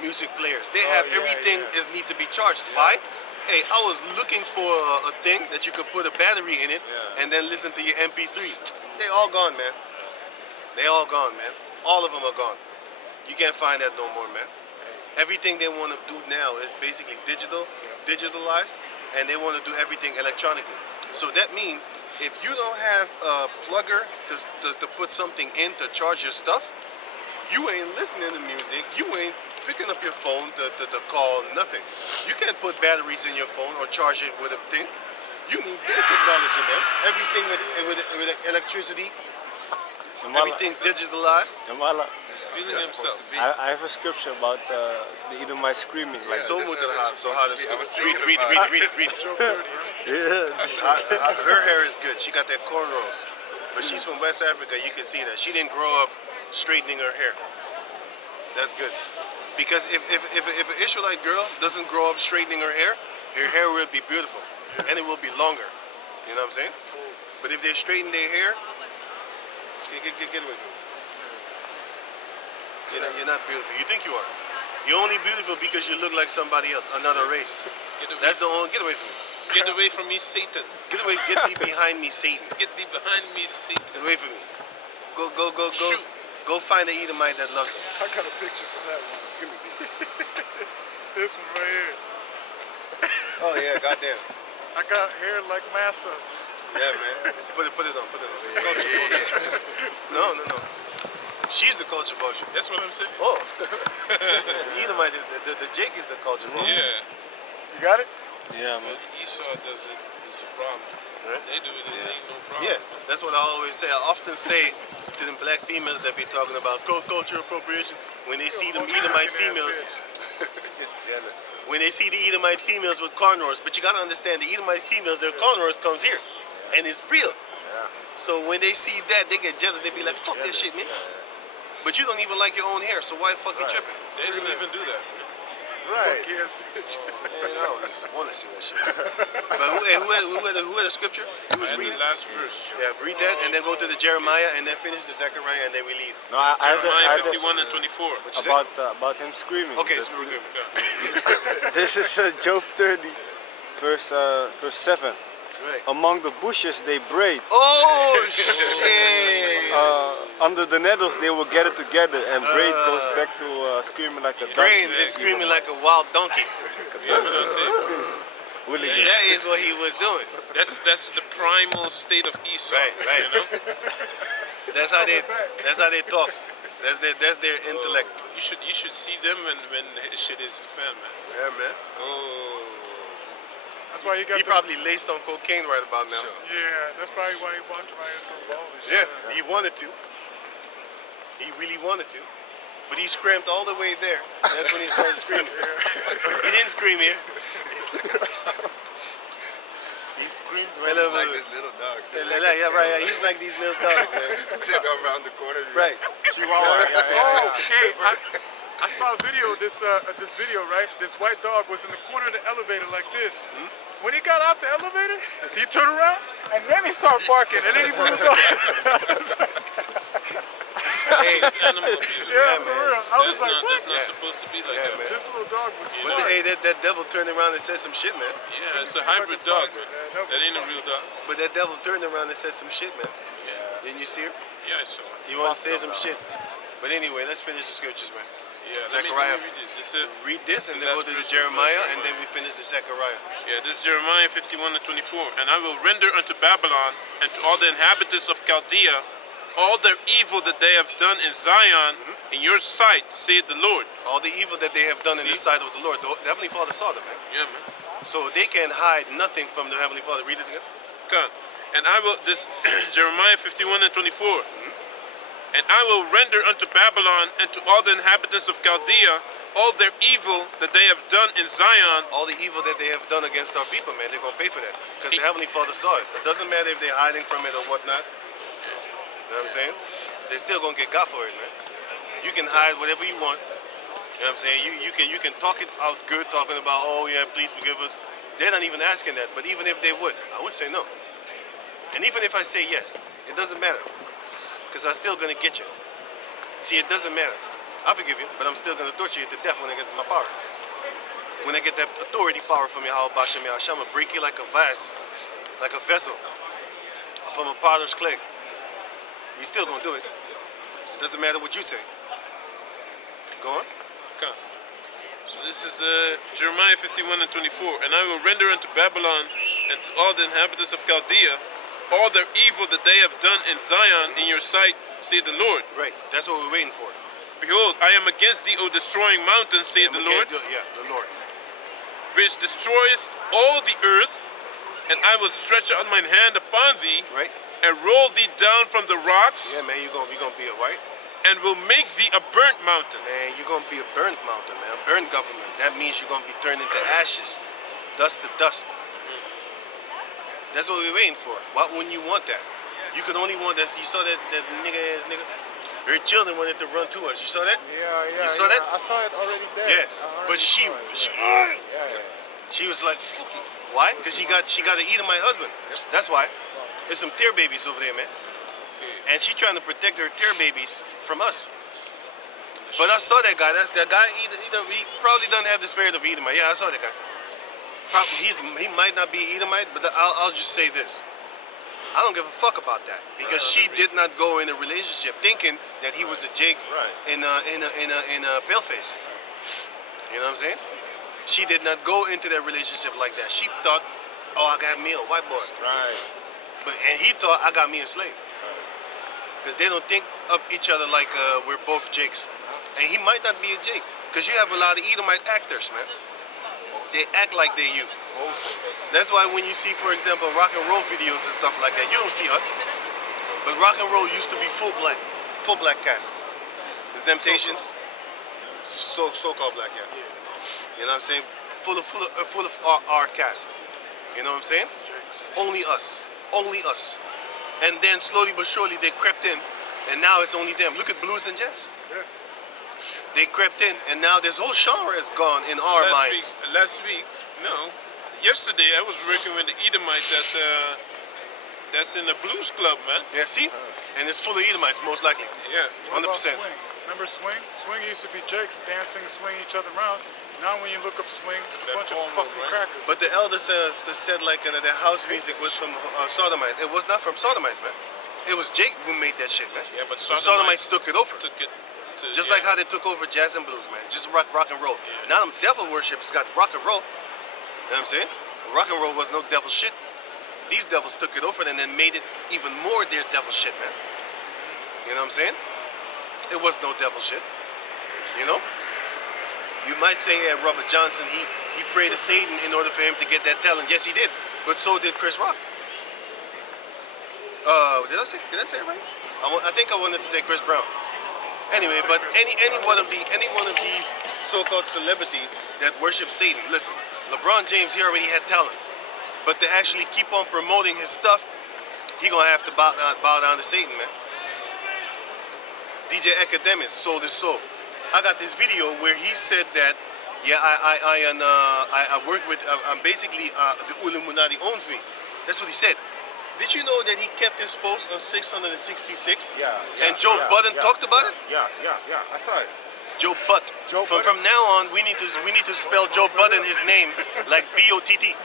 Music players. They have everything is need to be charged. Why? Hey, I was looking for a thing that you could put a battery in it Yeah. and then listen to your MP3s. They all gone, man. They all gone, man. All of them are gone. You can't find that no more, man. Everything they want to do now is basically digitalized, and they want to do everything electronically. So that means if you don't have a plugger to put something in to charge your stuff, you ain't listening to music. You ain't picking up your phone to call nothing. You can't put batteries in your phone or charge it with a thing. You need their technology, man. Everything with electricity, everything digitalized. Yamala, He's feeling himself. I have a scripture about the Edomite screaming. Like, So this much is hard. So hard. supposed to be. I was Read, thinking read, about read, read, read. yeah, Her hair is good. She got that cornrows. But she's from West Africa. You can see that. She didn't grow up straightening her hair. That's good. Because if an Israelite girl doesn't grow up straightening her hair will be beautiful. And it will be longer. You know what I'm saying? But if they straighten their hair, get away from me. You're not beautiful. You think you are. You're only beautiful because you look like somebody else, another race. That's the only. Get away from me. Get away from me, Satan. Get away. Get thee behind me, Satan. Get thee behind me, Satan. Get away from me. Go. Shoot. Go find an Edomite that loves him. I got a picture from that one. Give me this one right here. Oh yeah, goddamn. I got hair like massa. Yeah, man. Put it on. Culture vulture. No. She's the culture vulture. That's what I'm saying. Oh. The Edomite is the Jake is the culture vulture. Yeah. You got it? yeah, man. When Esau does it, it's a problem. Right? They do it, it ain't no problem. Yeah, that's what I always say. I often say to them black females that be talking about culture appropriation, when they see them Edomite females, when they see the Edomite females with cornrows, but you gotta understand the Edomite females, their cornrows comes here, and it's real. So when they see that, they get jealous. They be like, "Fuck this shit, man." But you don't even like your own hair, so why fucking tripping? They didn't even do that. Right. Fuck yes, bitch. Man, I don't want to see that shit. But who had a scripture? Who was And reading? the last verse. Yeah, read that and then go to the Jeremiah and then finish the Zechariah and then we leave. No, I Jeremiah had 51 and 24. What you say? about him screaming. Okay, That- screw it. This is Job 30, verse 7. Right. Among the bushes they braid. Oh shit! Under the nettles they will gather together, and braid goes back to screaming like a Brain donkey. is screaming like a wild donkey. Willing And that is what he was doing. That's the primal state of Esau. Right. You know? That's how they talk. That's their intellect. You should see them when shit is the fan, man. Yeah, man. Oh. That's why you got He the, probably laced on cocaine right about now. yeah, that's probably why he walked around here so bald and Yeah, shit. he wanted to. He really wanted to. But he screamed all the way there. That's when he started screaming. He didn't scream here. He screamed right He's over. like this little dog. Yeah, right. Yeah. He's like these little dogs, man. They go around the corner. Right. Chihuahua. Oh, hey, I saw a video, this video, right? This white dog was in the corner of the elevator like this. When he got out the elevator, he turned around and then he started barking and then he moved on. Hey, It's animal abuse. Yeah, for man. real. I was like, what? That's not supposed to be like Yeah, that. man. This little dog was but smart. hey, that devil turned around and said some shit, man. Yeah, it's a hybrid dog, man. That ain't a real dog. But that devil turned around and said some shit, man. Yeah, Didn't you see her? yeah, I saw it. You want to say some shit? But anyway, let's finish the scriptures, man. Yeah, Zechariah. let me read this. This is Read this and then That's go to the verse Jeremiah of and then we finish the Zechariah. Yeah, this is Jeremiah 51 and 24. And I will render unto Babylon and to all the inhabitants of Chaldea all their evil that they have done in Zion in your sight, saith the Lord. All the evil that they have done in the See? sight of the Lord. The Heavenly Father saw them, man. Yeah, man. So they can hide nothing from the Heavenly Father. Read it again. God. And I will, this Jeremiah 51 and 24. And I will render unto Babylon and to all the inhabitants of Chaldea all their evil that they have done in Zion. All the evil that they have done against our people, man, they're going to pay for that. Because the Heavenly Father saw it. It doesn't matter if they're hiding from it or whatnot. You know what I'm saying? They're still going to get got for it, man. You can hide whatever you want. You know what I'm saying? You can talk it out good, talking about, oh yeah, please forgive us. They're not even asking that. But even if they would, I would say no. And even if I say yes, it doesn't matter. Because I'm still going to get you. See, it doesn't matter. I forgive you, but I'm still going to torture you to death when I get to my power. when I get that authority power from Yahweh Bashem Yahshua, I'm gonna break you like a vase, like a vessel from a potter's clay. You still gonna do it. Doesn't matter what you say. Go on. Okay. So this is Jeremiah 51 and 24. And I will render unto Babylon and to all the inhabitants of Chaldea all their evil that they have done in Zion in your sight, saith the Lord. Right. That's what we're waiting for. Behold, I am against thee, O destroying mountain, saith the Lord, The Lord. which destroyest all the earth, and I will stretch out mine hand upon thee, Right. and roll thee down from the rocks, Yeah, man. You're gonna be a white. and will make thee a burnt mountain. Man, you're gonna be a burnt mountain, man. A burnt government. That means you're gonna be turned into ashes, dust to dust. That's what we're waiting for. Why wouldn't you want that? You could only want that. You saw that nigga ass nigga. Her children wanted to run to us. You saw that? Yeah. You saw that? I saw it already there. Yeah. I But already she saw it. she was like, fuck it. Why? Because she got to eat my husband. That's why. There's some tear babies over there, man. And she trying to protect her tear babies from us. But I saw that guy. That's that guy. He probably doesn't have the spirit of Edomite. Yeah, I saw that guy. He might not be Edomite, but I'll just say this. I don't give a fuck about that because she did not go in a relationship thinking that he was a Jake in a paleface. You know what I'm saying? She did not go into that relationship like that. She thought, oh, I got me a white boy. Right. And he thought I got me a slave. Because they don't think of each other like we're both Jakes. And he might not be a Jake. Because you have a lot of Edomite actors, man. They act like they you. That's why when you see, for example, rock and roll videos and stuff like that, you don't see us. But rock and roll used to be full black cast. The Temptations, so-called black, yeah. You know what I'm saying? Full of our cast. You know what I'm saying? Only us. And then slowly but surely they crept in, and now it's only them. Look at blues and jazz. They crept in, and now this whole genre is gone in our minds. Yesterday I was working with the Edomite that's in the blues club, man. Yeah, see? And it's full of Edomites, most likely. Yeah. What about 100%. swing? Remember swing? Swing used to be Jakes dancing and swinging each other around. Now when you look up swing, it's a bunch of hormone, fucking right? crackers. But the elder said like that house music was from Sodomites. It was not from Sodomites, man. It was Jake who made that shit, man. Yeah, but Sodomites took it over. Took it to, Just like how they took over jazz and blues, man. Just rock and roll. Now them devil worshippers got rock and roll. You know what I'm saying? Rock and roll was no devil shit. These devils took it over and then made it even more their devil shit, man. You know what I'm saying? It was no devil shit. You know? You might say, yeah, Robert Johnson, he prayed to Satan in order for him to get that talent. Yes, he did. But so did Chris Rock. Did I say it right? I think I wanted to say Chris Brown. Anyway, but any one of these so-called celebrities that worship Satan, listen, LeBron James, he already had talent. But to actually keep on promoting his stuff, he gonna have to bow down to Satan, man. DJ Academics sold his soul. I got this video where he said that, yeah, I work with, I'm basically, the Illuminati owns me. That's what he said. Did you know that he kept his post on 666? Yeah. And Joe Budden talked about it? Yeah. I saw it. Joe Butt. From now on, we need to spell Joe Budden his name like B-O-T-T.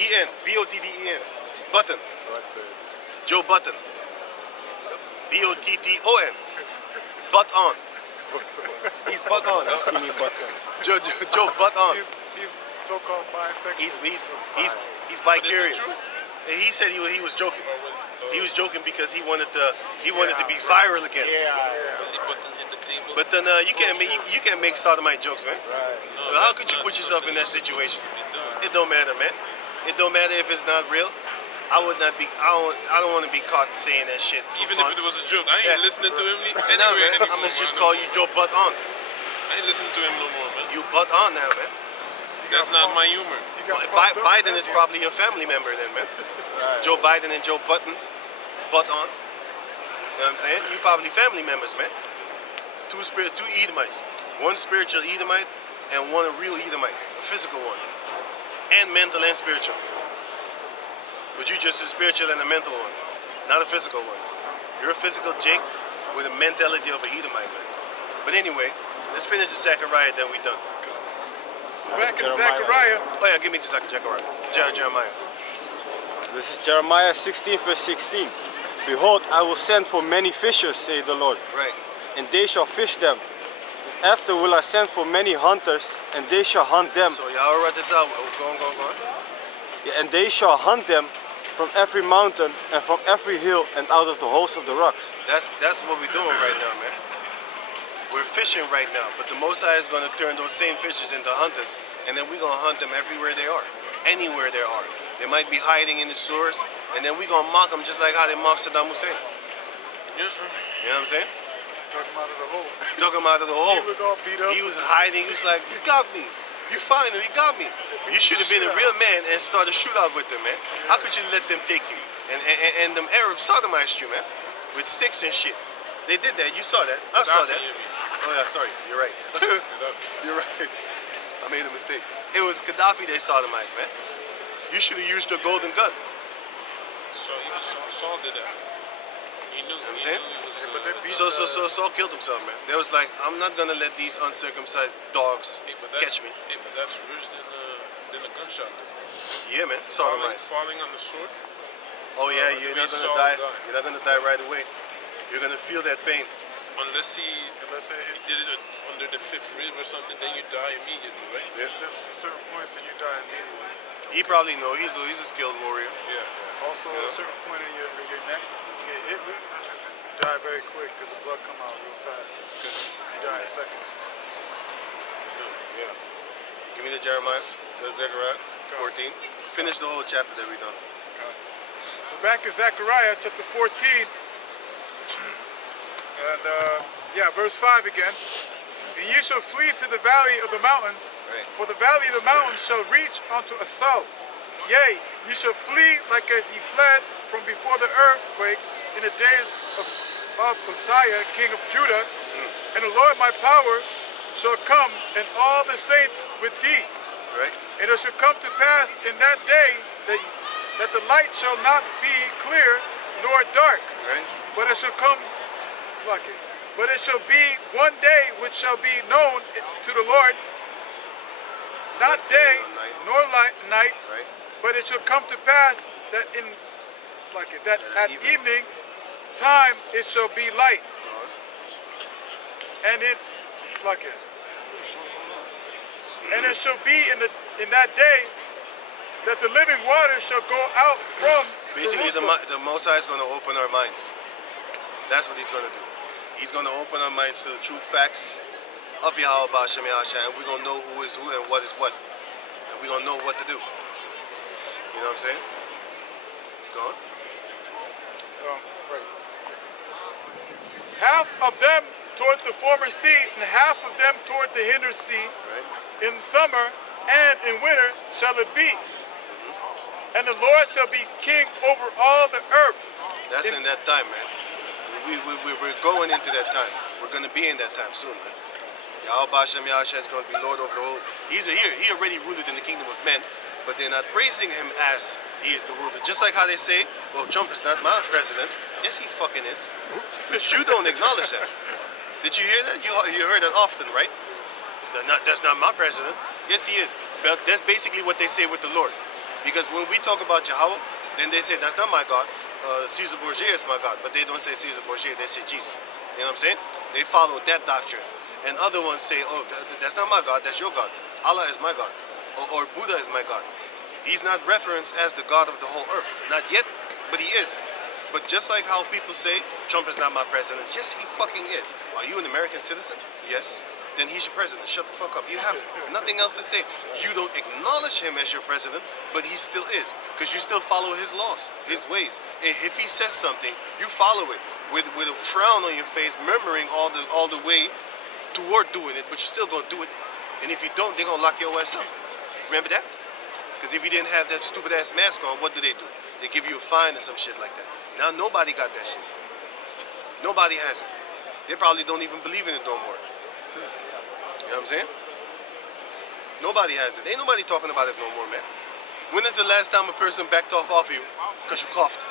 E-N. B-O-T-T-E-N. Button. Joe Button. B-O-T-T-O-N. Butt on. He's butt on. Joe Butt on. He's so-called bisexual. He's vicarious. And he said he was joking. He was joking because he wanted to be viral again. But then you can't make sodomite jokes, man. Well, how could you put yourself in that situation? It don't matter, man. It don't matter if it's not real. I don't want to be caught saying that shit for Even fun. if it was a joke, I ain't listening to him anyway. No, man. Anymore, I'm gonna just man. call you Joe Butt on. I ain't listening to him no more, man. You butt on now, man. That's not my humor. Biden is probably your family member then, man. Joe Biden and Joe Button, butt on. You know what I'm saying? You probably family members, man. Two Edomites. One spiritual Edomite and one a real Edomite, a physical one. And mental and spiritual. But you just a spiritual and a mental one, not a physical one. You're a physical Jake with a mentality of a Edomite, man. But anyway, let's finish the Zechariah, then we done. Back in Jeremiah. Zechariah. Oh yeah, give me just a second, Jeremiah. This is Jeremiah 16 verse 16. Behold, I will send for many fishers, say the Lord, Right. and they shall fish them. After will I send for many hunters, and they shall hunt them. So y'all write this out. Go on. And they shall hunt them from every mountain and from every hill and out of the host of the rocks. That's what we're doing right now, man. We're fishing right now, but the Most High is going to turn those same fishes into hunters, and then we're going to hunt them everywhere they are, anywhere they are. They might be hiding in the sewers, and then we're going to mock them just like how they mocked Saddam Hussein. Yeah. You know what I'm saying? Talking about the hole. Dug him out of the hole. He was all beat up. He was hiding. He was like, "You got me. You finally got me. You should have been a real man and start a shootout with them, man. How could you let them take you?" And them Arabs sodomized you, man, with sticks and shit. They did that. You saw that. I saw that. Oh yeah, sorry. You're right. You're right. I made a mistake. It was Gaddafi they sodomized, man. You should have used your golden gun. So even Saul did that. He knew. I'm He saying? knew he was. but they beat So Saul killed himself, man. They was like, "I'm not gonna let these uncircumcised dogs Hey, but that's, catch me." Hey, but that's worse than a gunshot. Though. Yeah, man. Sodomized. Falling on the sword. Oh yeah, you're not we gonna saw die. God. You're not gonna die right away. You're gonna feel that pain. Unless he Let's say did it under the fifth rib or something, then you die immediately, right? Yeah. there's certain points that you die immediately. He probably know. He's a skilled warrior. Yeah. Also, at a certain point in your neck, you get hit with, you die very quick because the blood come out real fast. You die in seconds. Yeah. Give me the Jeremiah, the Zechariah 14. Finish the whole chapter that we done. So back in Zechariah chapter 14, and verse 5 again. And ye shall flee to the valley of the mountains, Right. for the valley of the mountains shall reach unto Asal. Yea, ye shall flee like as ye fled from before the earthquake in the days of Uzziah, king of Judah. And the Lord my power shall come, and all the saints with thee. Right? And it shall come to pass in that day that the light shall not be clear nor dark, Right? but it shall come, but it shall be one day which shall be known to the Lord, not day nor night, Right? but it shall come to pass that that at evening time it shall be light, and and it shall be in that day that the living water shall go out from Basically, Jerusalem. the Most High is going to open our minds. That's what He's going to do. He's going to open our minds to the true facts of Yahweh Ba'ashem Yahshua, and we're going to know who is who and what is what. And we're going to know what to do. You know what I'm saying? Go on. Right. Half of them toward the former sea, and half of them toward the hinder sea. Right? In summer and in winter shall it be. And the Lord shall be king over all the earth. That's in that time, man. We're going into that time. We're going to be in that time soon, man. Yahweh Ba'ashem Yahshua is going to be Lord over the whole. He's here. He already ruled in the kingdom of men, but they're not praising him as he is the ruler. Just like how they say, well, Trump is not my president. Yes, he fucking is. But you don't acknowledge that. Did you hear that? You heard that often, right? That's not my president. Yes, he is. But that's basically what they say with the Lord. Because when we talk about Yahweh, then they say, that's not my God. Caesar Borgia is my God. But they don't say Caesar Borgia, they say Jesus. You know what I'm saying? They follow that doctrine. And other ones say, oh, that's not my God, that's your God. Allah is my God. Or Buddha is my God. He's not referenced as the God of the whole earth. Not yet, but he is. But just like how people say, Trump is not my president. Yes, he fucking is. Are you an American citizen? Yes. Then he's your president. Shut the fuck up. You have nothing else to say. You don't acknowledge him as your president, but he still is. Because you still follow his laws, his ways. And if he says something, you follow it with a frown on your face, murmuring all the way toward doing it, but you're still gonna do it. And if you don't, they're gonna lock your ass up. Remember that? Because if you didn't have that stupid ass mask on, what do? They give you a fine or some shit like that. Now nobody got that shit. Nobody has it. They probably don't even believe in it no more. You know what I'm saying? Nobody has it. Ain't nobody talking about it no more, man. When is the last time a person backed off of you because you coughed?